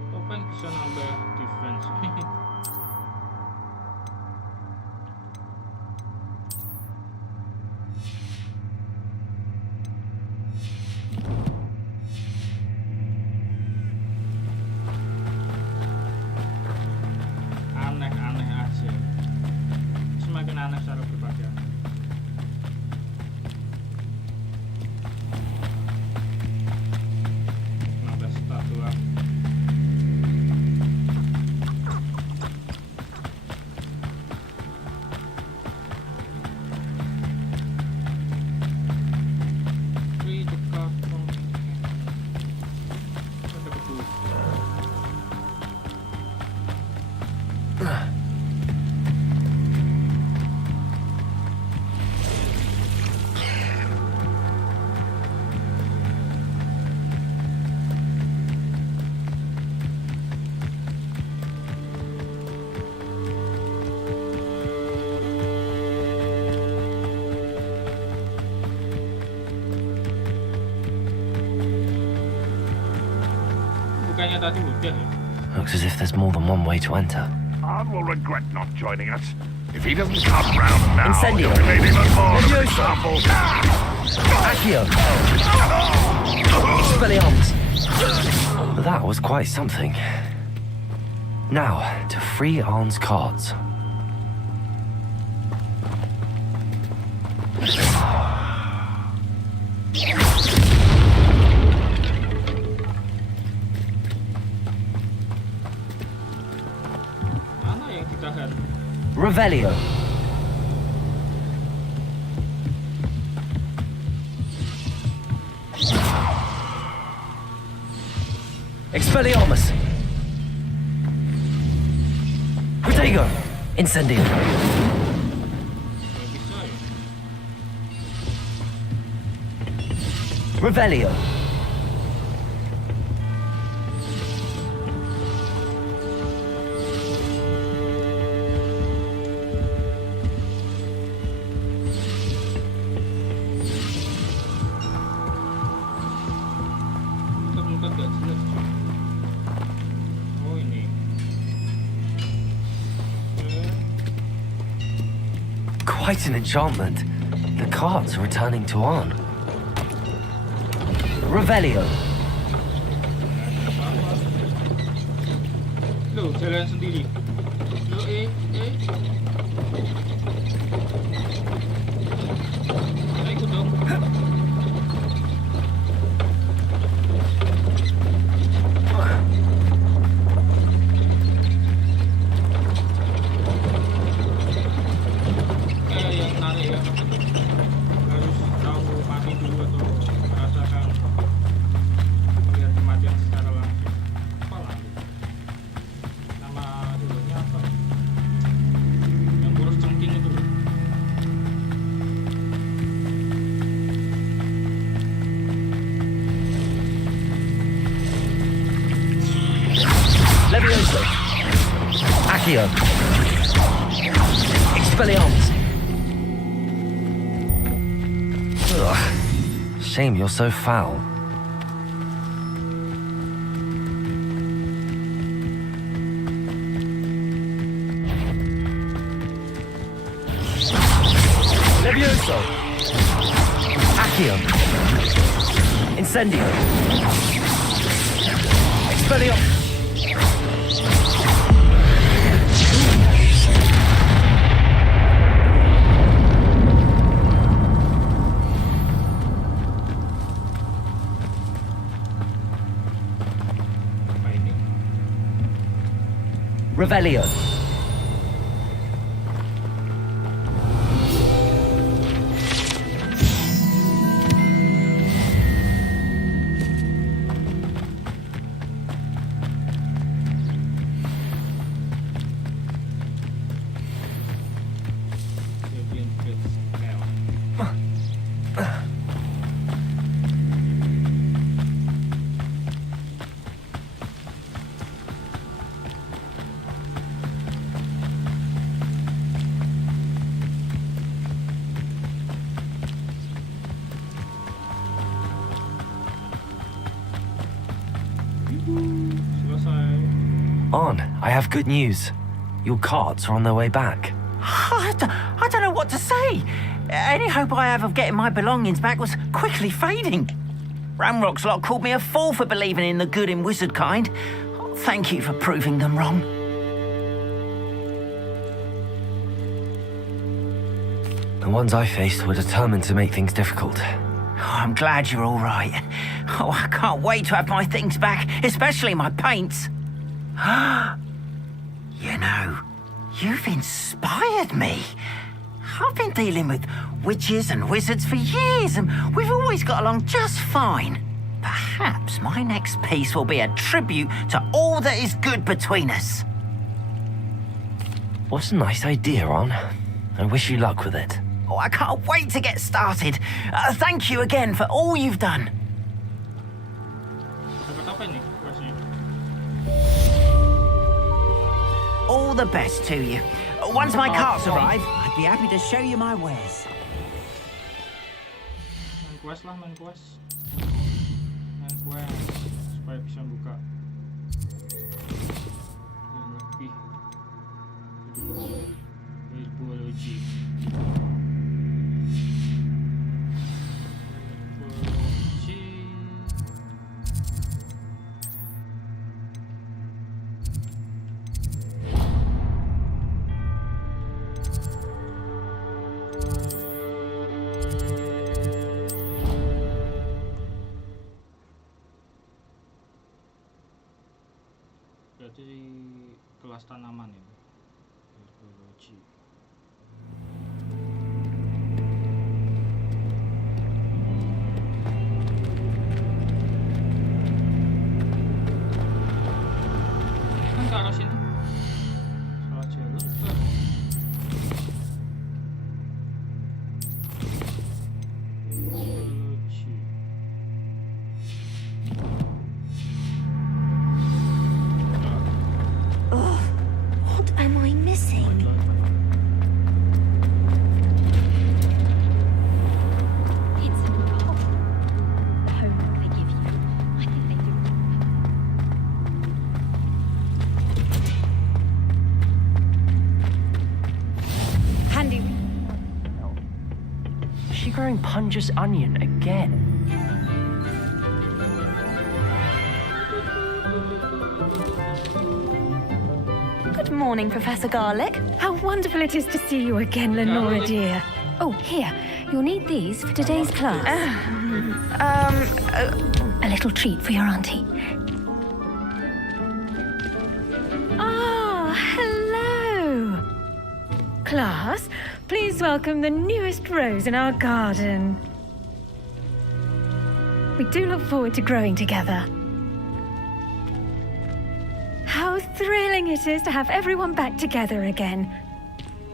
Topeng bisa nambah defense. Aneh-aneh aja. Semakin aneh cara berpakaian. Nambah stat doang. Read the card from ada kedua. Bukannya tadi udah ya? Looks as if there's more than one way to enter. Arn will regret not joining us. If he doesn't come round now, Incendio. he'll be made even more of a Levioso. example. Accio! Expelliarmus! That was quite something. Now, to free Arn's cards. Mana yang ditahan? Revelio! Expelliarmus! Protego! Incendio! Gak bisa. Revelio. Muter-muter gak jelas. Oh ini. Quite an enchantment. The cards are returning to on. Revelio. Loh, jalan sendiri. Loh, Ayo ikut dong. Yang menarik ya. Harus tahu mati dulu atau merasakan melihat kematian secara langsung. Apa lagi? Nama dulunya apa? Yang kurus cengking itu. Levioso. Accio. Expelliarmus. Ugh. Shame you're so foul. Levioso. Accio. Incendio. Expelliarmus. Revelio. On, I have good news. Your cards are on their way back. I don't know what to say. Any hope I have of getting my belongings back was quickly fading. Ramrock's lot called me a fool for believing in the good in wizard kind. Thank you for proving them wrong. The ones I faced were determined to make things difficult. Oh, I'm glad you're all right. Oh, I can't wait to have my things back, especially my paints. You know, you've inspired me. I've been dealing with witches and wizards for years, and we've always got along just fine. Perhaps my next piece will be a tribute to all that is good between us. What a nice idea, On. I wish you luck with it. Oh, I can't wait to get started. Thank you again for all you've done. All the best to you. Once my carts arrive, I'd be happy to show you my wares. Main quest lah, main quest. Main quest supaya bisa buka yang lebih herbologi. Berarti kelas tanaman itu. Herbologi. wearing Punja's onion again. Good morning, Professor Garlic. How wonderful it is to see you again, Lenora dear. Oh, here. You'll need these for today's class. A little treat for your auntie. Ah, hello. Class, please welcome the newest rose in our garden. We do look forward to growing together. How thrilling it is to have everyone back together again.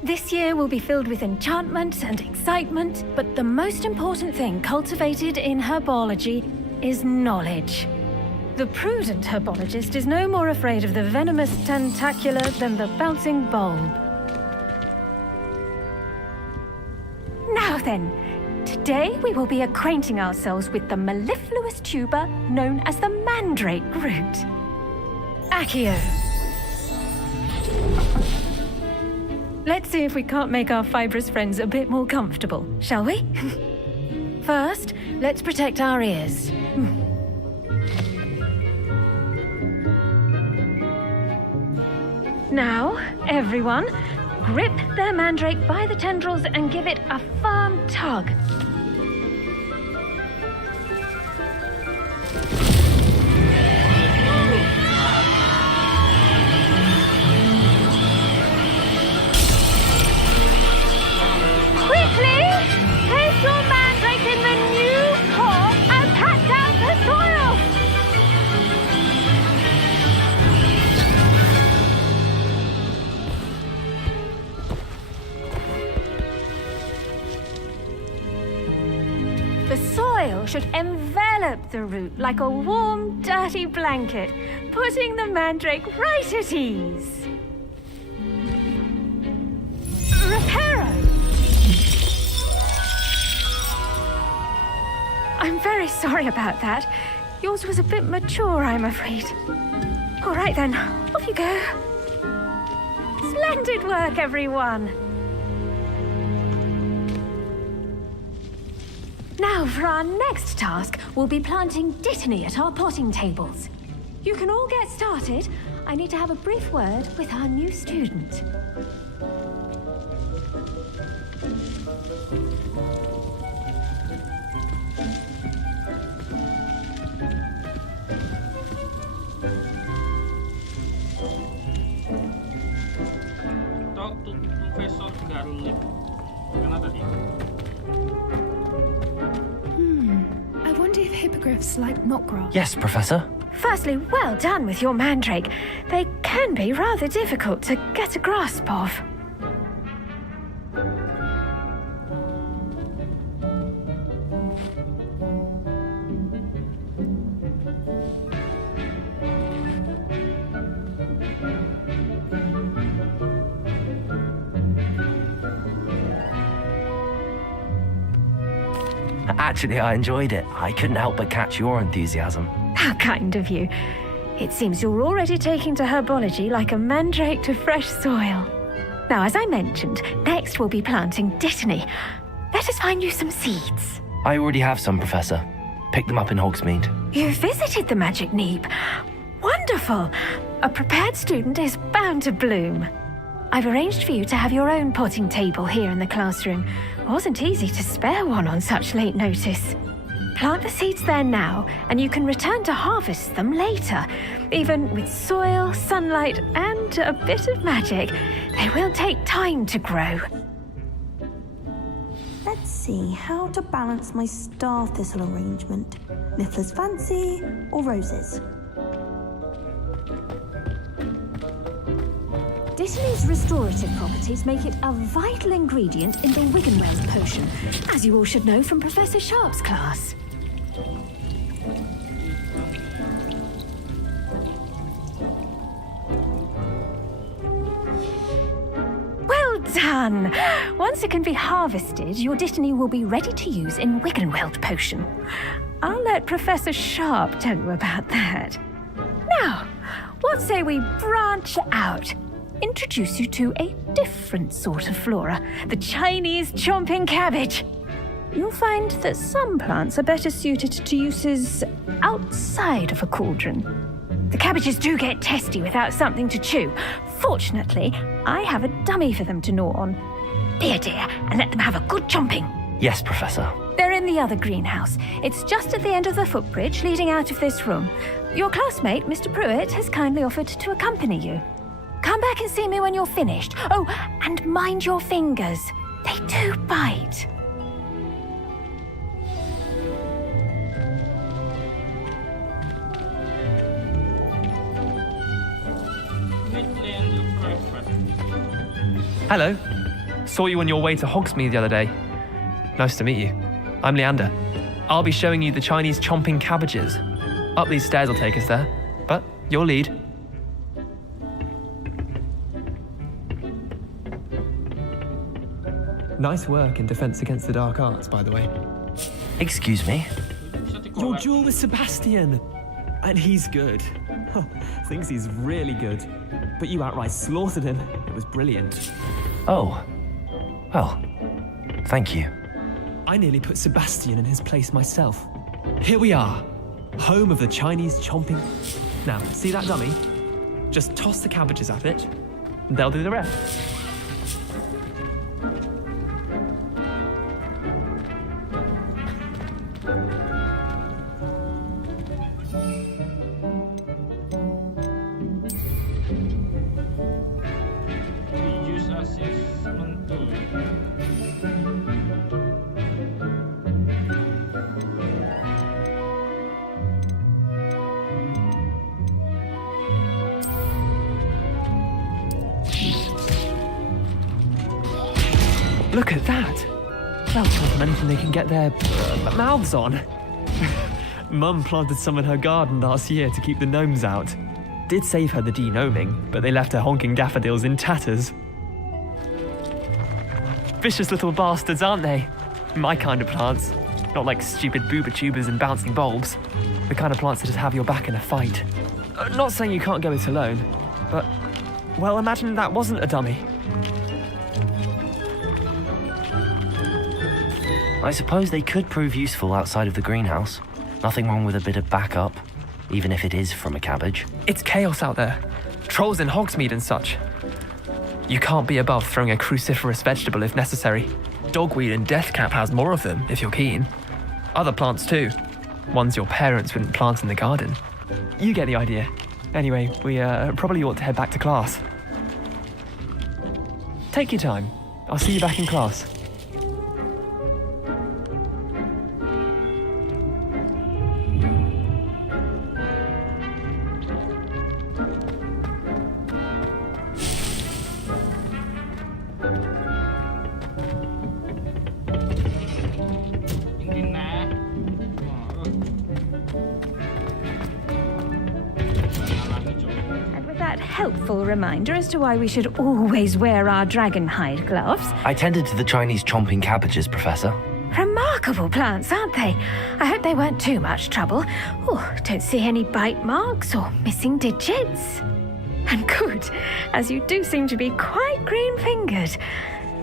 This year will be filled with enchantment and excitement, but the most important thing cultivated in herbology is knowledge. The prudent herbologist is no more afraid of the venomous tentacula than the bouncing bulb. Now then, today we will be acquainting ourselves with the mellifluous tuber known as the mandrake root. Accio. Let's see if we can't make our fibrous friends a bit more comfortable, shall we? First, let's protect our ears. Now, everyone, grip their mandrake by the tendrils and give it a firm tug. Quickly, place your mandrake in the new pot and pat down the soil. The soil should envelop the root like a warm, dirty blanket, putting the mandrake right at ease. Reparo! I'm very sorry about that. Yours was a bit mature, I'm afraid. All right then, off you go. Splendid work, everyone. Now, for our next task, we'll be planting dittany at our potting tables. You can all get started. I need to have a brief word with our new student. Talk to Professor Garlic. Kenapa tadi? I wonder if hippogriffs like knotgrass. Yes, Professor. Firstly, well done with your mandrake. They can be rather difficult to get a grasp of. Actually, I enjoyed it. I couldn't help but catch your enthusiasm. How kind of you. It seems you're already taking to herbology like a mandrake to fresh soil. Now, as I mentioned, next we'll be planting dittany. Let us find you some seeds. I already have some, Professor. Picked them up in Hogsmeade. You visited the Magic Neep. Wonderful. A prepared student is bound to bloom. I've arranged for you to have your own potting table here in the classroom. Wasn't easy to spare one on such late notice. Plant the seeds there now, and you can return to harvest them later. Even with soil, sunlight, and a bit of magic, they will take time to grow. Let's see how to balance my star thistle arrangement. Niffler's fancy or roses? Dittany's restorative properties make it a vital ingredient in the Wiggenweld potion, as you all should know from Professor Sharp's class. Well done! Once it can be harvested, your dittany will be ready to use in Wiggenweld potion. I'll let Professor Sharp tell you about that. Now, what say we branch out? Introduce you to a different sort of flora, the Chinese chomping cabbage. you'll find that some plants are better suited to uses outside of a cauldron. The cabbages do get testy without something to chew. Fortunately, I have a dummy for them to gnaw on. Dear, and let them have a good chomping. Yes, Professor. They're in the other greenhouse. It's just at the end of the footbridge leading out of this room. Your classmate, Mr. Pruitt, has kindly offered to accompany you. Come back and see me when you're finished. Oh, and mind your fingers. They do bite. Hello. Saw you on your way to Hogsmeade the other day. Nice to meet you. I'm Leander. I'll be showing you the Chinese chomping cabbages. Up these stairs will take us there, but your lead. Nice work in Defense Against the Dark Arts, by the way. Excuse me? Your duel with Sebastian. And he's good. Thinks he's really good. But you outright slaughtered him. It was brilliant. Oh. Well, thank you. I nearly put Sebastian in his place myself. Here we are. Home of the Chinese chomping. Now, see that dummy? Just toss the cabbages at it. And they'll do the rest. Look at that! They'll chomp on anything they can get their mouths on. Mum planted some in her garden last year to keep the gnomes out. Did save her the de-gnoming, but they left her honking daffodils in tatters. Vicious little bastards, aren't they? My kind of plants. Not like stupid booba tubers and bouncing bulbs. The kind of plants that just have your back in a fight. Not saying you can't go it alone, but, well, imagine that wasn't a dummy. I suppose they could prove useful outside of the greenhouse. Nothing wrong with a bit of backup, even if it is from a cabbage. It's chaos out there. Trolls in Hogsmeade and such. You can't be above throwing a cruciferous vegetable if necessary. Dogweed and deathcap has more of them, if you're keen. Other plants too. Ones your parents wouldn't plant in the garden. You get the idea. Anyway, we probably ought to head back to class. Take your time. I'll see you back in class. Helpful reminder as to why we should always wear our dragon hide gloves. I tended to the Chinese chomping cabbages, Professor. Remarkable plants, aren't they? I hope they weren't too much trouble. Oh, don't see any bite marks or missing digits. And good, as you do seem to be quite green-fingered.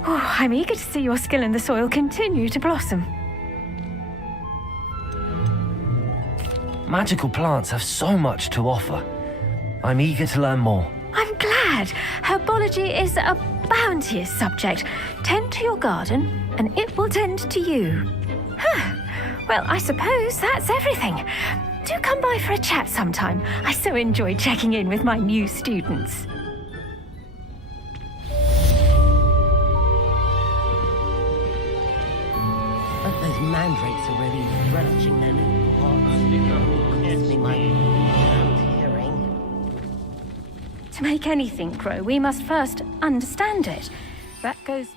Oh, I'm eager to see your skill in the soil continue to blossom. Magical plants have so much to offer. I'm eager to learn more. I'm glad. Herbology is a bounteous subject. Tend to your garden, and it will tend to you. Well, I suppose that's everything. Do come by for a chat sometime. I so enjoy checking in with my new students. Those mandrakes are really relishing their new pots. Cost me my hearing. To make anything grow, we must first understand it. That goes...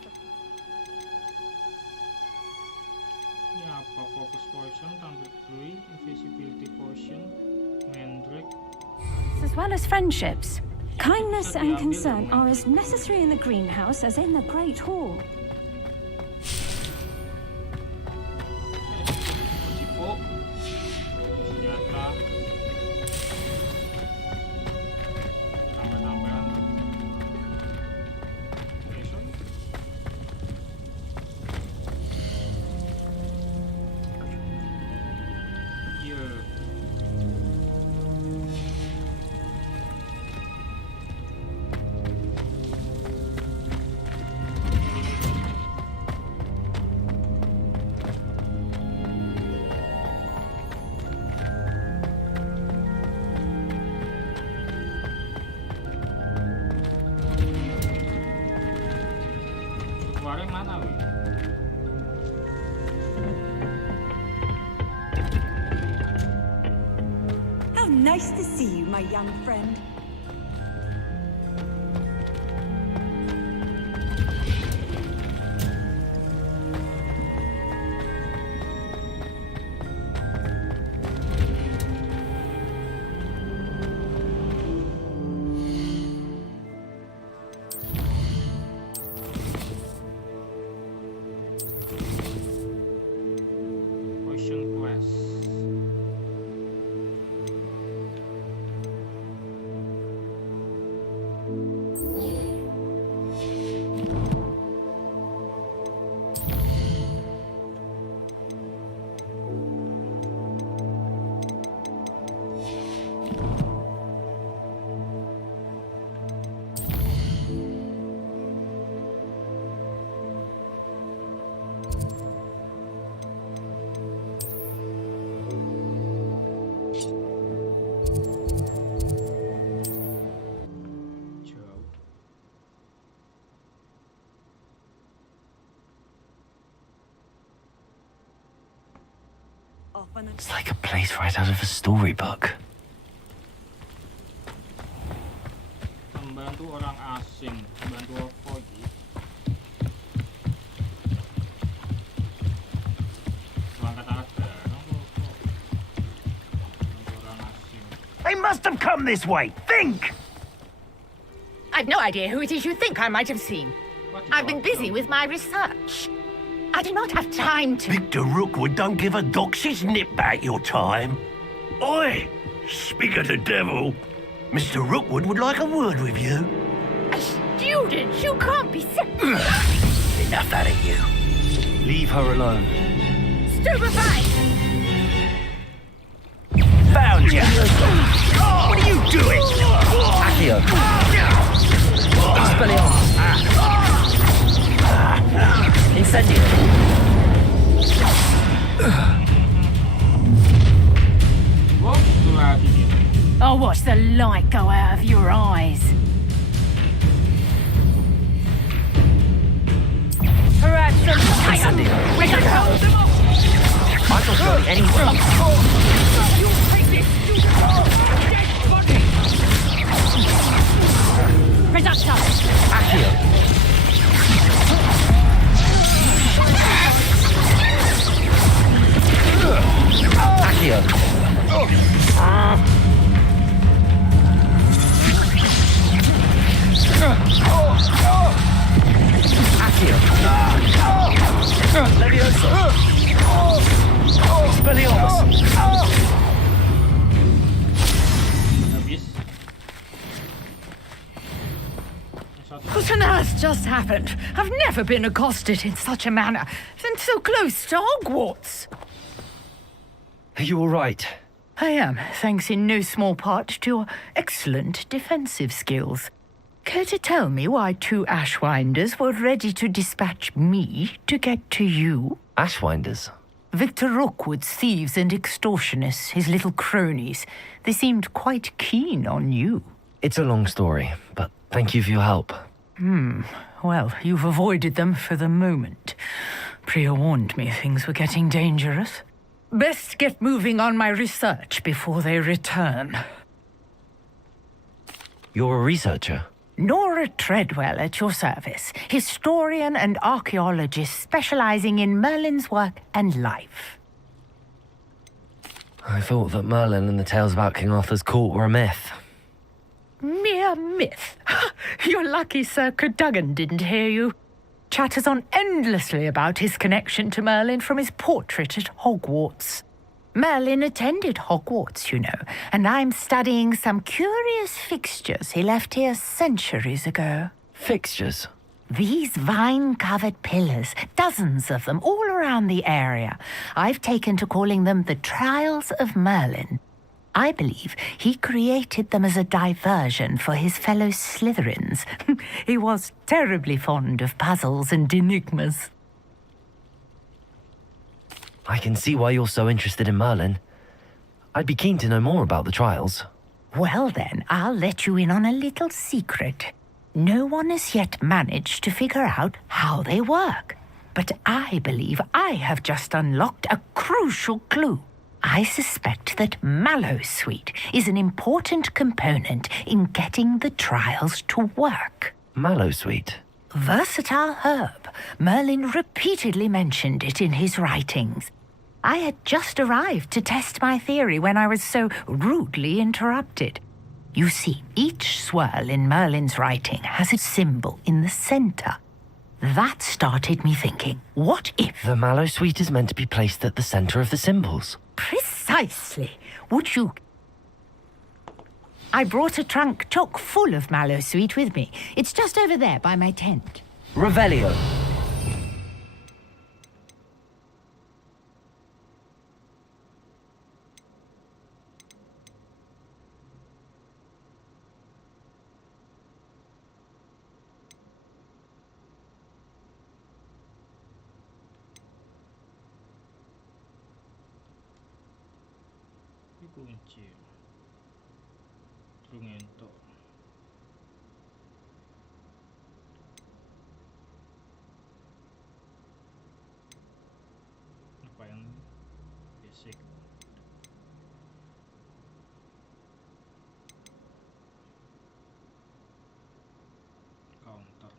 Ya, apa focus poison, tanpa glue, invisibility potion, mandrake. As well as friendships. Kindness and concern are as necessary in the greenhouse as in the Great Hall. tahu ya. How nice to see you, my young friend. Question quest. It's like a place right out of a storybook. Membantu orang asing, membantu apa iki? Ruang kata-kata, membantu orang asing. They must have come this way. Think! I've no idea who it is you think I might have seen. I've been busy with my research. I do not have time to... Victor Rookwood don't give a doxy's nip back your time. Oi! Speak of the devil. Mr. Rookwood would like a word with you. A student? You can't be Enough out of you. Leave her alone. stupefied! Found you! What are you doing? Accio. Expelliarmus. Incendio. I'll watch the light go out of your eyes. Perhaps some Incendio. we can hold them off! I'm not going anywhere. You'll take this dead body! Reducto! Accio. Accio. Accio. Levioso. Expelliarmus. What on earth just happened? I've never been accosted in such a manner, and so close to Hogwarts. Are you all right? I am, thanks in no small part to your excellent defensive skills. Care to tell me why two Ashwinders were ready to dispatch me to get to you? Ashwinders? Victor Rookwood's thieves and extortionists, his little cronies. They seemed quite keen on you. It's a long story, but thank you for your help. Well, you've avoided them for the moment. Priya warned me things were getting dangerous. Best get moving on my research before they return. You're a researcher? Nora Treadwell at your service, historian and archaeologist specializing in Merlin's work and life. I thought that Merlin and the tales about King Arthur's court were a myth. Mere myth. You're lucky Sir Cadogan didn't hear you. Chatters on endlessly about his connection to Merlin from his portrait at Hogwarts. Merlin attended Hogwarts, you know, and I'm studying some curious fixtures he left here centuries ago. Fixtures? These vine-covered pillars, dozens of them all around the area. I've taken to calling them the Trials of Merlin. I believe he created them as a diversion for his fellow Slytherins. He was terribly fond of puzzles and enigmas. I can see why you're so interested in Merlin. I'd be keen to know more about the trials. Well then, I'll let you in on a little secret. No one has yet managed to figure out how they work. But I believe I have just unlocked a crucial clue. I suspect that mallowsweet is an important component in getting the trials to work. Mallowsweet? Versatile herb. Merlin repeatedly mentioned it in his writings. I had just arrived to test my theory when I was so rudely interrupted. You see, each swirl in Merlin's writing has a symbol in the center. That started me thinking, what if... The mallowsweet is meant to be placed at the center of the symbols. Precisely. Would you... I brought a trunk chock full of mallowsweet with me. It's just over there by my tent. Revelio. Kunci Trungento apa yang basic counter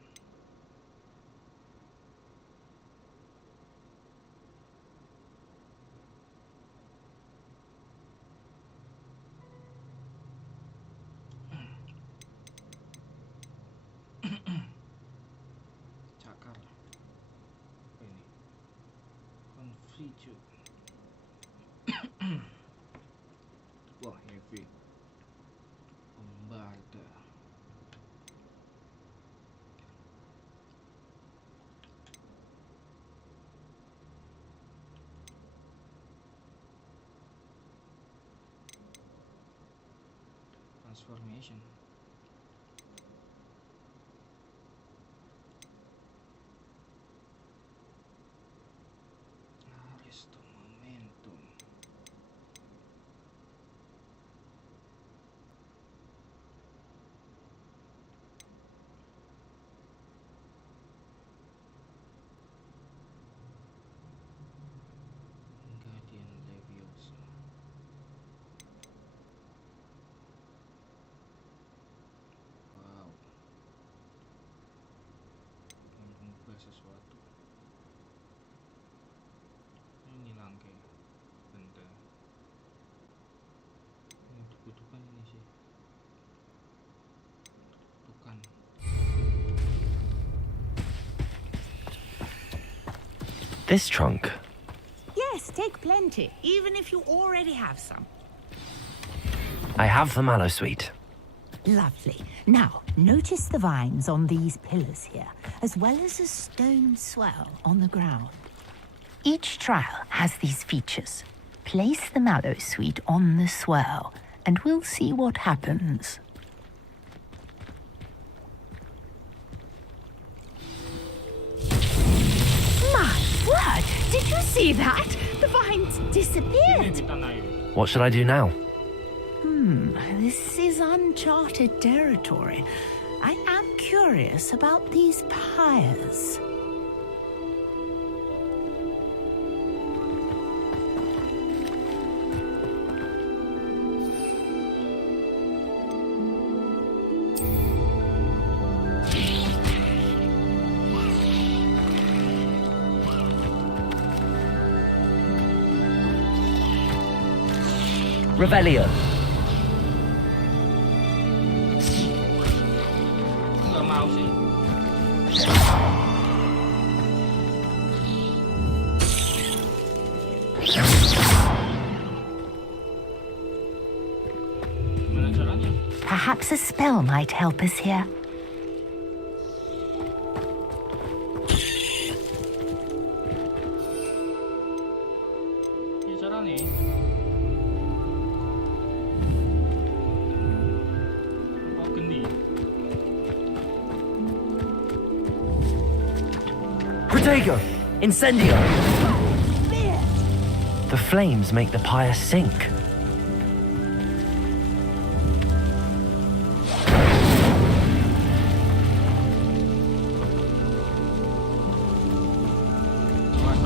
Conflict. Wah, heavy. Bombarda. Transformation. Sesuatu ini langke benda ini dibutuhkan ini sih bukan This trunk? Yes, take plenty, even if you already have some. I have the mallowsweet. Lovely. Now, notice the vines on these pillars here, as well as a stone swell on the ground. Each trial has these features. Place the mallowsweet on the swell, and we'll see what happens. My word! Did you see that? The vines disappeared. What should I do now? This is uncharted territory. I am curious about these pyres. Revelio. Perhaps a spell might help us here. Protego! Incendio! The flames make the pyre sink.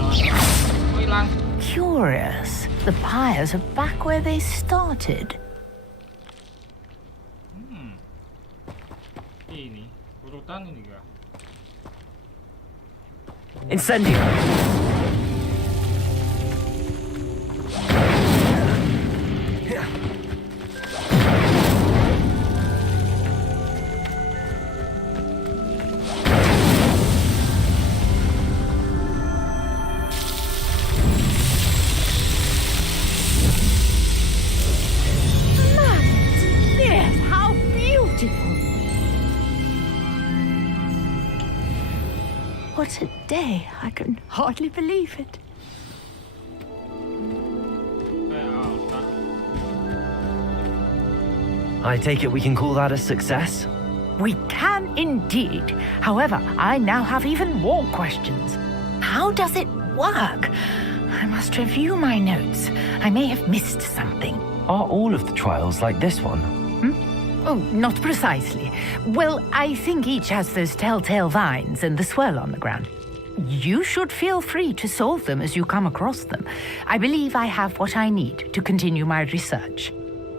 hilang. Curious. The pyres are back where they started. Ini urutan ini kah? Incendio. Yes, how beautiful! What a day! I can hardly believe it. I take it we can call that a success? We can indeed. However, I now have even more questions. How does it work? I must review my notes. I may have missed something. Are all of the trials like this one? Oh, not precisely. Well, I think each has those telltale vines and the swirl on the ground. You should feel free to solve them as you come across them. I believe I have what I need to continue my research.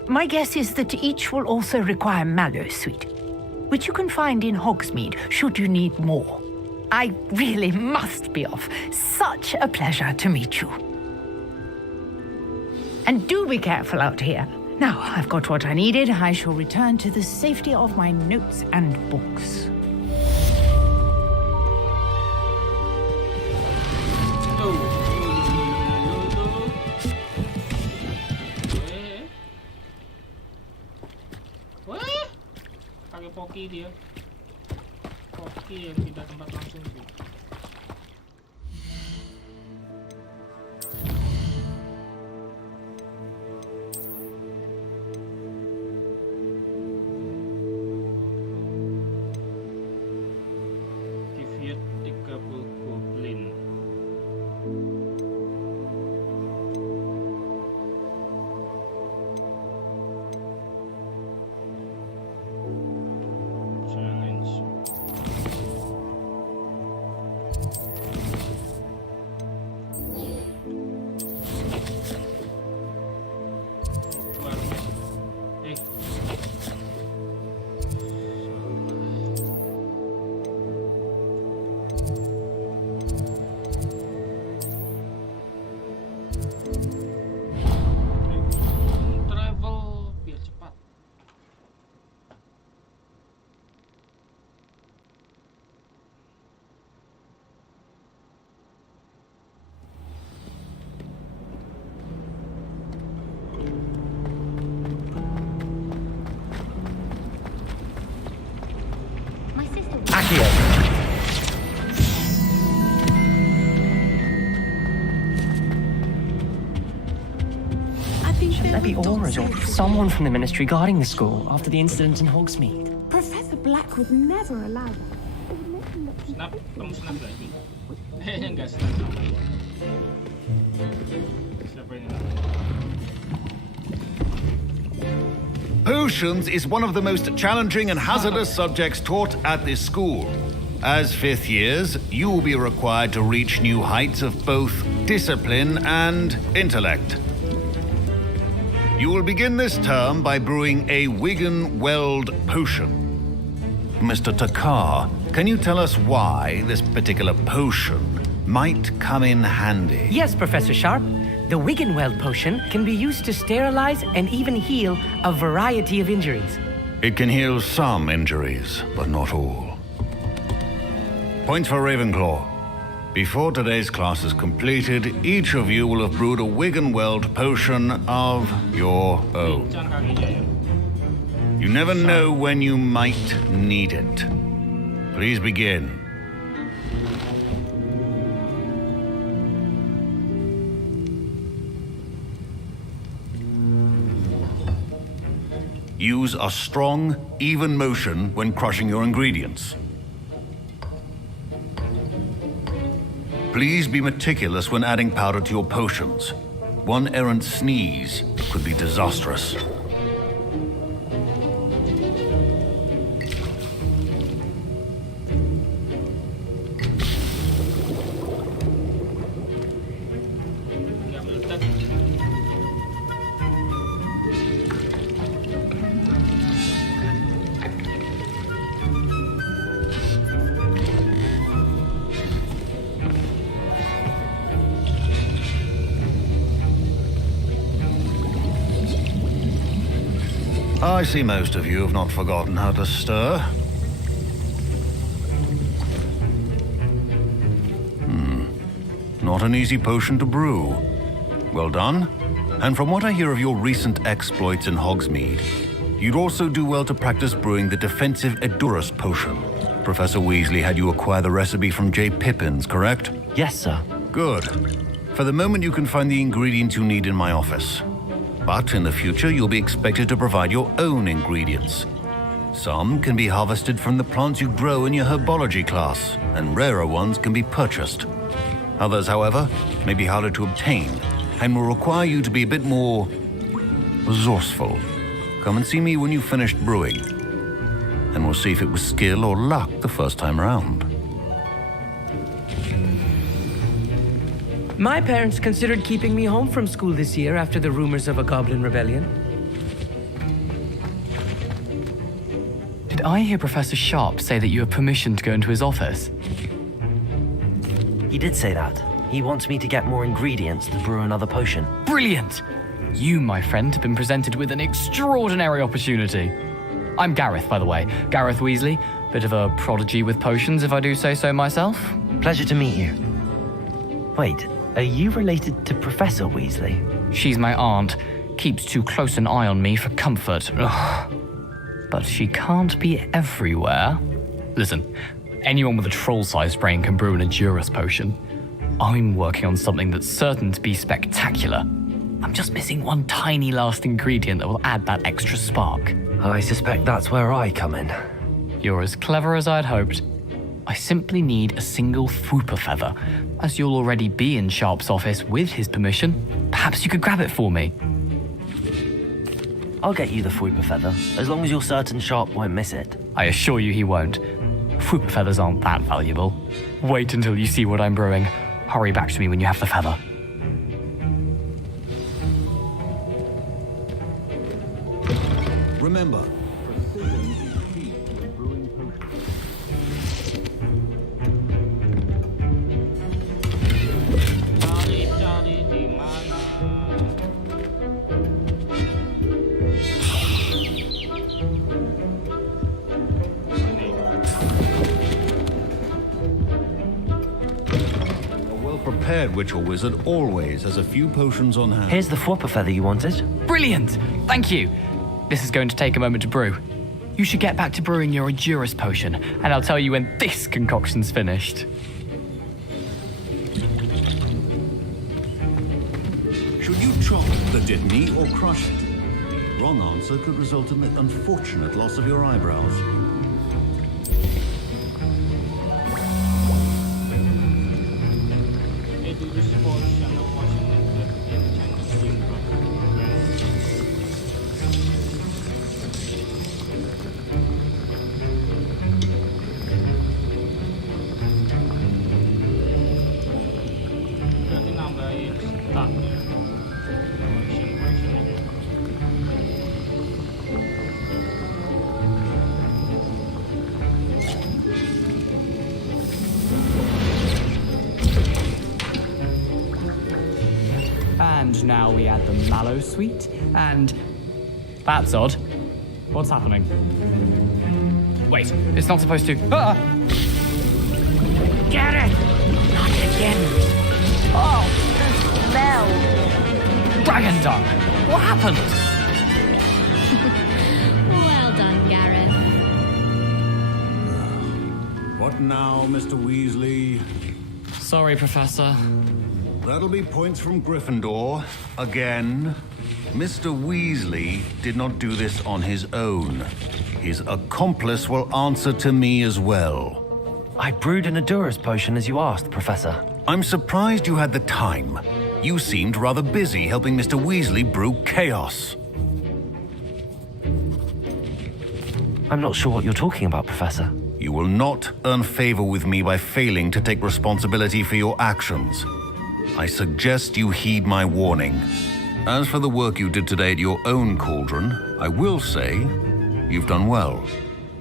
My guess is that each will also require mallow sweet, which you can find in Hogsmeade should you need more. I really must be off. Such a pleasure to meet you. And do be careful out here. Now I've got what I needed. I shall return to the safety of my notes and books. Wah, pakai poki dia. Poki yang tidak tempat langsung sih. Shouldn't there be auras or someone from the ministry guarding the school after the incident in Hogsmeade? Professor Black would never allow that. Snap, kamu snap lagi? Enggak snap. Siapa ini? Potions is one of the most challenging and hazardous subjects taught at this school. As fifth years, you will be required to reach new heights of both discipline and intellect. You will begin this term by brewing a Wigan-Weld potion. Mr. Takar, can you tell us why this particular potion might come in handy? Yes, Professor Sharp. The Wigan-Weld potion can be used to sterilize and even heal a variety of injuries. It can heal some injuries, but not all. Points for Ravenclaw. Before today's class is completed, each of you will have brewed a Wigan-Weld potion of your own. You never know when you might need it. Please begin. Use a strong, even motion when crushing your ingredients. Please be meticulous when adding powder to your potions. One errant sneeze could be disastrous. I see most of you have not forgotten how to stir. Not an easy potion to brew. Well done. And from what I hear of your recent exploits in Hogsmeade, you'd also do well to practice brewing the defensive Edurus potion. Professor Weasley had you acquire the recipe from J. Pippin's, correct? Yes, sir. Good. For the moment, you can find the ingredients you need in my office. But in the future, you'll be expected to provide your own ingredients. Some can be harvested from the plants you grow in your herbology class, and rarer ones can be purchased. Others, however, may be harder to obtain, and will require you to be a bit more resourceful. Come and see me when you've finished brewing, and we'll see if it was skill or luck the first time around. My parents considered keeping me home from school this year after the rumors of a goblin rebellion. Did I hear Professor Sharp say that you have permission to go into his office? He did say that. He wants me to get more ingredients to brew another potion. Brilliant! You, my friend, have been presented with an extraordinary opportunity. I'm Gareth, by the way. Gareth Weasley. Bit of a prodigy with potions, if I do say so myself. Pleasure to meet you. Wait, are you related to Professor Weasley? She's my aunt. Keeps too close an eye on me for comfort. Ugh. But she can't be everywhere. Listen, anyone with a troll-sized brain can brew an Edurus potion. I'm working on something that's certain to be spectacular. I'm just missing one tiny last ingredient that will add that extra spark. I suspect that's where I come in. You're as clever as I'd hoped. I simply need a single Fwooper feather. As you'll already be in Sharp's office with his permission, perhaps you could grab it for me. I'll get you the Fwooper feather, as long as you're certain Sharp won't miss it. I assure you he won't. Fwooper feathers aren't that valuable. Wait until you see what I'm brewing. Hurry back to me when you have the feather. Remember, prepared witch or wizard always has a few potions on hand. Here's the Fwooper feather you wanted. Brilliant! Thank you. This is going to take a moment to brew. You should get back to brewing your Edurus potion, and I'll tell you when this concoction's finished. Should you chop the Dittany or crush it? The wrong answer could result in the unfortunate loss of your eyebrows. And now we add the mallow sweet, and... That's odd. What's happening? Wait, it's not supposed to... Ah! Get it! Not again. Oh, the smell! Dragon dung! What happened? Well done, Gareth. What now, Mr. Weasley? Sorry, Professor. That'll be points from Gryffindor. Again. Mr. Weasley did not do this on his own. His accomplice will answer to me as well. I brewed an Edurus potion as you asked, Professor. I'm surprised you had the time. You seemed rather busy helping Mr. Weasley brew chaos. I'm not sure what you're talking about, Professor. You will not earn favor with me by failing to take responsibility for your actions. I suggest you heed my warning. As for the work you did today at your own cauldron, I will say you've done well.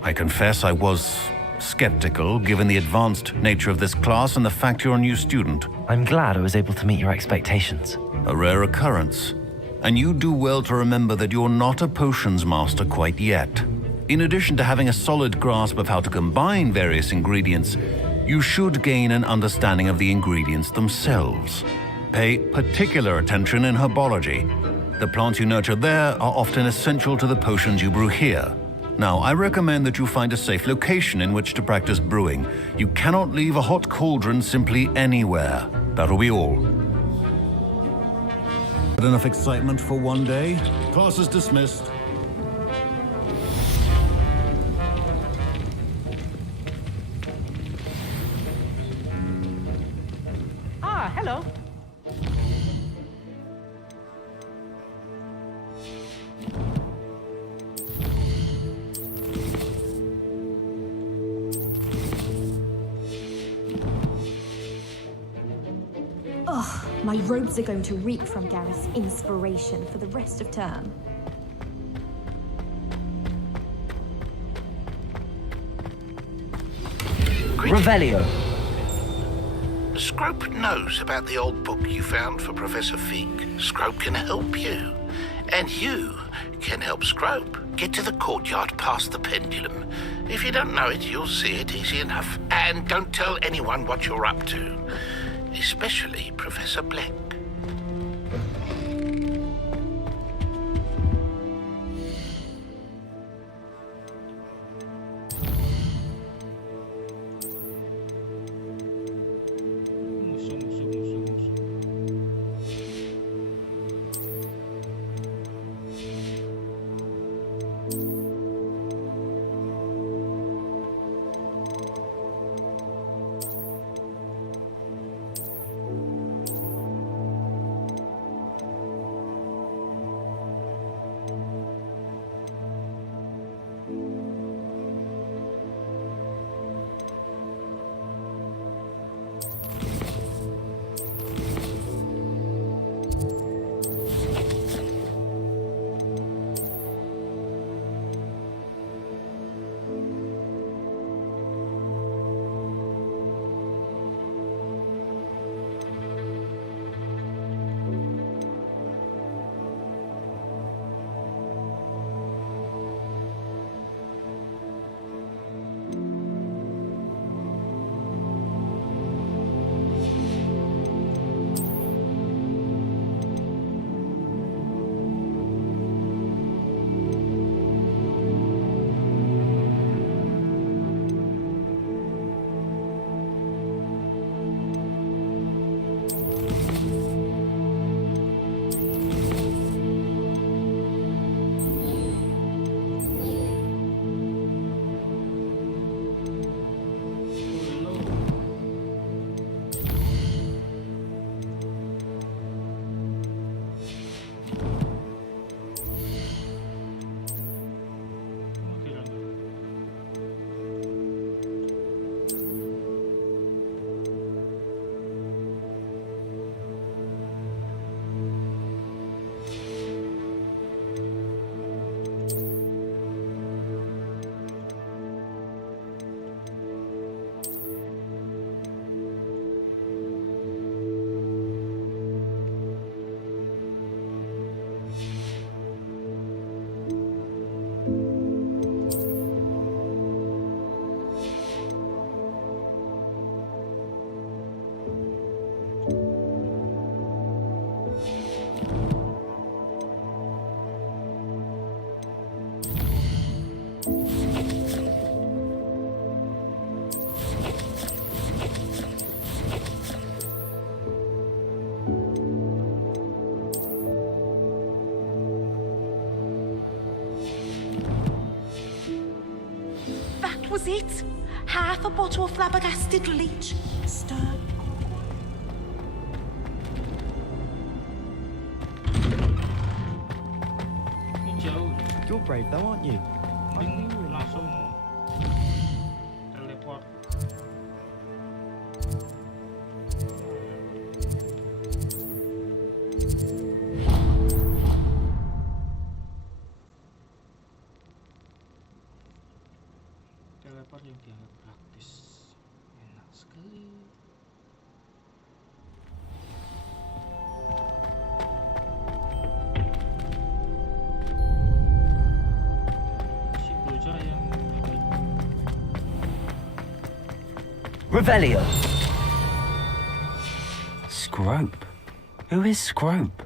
I confess I was skeptical, given the advanced nature of this class and the fact you're a new student. I'm glad I was able to meet your expectations. A rare occurrence. And you do well to remember that you're not a potions master quite yet. In addition to having a solid grasp of how to combine various ingredients, you should gain an understanding of the ingredients themselves. Pay particular attention in herbology. The plants you nurture there are often essential to the potions you brew here. Now, I recommend that you find a safe location in which to practice brewing. You cannot leave a hot cauldron simply anywhere. That'll be all. Enough excitement for one day. Class is dismissed. Ah, hello. Ugh, my robes are going to reek from Gareth's inspiration for the rest of term. Revelio. Scrope knows about the old book you found for Professor Fig. Scrope can help you. And you can help Scrope. Get to the courtyard past the pendulum. If you don't know it, you'll see it easy enough. And don't tell anyone what you're up to. Especially Professor Black. Was it? Half a bottle of flabbergasted leech. Stir. You're brave though, aren't you? Langsung teleport. Revelio. Scrope? Who is Scrope?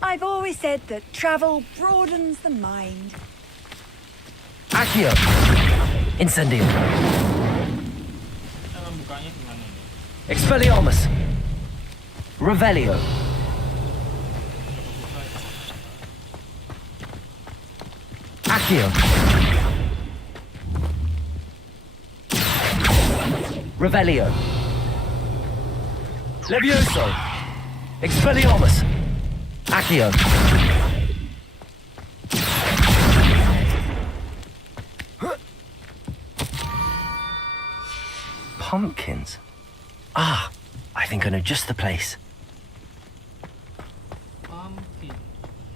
I've always said that travel broadens the mind. Accio. Incendio. Expelliarmus. Revelio. Accio. Revelio. Levioso. Expelliarmus. Accio. Pumpkins. Ah, I think I know just the place. Pumpkin.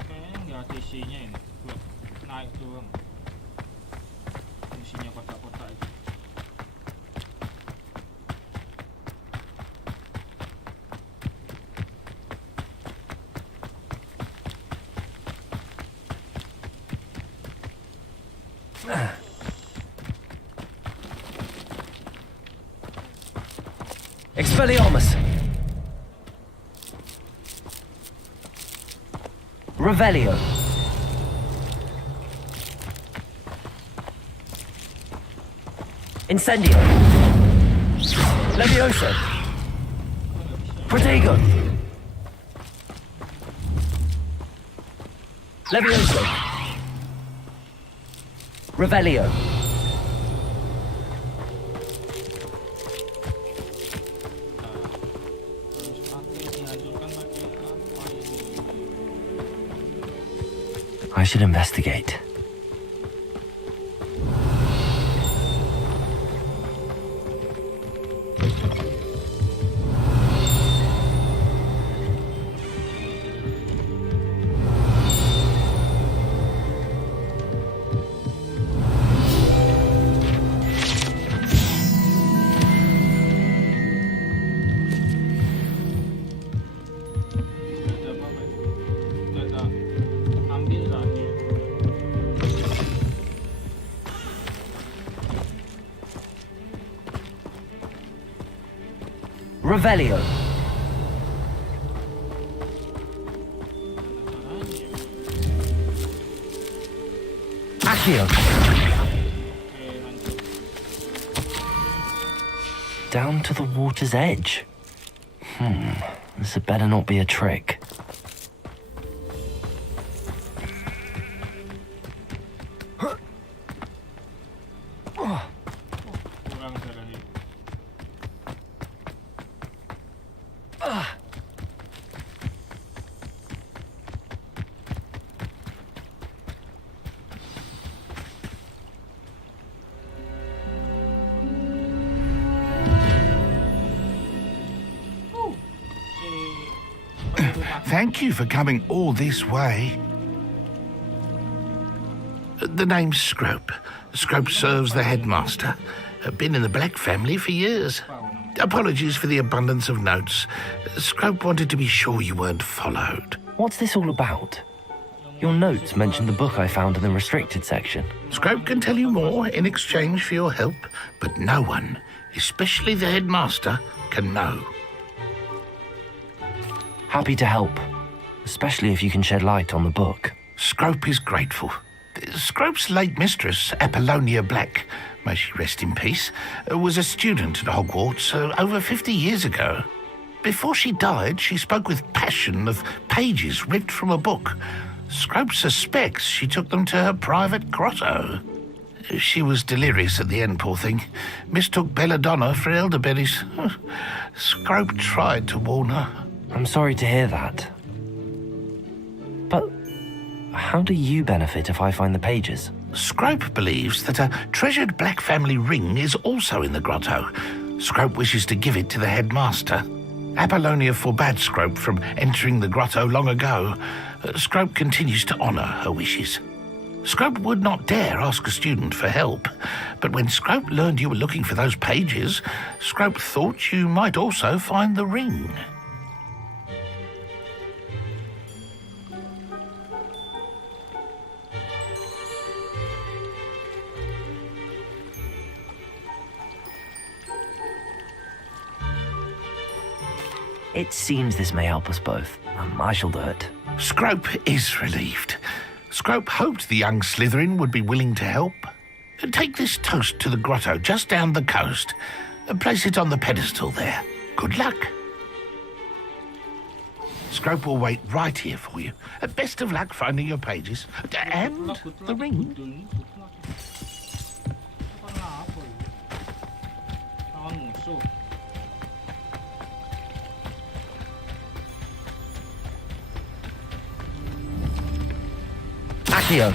Kayaknya nggak ada isinya ini. Buat naik doang. Isinya kotak-kotak itu. Expelliarmus. Revelio. Incendio. Levioso. Protego. Levioso. Revelio. I should investigate. Revelio. Accio. Down to the water's edge. This had better not be a trick. Thank you for coming all this way. The name's Scrope. Scrope serves the headmaster. Been in the Black family for years. Apologies for the abundance of notes. Scrope wanted to be sure you weren't followed. What's this all about? Your notes mentioned the book I found in the restricted section. Scrope can tell you more in exchange for your help, but no one, especially the headmaster, can know. Happy to help, especially if you can shed light on the book. Scrope is grateful. Scrope's late mistress, Apollonia Black, may she rest in peace, was a student at Hogwarts over 50 years ago. Before she died, she spoke with passion of pages ripped from a book. Scrope suspects she took them to her private grotto. She was delirious at the end, poor thing. Mistook belladonna for elderberries. Scrope tried to warn her. I'm sorry to hear that. But how do you benefit if I find the pages? Scrope believes that a treasured Black family ring is also in the grotto. Scrope wishes to give it to the headmaster. Apollonia forbade Scrope from entering the grotto long ago. Scrope continues to honour her wishes. Scrope would not dare ask a student for help, but when Scrope learned you were looking for those pages, Scrope thought you might also find the ring. It seems this may help us both. I shall do it. Scrope is relieved. Scrope hoped the young Slytherin would be willing to help. Take this toast to the grotto just down the coast. Place it on the pedestal there. Good luck. Scrope will wait right here for you. Best of luck finding your pages. And the ring. Accio.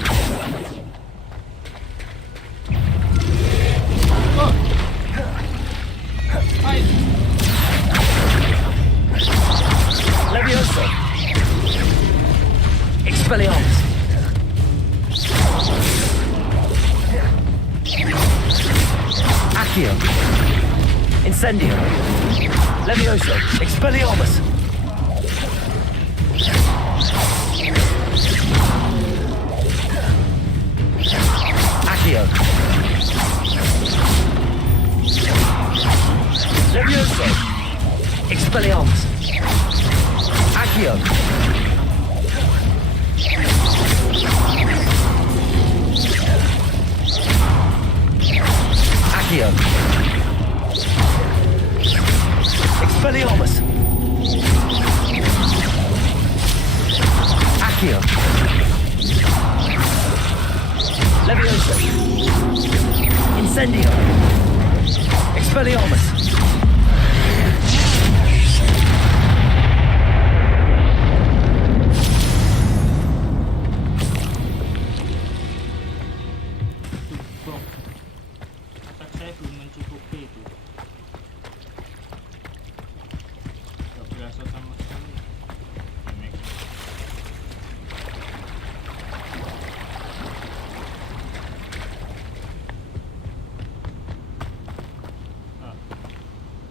Levioso. Expelliarmus. Accio. Incendio. Levioso. Expelliarmus. Accio. Levioso. Expelliarmus. Accio. Accio. Expelliarmus. Accio. Levioso. Incendio. Expelliarmus. Otak saya belum mencukupi itu. Gak berasa sama sekali.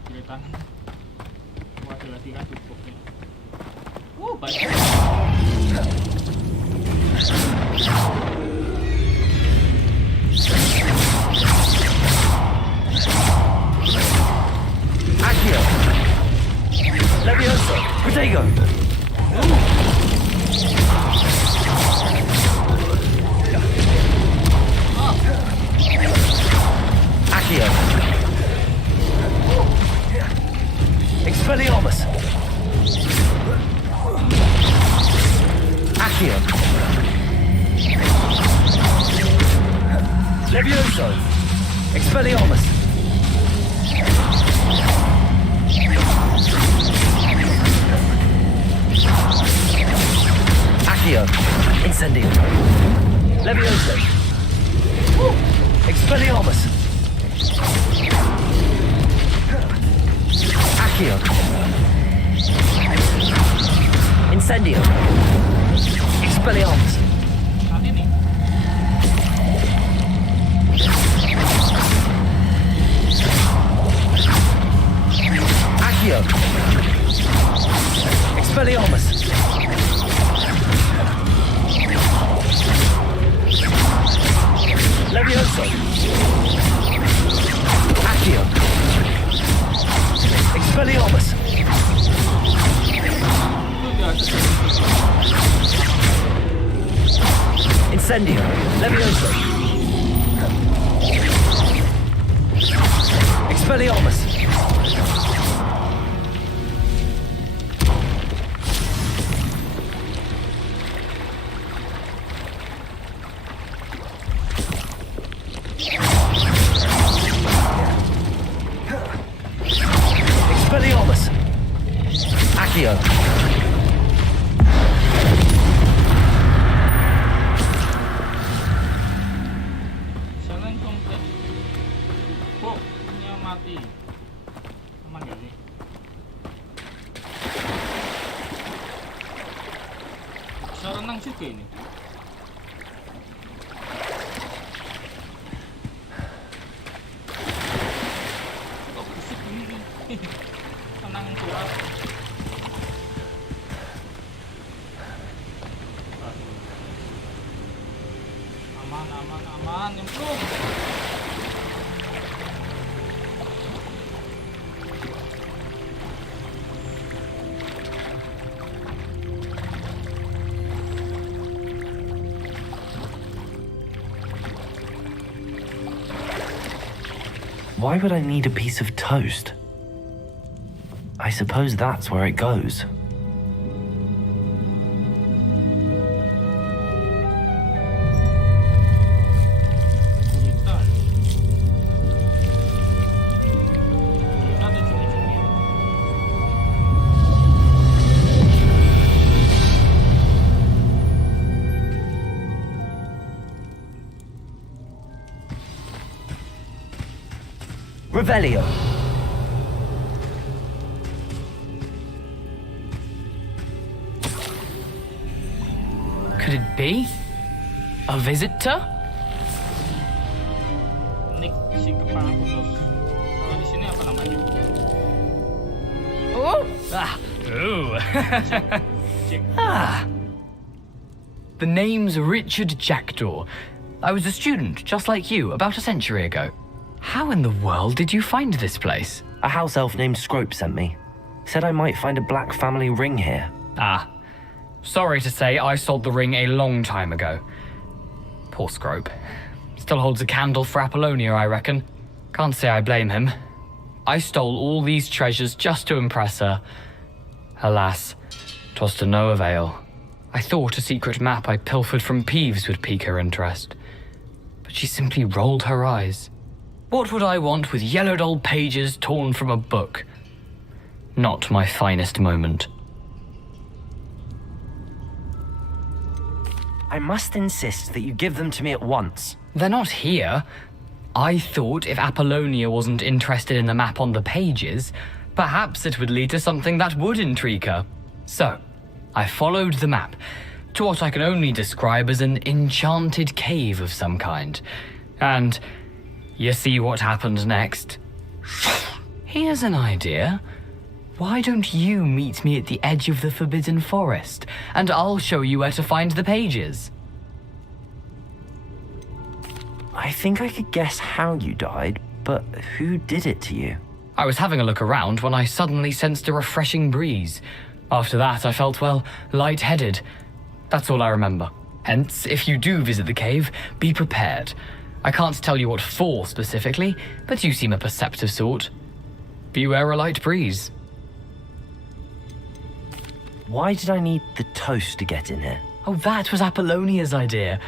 Kelihatan. Ada lagi kan tutupnya. Banyak. Accio. Levioso. Protego. Accio. Expelliarmus. Accio. Levioso. Expelliarmus. Accio. Incendio. Levioso. Expelliarmus. Accio. Incendio. Expelliarmus. Accio. Expelliarmus. Levioso. Accio. Expelliarmus. Incendio. Levioso. Expelliarmus. Expelliarmus. Accio. Selain komplit, boknya mati. 3 ini. Kok berisik ini? Tenang suara. Aman, nyemplung. Why would I need a piece of toast? I suppose that's where it goes. Revelio. Could it be? A visitor? Nick si kepala putus. Kalau di sini apa namanya? Oh! The name's Richard Jackdaw. I was a student, just like you, about a century ago. How in the world did you find this place? A house elf named Scrope sent me. Said I might find a black family ring here. Ah. Sorry to say, I sold the ring a long time ago. Poor Scrope. Still holds a candle for Apollonia, I reckon. Can't say I blame him. I stole all these treasures just to impress her. Alas, 'twas to no avail. I thought a secret map I pilfered from Peeves would pique her interest. But she simply rolled her eyes. What would I want with yellowed old pages torn from a book? Not my finest moment. I must insist that you give them to me at once. They're not here. I thought if Apollonia wasn't interested in the map on the pages, perhaps it would lead to something that would intrigue her. So, I followed the map to what I can only describe as an enchanted cave of some kind. And you see what happened next? Here's an idea. Why don't you meet me at the edge of the Forbidden Forest, and I'll show you where to find the pages? I think I could guess how you died, but who did it to you? I was having a look around when I suddenly sensed a refreshing breeze. After that, I felt, well, lightheaded. That's all I remember. Hence, if you do visit the cave, be prepared. I can't tell you what for specifically, but you seem a perceptive sort. Beware a light breeze. Why did I need the toast to get in here? Oh, that was Apollonia's idea.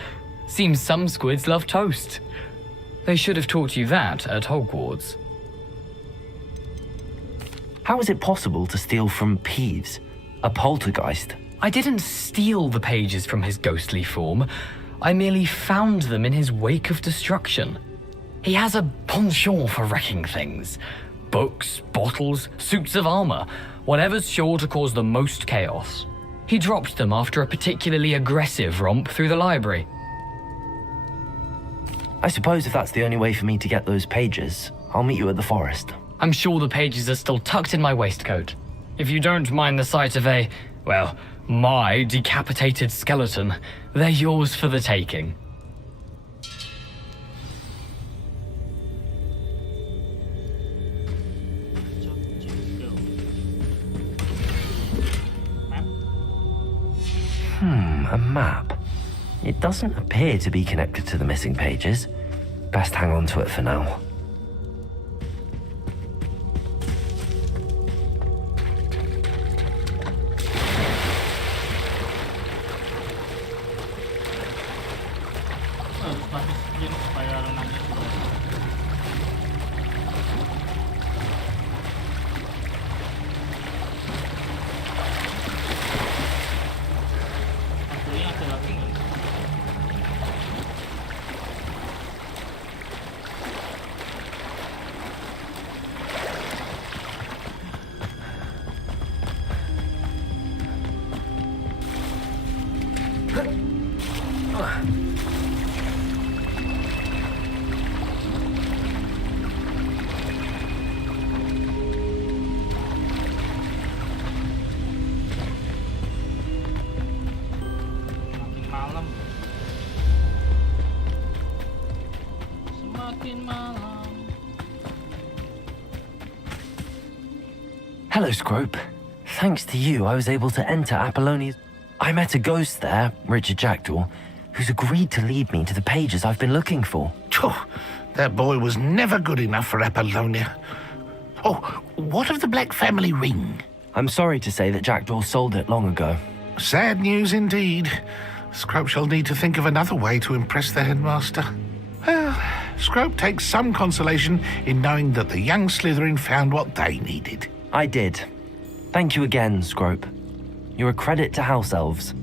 Seems some squids love toast. They should have taught you that at Hogwarts. How is it possible to steal from Peeves, a poltergeist? I didn't steal the pages from his ghostly form. I merely found them in his wake of destruction. He has a penchant for wrecking things. Books, bottles, suits of armor, whatever's sure to cause the most chaos. He dropped them after a particularly aggressive romp through the library. I suppose if that's the only way for me to get those pages, I'll meet you at the forest. I'm sure the pages are still tucked in my waistcoat. If you don't mind the sight of my decapitated skeleton, they're yours for the taking. A map. It doesn't appear to be connected to the missing pages. Best hang on to it for now. Malam. Semakin malam. Hello, Scrope. Thanks to you, I was able to enter Apollonia's... I met a ghost there, Richard Jackdaw, who's agreed to lead me to the pages I've been looking for. Oh, that boy was never good enough for Apollonia. Oh, what of the Black family ring? I'm sorry to say that Jackdaw sold it long ago. Sad news indeed. Scrope shall need to think of another way to impress the headmaster. Well, Scrope takes some consolation in knowing that the young Slytherin found what they needed. I did. Thank you again, Scrope. You're a credit to House Elves.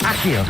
Accio!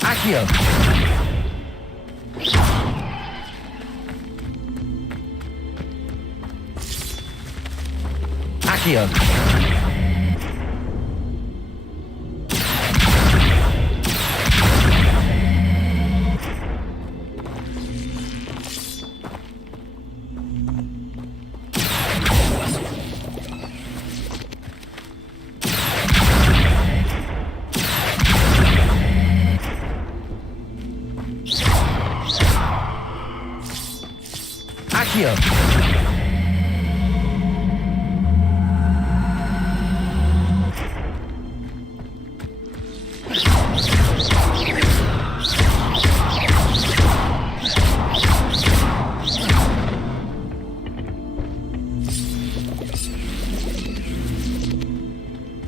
Accio! Accio! Accio!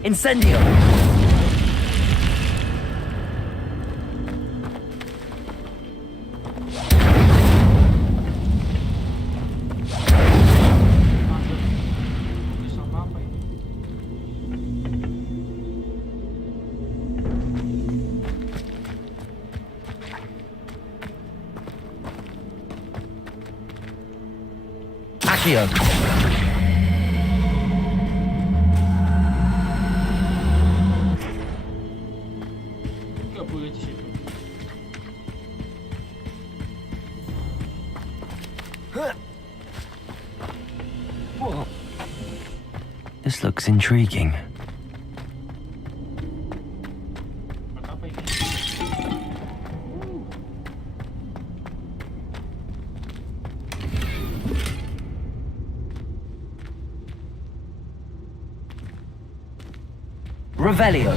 Incendio! Accio! Gak boleh di situ. This looks intriguing. Revelio.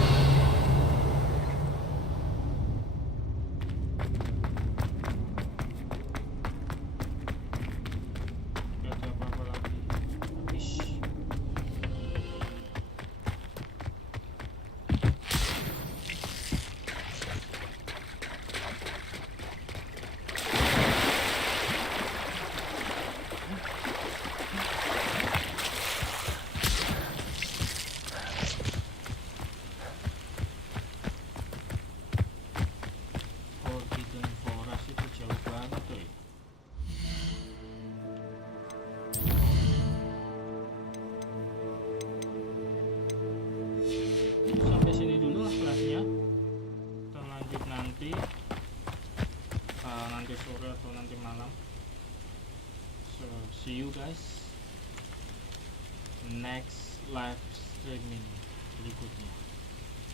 Sampai sini dulu lah kelasnya. Kita lanjut nanti sore atau nanti malam. So see you guys next live streaming berikutnya.